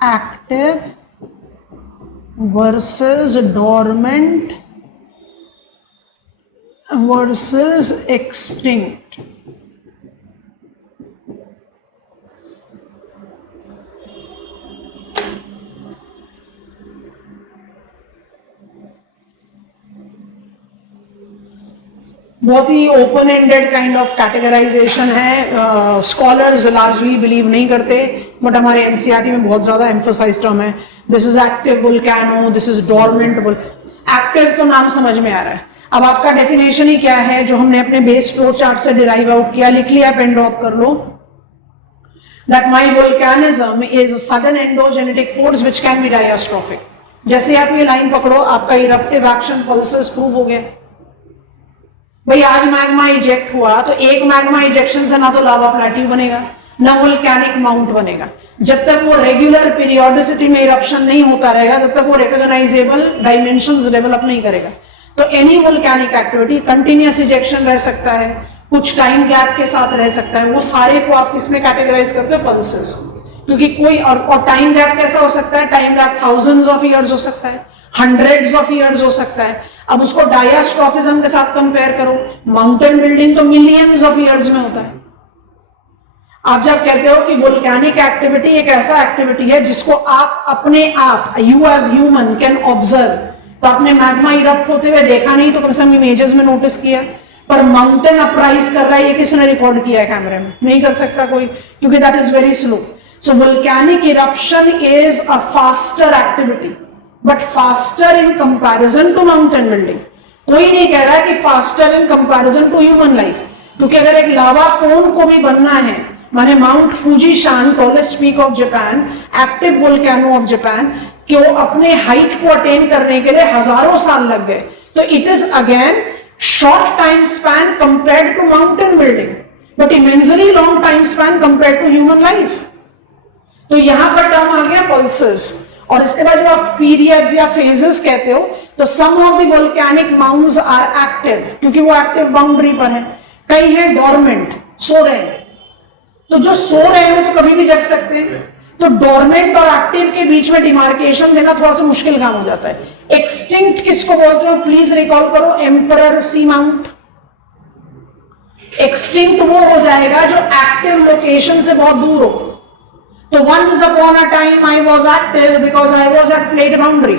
active versus dormant versus extinct। बहुत ही open ended kind of categorisation है। Scholars largely believe नहीं करते, but हमारे NCERT में बहुत ज्यादा एम्फसाइज्ड टर्म है। This is active volcano, this is dormant. Active तो नाम समझ में आ रहा है। अब आपका डेफिनेशन ही क्या है जो हमने अपने बेस फ्लो चार्ट से डिराइव आउट किया, लिख लिया, पेन ड्रॉप कर लो। That my volcanism is a sudden endogenetic force which can be diastrophic. जैसे आप ये लाइन पकड़ो, आपका इरप्टिव एक्शन पल्सेस प्रूव हो गया। भाई आज मैग्मा इजेक्ट हुआ तो एक मैग्मा इजेक्शन से ना तो लावा प्लेट्यू बनेगा ना वोल्केनिक माउंट बनेगा। जब तक वो रेगुलर पीरियोडिसिटी में इरप्शन नहीं होता रहेगा तब तक वो रिकॉग्नाइजेबल डायमेंशंस डेवलप नहीं करेगा। तो any volcanic activity continuous ejection रह सकता है, कुछ टाइम गैप के साथ रह सकता है, वो सारे को आप किसमें कैटेगराइज करते हो? पल्सेस। क्योंकि कोई और टाइम गैप कैसा हो सकता है? Time gap thousands of years हो सकता है, हंड्रेड्स ऑफ ईयर्स हो सकता है। अब उसको डायस्ट्रोफिज्म के साथ कंपेयर करो, माउंटेन बिल्डिंग तो मिलियंस ऑफ ईयर्स में होता है। आप जब कहते हो कि वोल्केनिक एक्टिविटी एक ऐसा एक्टिविटी है जिसको आप अपने आप, you as human can observe, तो आपने मैग्मा इरप्ट होते हुए देखा नहीं तो कम से कम इमेजेस में नोटिस किया, पर माउंटेन अपराइज कर रहा है ये किसने रिकॉर्ड किया है कैमरे में? नहीं कर सकता कोई, क्योंकि that is very slow. So volcanic eruption is a faster activity, but faster in comparison to mountain building. कोई नहीं कह रहा है कि faster in comparison to human life, क्योंकि अगर एक लावा कोन को भी बनना है, माने mount Fujisan, tallest peak of Japan, active volcano of Japan, कि वो अपने हाइट को अटेन करने के लिए हजारों साल लग गए, तो it is again short time span compared to mountain building, but immensely long time span compared to human life. तो यहां पर टर्म आ गया पल्सेस। और इसके बाद जो आप पीरियड्स या फेजेस कहते हो, तो some of the volcanic mounts are active, क्योंकि वो एक्टिव बाउंड्री पर है, कई हैं डोरमेंट, सो रहे हैं। तो जो सो रहे हैं वो तो कभी भी जग सकते हैं। तो डोरमेंट और एक्टिव के बीच में डिमार्केशन देना थोड़ा सा मुश्किल काम हो जाता है। एक्सटिंक्ट किसको बोलते हो? प्लीज रिकॉल करो, एम्परर सी माउंट। एक्सटिंक्ट वो हो जाएगा जो एक्टिव लोकेशन से बहुत दूर हो। तो once upon a time I was active because I was at plate boundary.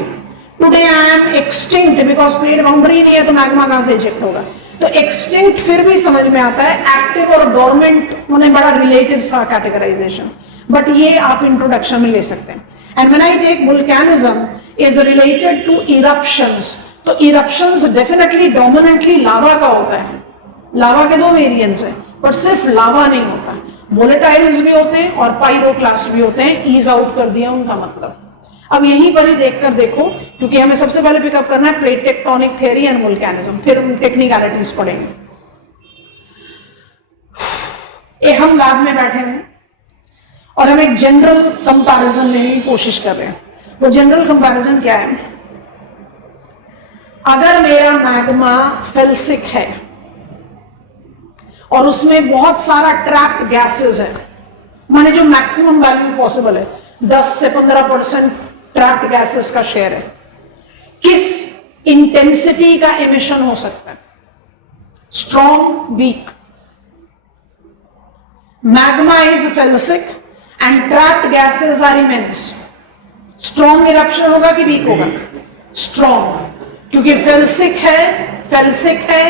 Today I am extinct because plate boundary नहीं है तो मैग्मा कहां से इजेक्ट होगा. तो एक्सटिंक्ट फिर भी समझ में आता है, एक्टिव और डोरमेंट उन्हें बड़ा रिलेटिव सा कैटेगराइजेशन, बट ये आप इंट्रोडक्शन में ले सकते हैं. And when I take volcanism is related to eruptions, तो इरप्शंस डेफिनेटली डोमिनेंटली लावा का होता है. लावा के दो वेरिएंट्स हैं, बट सिर्फ लावा नहीं होता, वोलेटाइल्स भी होते हैं और पायरोक्लास्ट भी होते हैं. ईज आउट कर दिया उनका मतलब. अब यहीं पर ही देखकर देखो, क्योंकि हमें सबसे पहले पिकअप करना है plate tectonic theory and volcanism, फिर हम टेक्निकलिटीज पढ़ेंगे. हम लैब में बैठे हैं और हम एक जनरल कंपैरिजन लेने की कोशिश कर रहे हैं. वो जनरल कंपैरिजन क्या है? अगर मेरा मैग्मा फेल्सिक है और उसमें बहुत सारा ट्रैप्ड गैसेस है, माने जो मैक्सिमम वैल्यू पॉसिबल है 10 से 15% ट्रैप्ड गैसेस का शेयर है, किस इंटेंसिटी का एमिशन हो सकता है? Strong, weak. Magma is felsic and trapped gases are immense. Strong eruption होगा कि वीक होगा? स्ट्रॉन्ग, क्योंकि फेल्सिक है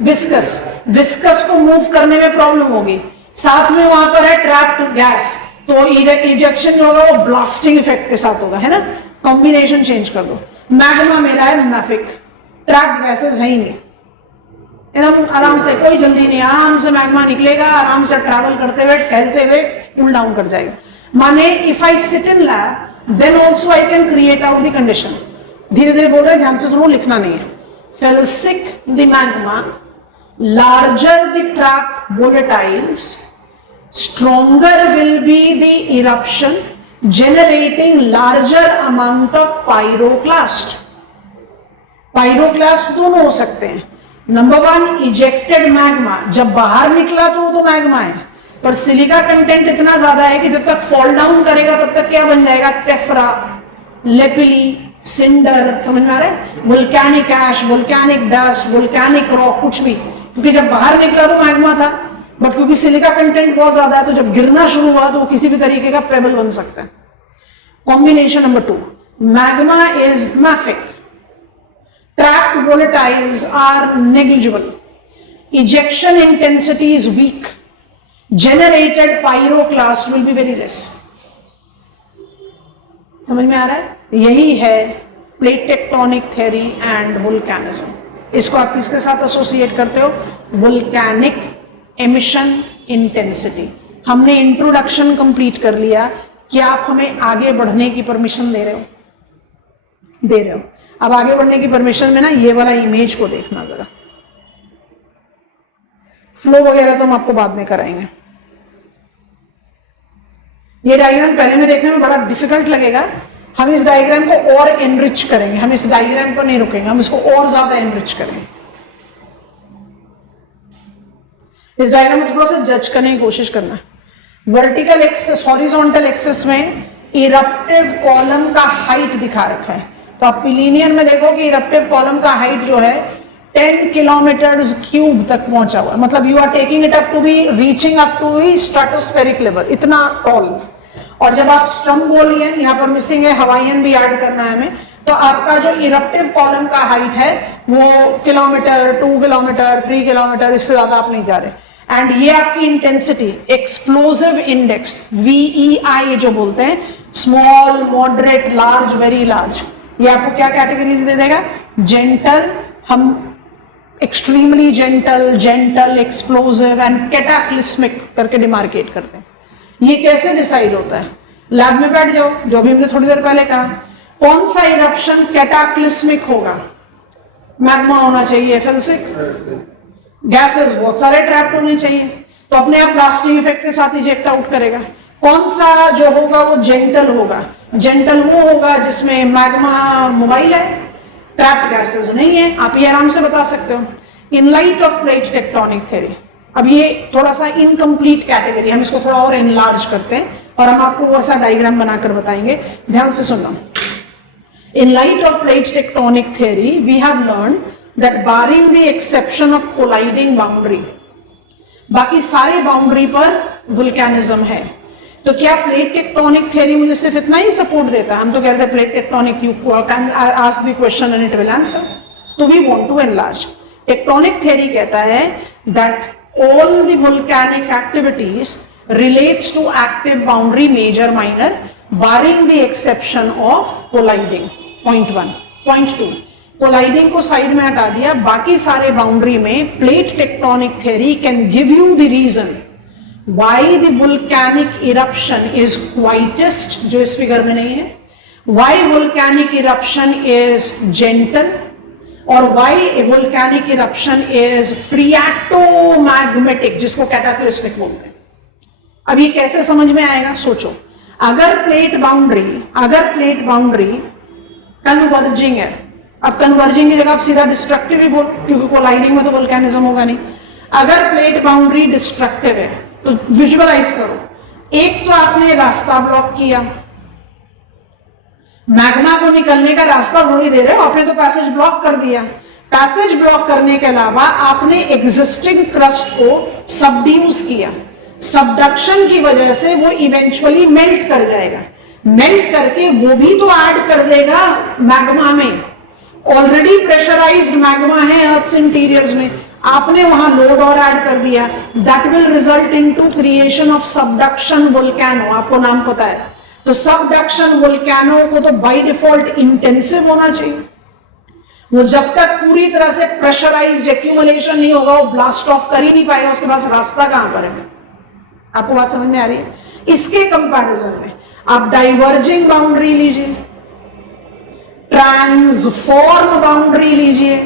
विस्कस. विस्कस को मूव करने में प्रॉब्लम होगी, साथ में वहां पर है ट्रैप्ड गैस, तो इजेक्शन जो होगा वो ब्लास्टिंग इफेक्ट के साथ होगा, है ना. कॉम्बिनेशन चेंज कर दो. मैग्मा मेरा है मैफिक, ट्रैप्ड गैसेस है ही नहीं, एकदम आराम से, कोई जल्दी नहीं, आराम से मैग्मा निकलेगा, आराम से ट्रैवल करते हुए टहलते हुए कूल डाउन कर जाएगा. माने if I sit in lab then also I can create out the condition. धीरे धीरे बोल रहे, ध्यान से सुनो, लिखना नहीं है. Felsic the magma, larger the trapped volatiles, stronger will be the eruption, generating larger amount of pyroclast. Pyroclast दोनों हो सकते हैं. नंबर 1 इजेक्टेड मैग्मा, जब बाहर निकला तो वो तो मैग्मा है, पर सिलिका कंटेंट इतना ज्यादा है कि जब तक फॉल डाउन करेगा तब तक क्या बन जाएगा? Tephra, lapilli, cinder. समझ में आ रहा है? Volcanic ash, volcanic dust, volcanic rock, कुछ भी, क्योंकि जब बाहर निकला तो मैग्मा था, बट क्योंकि सिलिका कंटेंट बहुत ज्यादा है तो जब गिरना शुरू हुआ तो वो किसी भी तरीके का पेबल बन सकता है. Combination number 2, magma is mafic, trapped volatiles are negligible, ejection intensity is weak, generated pyroclast will be very less. समझ में आ रहा है? यही है plate tectonic theory and volcanism. इसको आप किसके साथ एसोसिएट करते हो? Volcanic emission intensity. हमने इंट्रोडक्शन कंप्लीट कर लिया. क्या आप हमें आगे बढ़ने की परमिशन दे रहे हो? दे रहे हो. अब आगे बढ़ने की परमिशन में ना ये वाला इमेज को देखना जरा. फ्लो वगैरह तो हम आपको बाद में कराएंगे. ये डायग्राम पहले में देखने में बड़ा डिफिकल्ट लगेगा. हम इस डायग्राम को और एनरिच करेंगे. हम इस डायग्राम पर नहीं रुकेंगे, हम इसको और ज्यादा एनरिच करेंगे. इस डायग्राम को थोड़ा सा जज करने की कोशिश करना. वर्टिकल एक्सेस, हॉरिजॉन्टल एक्सेस में इरप्टिव कॉलम का हाइट दिखा रखा है. तो आप पिलीनियन में देखो कि इरप्टिव कॉलम का हाइट जो है 10 किलोमीटर्स क्यूब तक पहुंचा हुआ है. मतलब you are taking it up to be reaching up to be stratospheric level, इतना टॉल. और जब आप स्ट्रम्बोलियन, यहाँ पर मिसिंग है, हवाईयन भी ऐड करना है हमें, तो आपका जो इरप्टिव कॉलम का हाइट है वो किलोमीटर, 2 किलोमीटर, 3 किलोमीटर, इससे ज्यादा आप नहीं जा रहे. एंड ये आपकी इंटेंसिटी, एक्सप्लोसिव इंडेक्स, VEI जो बोलते हैं, small, moderate, large, very large, ये आपको क्या कैटेगरीज दे देगा? जेंटल, हम extremely gentle, gentle, explosive and cataclysmic करके डिमार्केट करते हैं. ये कैसे डिसाइड होता है? लैब में बैठ जाओ, जो भी हमने थोड़ी देर पहले कहा. कौन सा इरप्शन कैटाक्लिस्मिक होगा? मैग्मा होना चाहिए फेल्सिक, गैसेस बहुत सारे ट्रैप्ड होने चाहिए, तो अपने आप ब्लास्टिंग इफेक्ट के साथ इजेक्ट आउट करेगा. कौन सा जो होगा वो जेंटल होगा? जेंटल वो होगा जिसमें मैग्मा मोबाइल है, ट्रैप्ड गैसेस नहीं है. आप ये आराम से बता सकते हो. इन light of plate tectonic theory, अब ये थोड़ा सा इनकम्प्लीट कैटेगरी, हम इसको थोड़ा और एनलार्ज करते हैं और हम आपको वैसा डायग्राम बनाकर बताएंगे. ध्यान से सुनना. In light of plate tectonic theory we have learn that barring the exception of colliding boundary, बाकी सारे बाउंड्री पर वोल्केनिज्म है. तो क्या प्लेट टेक्टोनिक थ्योरी मुझे सिर्फ इतना ही सपोर्ट देता है? हम तो कह रहे थे plate tectonic, you can ask the question and it will answer, तो we want to enlarge. Tectonic theory कहता है that all the volcanic activities relates to active boundary major minor barring the exception of colliding, point 1। Point 2, colliding को side में हटा दिया, बाकी सारे boundary में plate tectonic theory can give you the reason why the volcanic eruption is quietest, जो इस figure में नहीं है, why volcanic eruption is gentle, और why volcanic eruption is phreatomagmatic, जिसको कैटाक्लिस्मिक बोलते हैं। अब ये कैसे समझ में आएगा? सोचो, अगर प्लेट बाउंड्री कन्वर्जिंग है, अब कन्वर्जिंग की जगह आप सीधा डिस्ट्रक्टिव ही बोल, क्योंकि कोलाइडिंग में तो वोल्केनिज्म होगा नहीं। अगर प्लेट बाउंड्री डिस्ट्रक्टिव है तो विजुअलाइज करो, एक तो आपने रास्ता ब्लॉक किया, मैग्मा को निकलने का रास्ता थोड़ी दे रहे हो, आपने तो पैसेज ब्लॉक कर दिया। पैसेज ब्लॉक करने के अलावा आपने एग्जिस्टिंग क्रस्ट को सबड्यूस किया, सबडक्शन की वजह से वो इवेंचुअली मेल्ट कर जाएगा, मेल्ट करके वो भी तो ऐड कर देगा मैग्मा में। ऑलरेडी प्रेशराइज्ड मैग्मा है अर्थ इंटीरियर्स में, आपने वहां लोड और ऐड कर दिया, that will result into creation of subduction volcano. आपको नाम पता है, तो सबडक्शन वोल्केनो को तो बाय डिफॉल्ट इंटेंसिव होना चाहिए। वो जब तक पूरी तरह से प्रेशराइज्ड एक्यूमुलेशन नहीं होगा वो ब्लास्ट ऑफ कर ही नहीं पाएगा, उसके पास रास्ता कहां पर है? आपको बात समझ में आ रही है? इसके कंपैरिजन में आप डाइवर्जिंग बाउंड्री लीजिए, ट्रांसफॉर्म बाउंड्री लीजिए,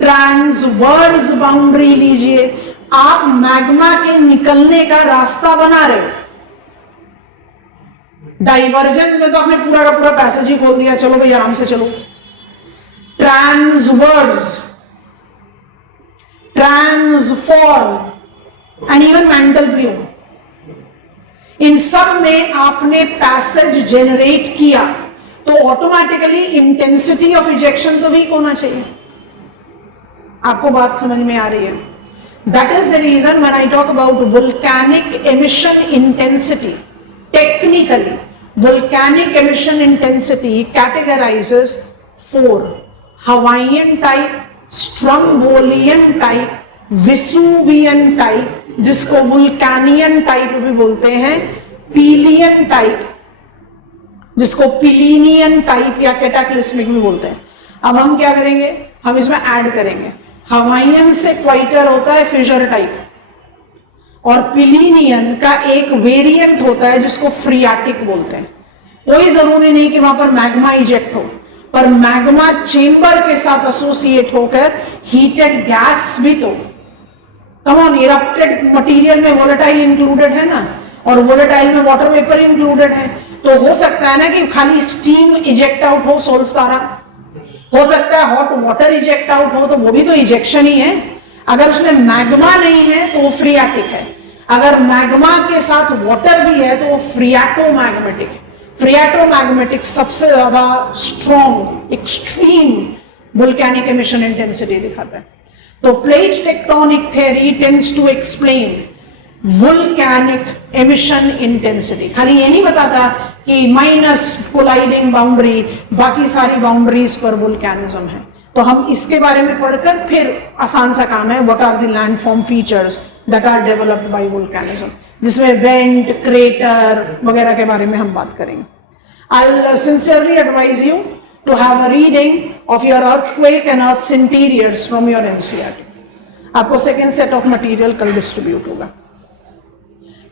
ट्रांसवर्स बाउंड्री लीजिए, आप मैग्मा के निकलने का रास्ता बना रहे हो। डाइवर्जेंस में तो आपने पूरा का पूरा पैसेज ही खोल दिया, चलो भाई आराम से चलो। Transverse, transform and even mantle plume, इन सब में आपने पैसेज जेनरेट किया तो ऑटोमेटिकली इंटेंसिटी ऑफ इजेक्शन तो वीक होना चाहिए। आपको बात समझ में आ रही है? That is the reason when I talk about volcanic emission intensity, technically volcanic emission intensity categorises 4: Hawaiian type, Strombolian type, Vesuvian type, जिसको वुल्कानियन टाइप भी बोलते हैं, पीलियन टाइप, जिसको पिलीनियन टाइप या कैटाक्लिस्मिक भी बोलते हैं। अब हम क्या करेंगे? हम इसमें ऐड करेंगे, हवाइयन से क्वाइटर होता है फिशर टाइप, और पिलीनियन का एक वेरिएंट होता है जिसको फ्रियाटिक बोलते हैं। कोई जरूरी नहीं कि वहां पर मैग्मा इजेक्ट हो, पर मैग्मा चेंबर के साथ एसोसिएट होकर हीटेड गैस भी तो, कम ऑन, इरप्टेड मटेरियल में वोलेटाइल इंक्लूडेड है ना, और वोलेटाइल में वाटर वेपर इंक्लूडेड है, तो हो सकता है ना कि खाली स्टीम इजेक्ट आउट हो, सोल्व तारा, हो सकता है हॉट वाटर इजेक्ट आउट हो, तो वो भी तो इजेक्शन ही है। अगर उसमें मैग्मा नहीं है तो वो फ्रियाटिक है, अगर मैग्मा के साथ वाटर भी है तो वो फ्रियाटोमैग्मेटिक है। फ्रियाटोमैग्मेटिक सबसे ज्यादा strong extreme volcanic emission intensity दिखाता है। तो plate tectonic theory tends to explain volcanic emission intensity. खाली ये नहीं बताता कि माइनस कोलाइडिंग बाउंड्री, बाकी सारी बाउंड्रीज पर वोल्केनिज्म है। तो हम इसके बारे में पढ़कर फिर आसान सा काम है, what are the landform features that are developed by volcanism, जिसमें वेंट, क्रेटर वगैरह के बारे में हम बात करेंगे। I'll sincerely advise you to have a reading of your earthquake and Earth's interiors from your NCERT. आपको सेकेंड सेट ऑफ मटेरियल कल डिस्ट्रीब्यूट होगा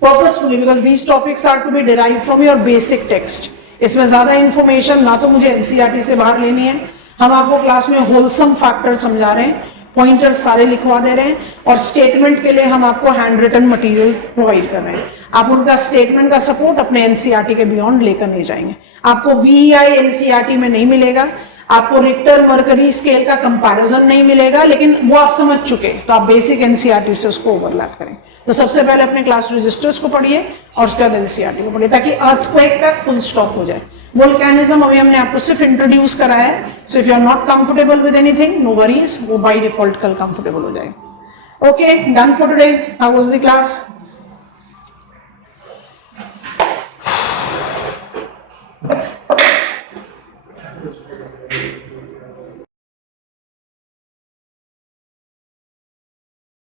purposefully because these topics are to be derived from your basic text. इसमें ज्यादा information ना तो मुझे NCERT से बाहर लेनी है, हम आपको क्लास में होलसम फैक्टर समझा रहे हैं, पॉइंटर्स सारे लिखवा दे रहे हैं, और स्टेटमेंट के लिए हम आपको हैंड रिटन मटेरियल प्रोवाइड कर रहे हैं। आप उनका स्टेटमेंट का सपोर्ट अपने एनसीईआरटी के बियॉन्ड लेकर नहीं जाएंगे। आपको वीईआई एनसीईआरटी में नहीं मिलेगा, आपको रिक्टर मर्करी स्केल का कंपैरिजन नहीं मिलेगा, लेकिन वो आप समझ चुके, तो आप बेसिक एनसीईआरटी से उसको ओवरलैप करें। तो सबसे पहले अपने क्लास रजिस्टर्स को पढ़िए और उसके बाद एनसीईआरटी को पढ़िए, ताकि अर्थक्वेक तक फुल स्टॉप हो जाए। वोल्केनिज्म अभी हमने आपको सिर्फ इंट्रोड्यूस करा है, so if you are not comfortable with anything, no worries, वो बाय डिफॉल्ट कल कंफर्टेबल हो जाए। Okay, done for today. How was the class?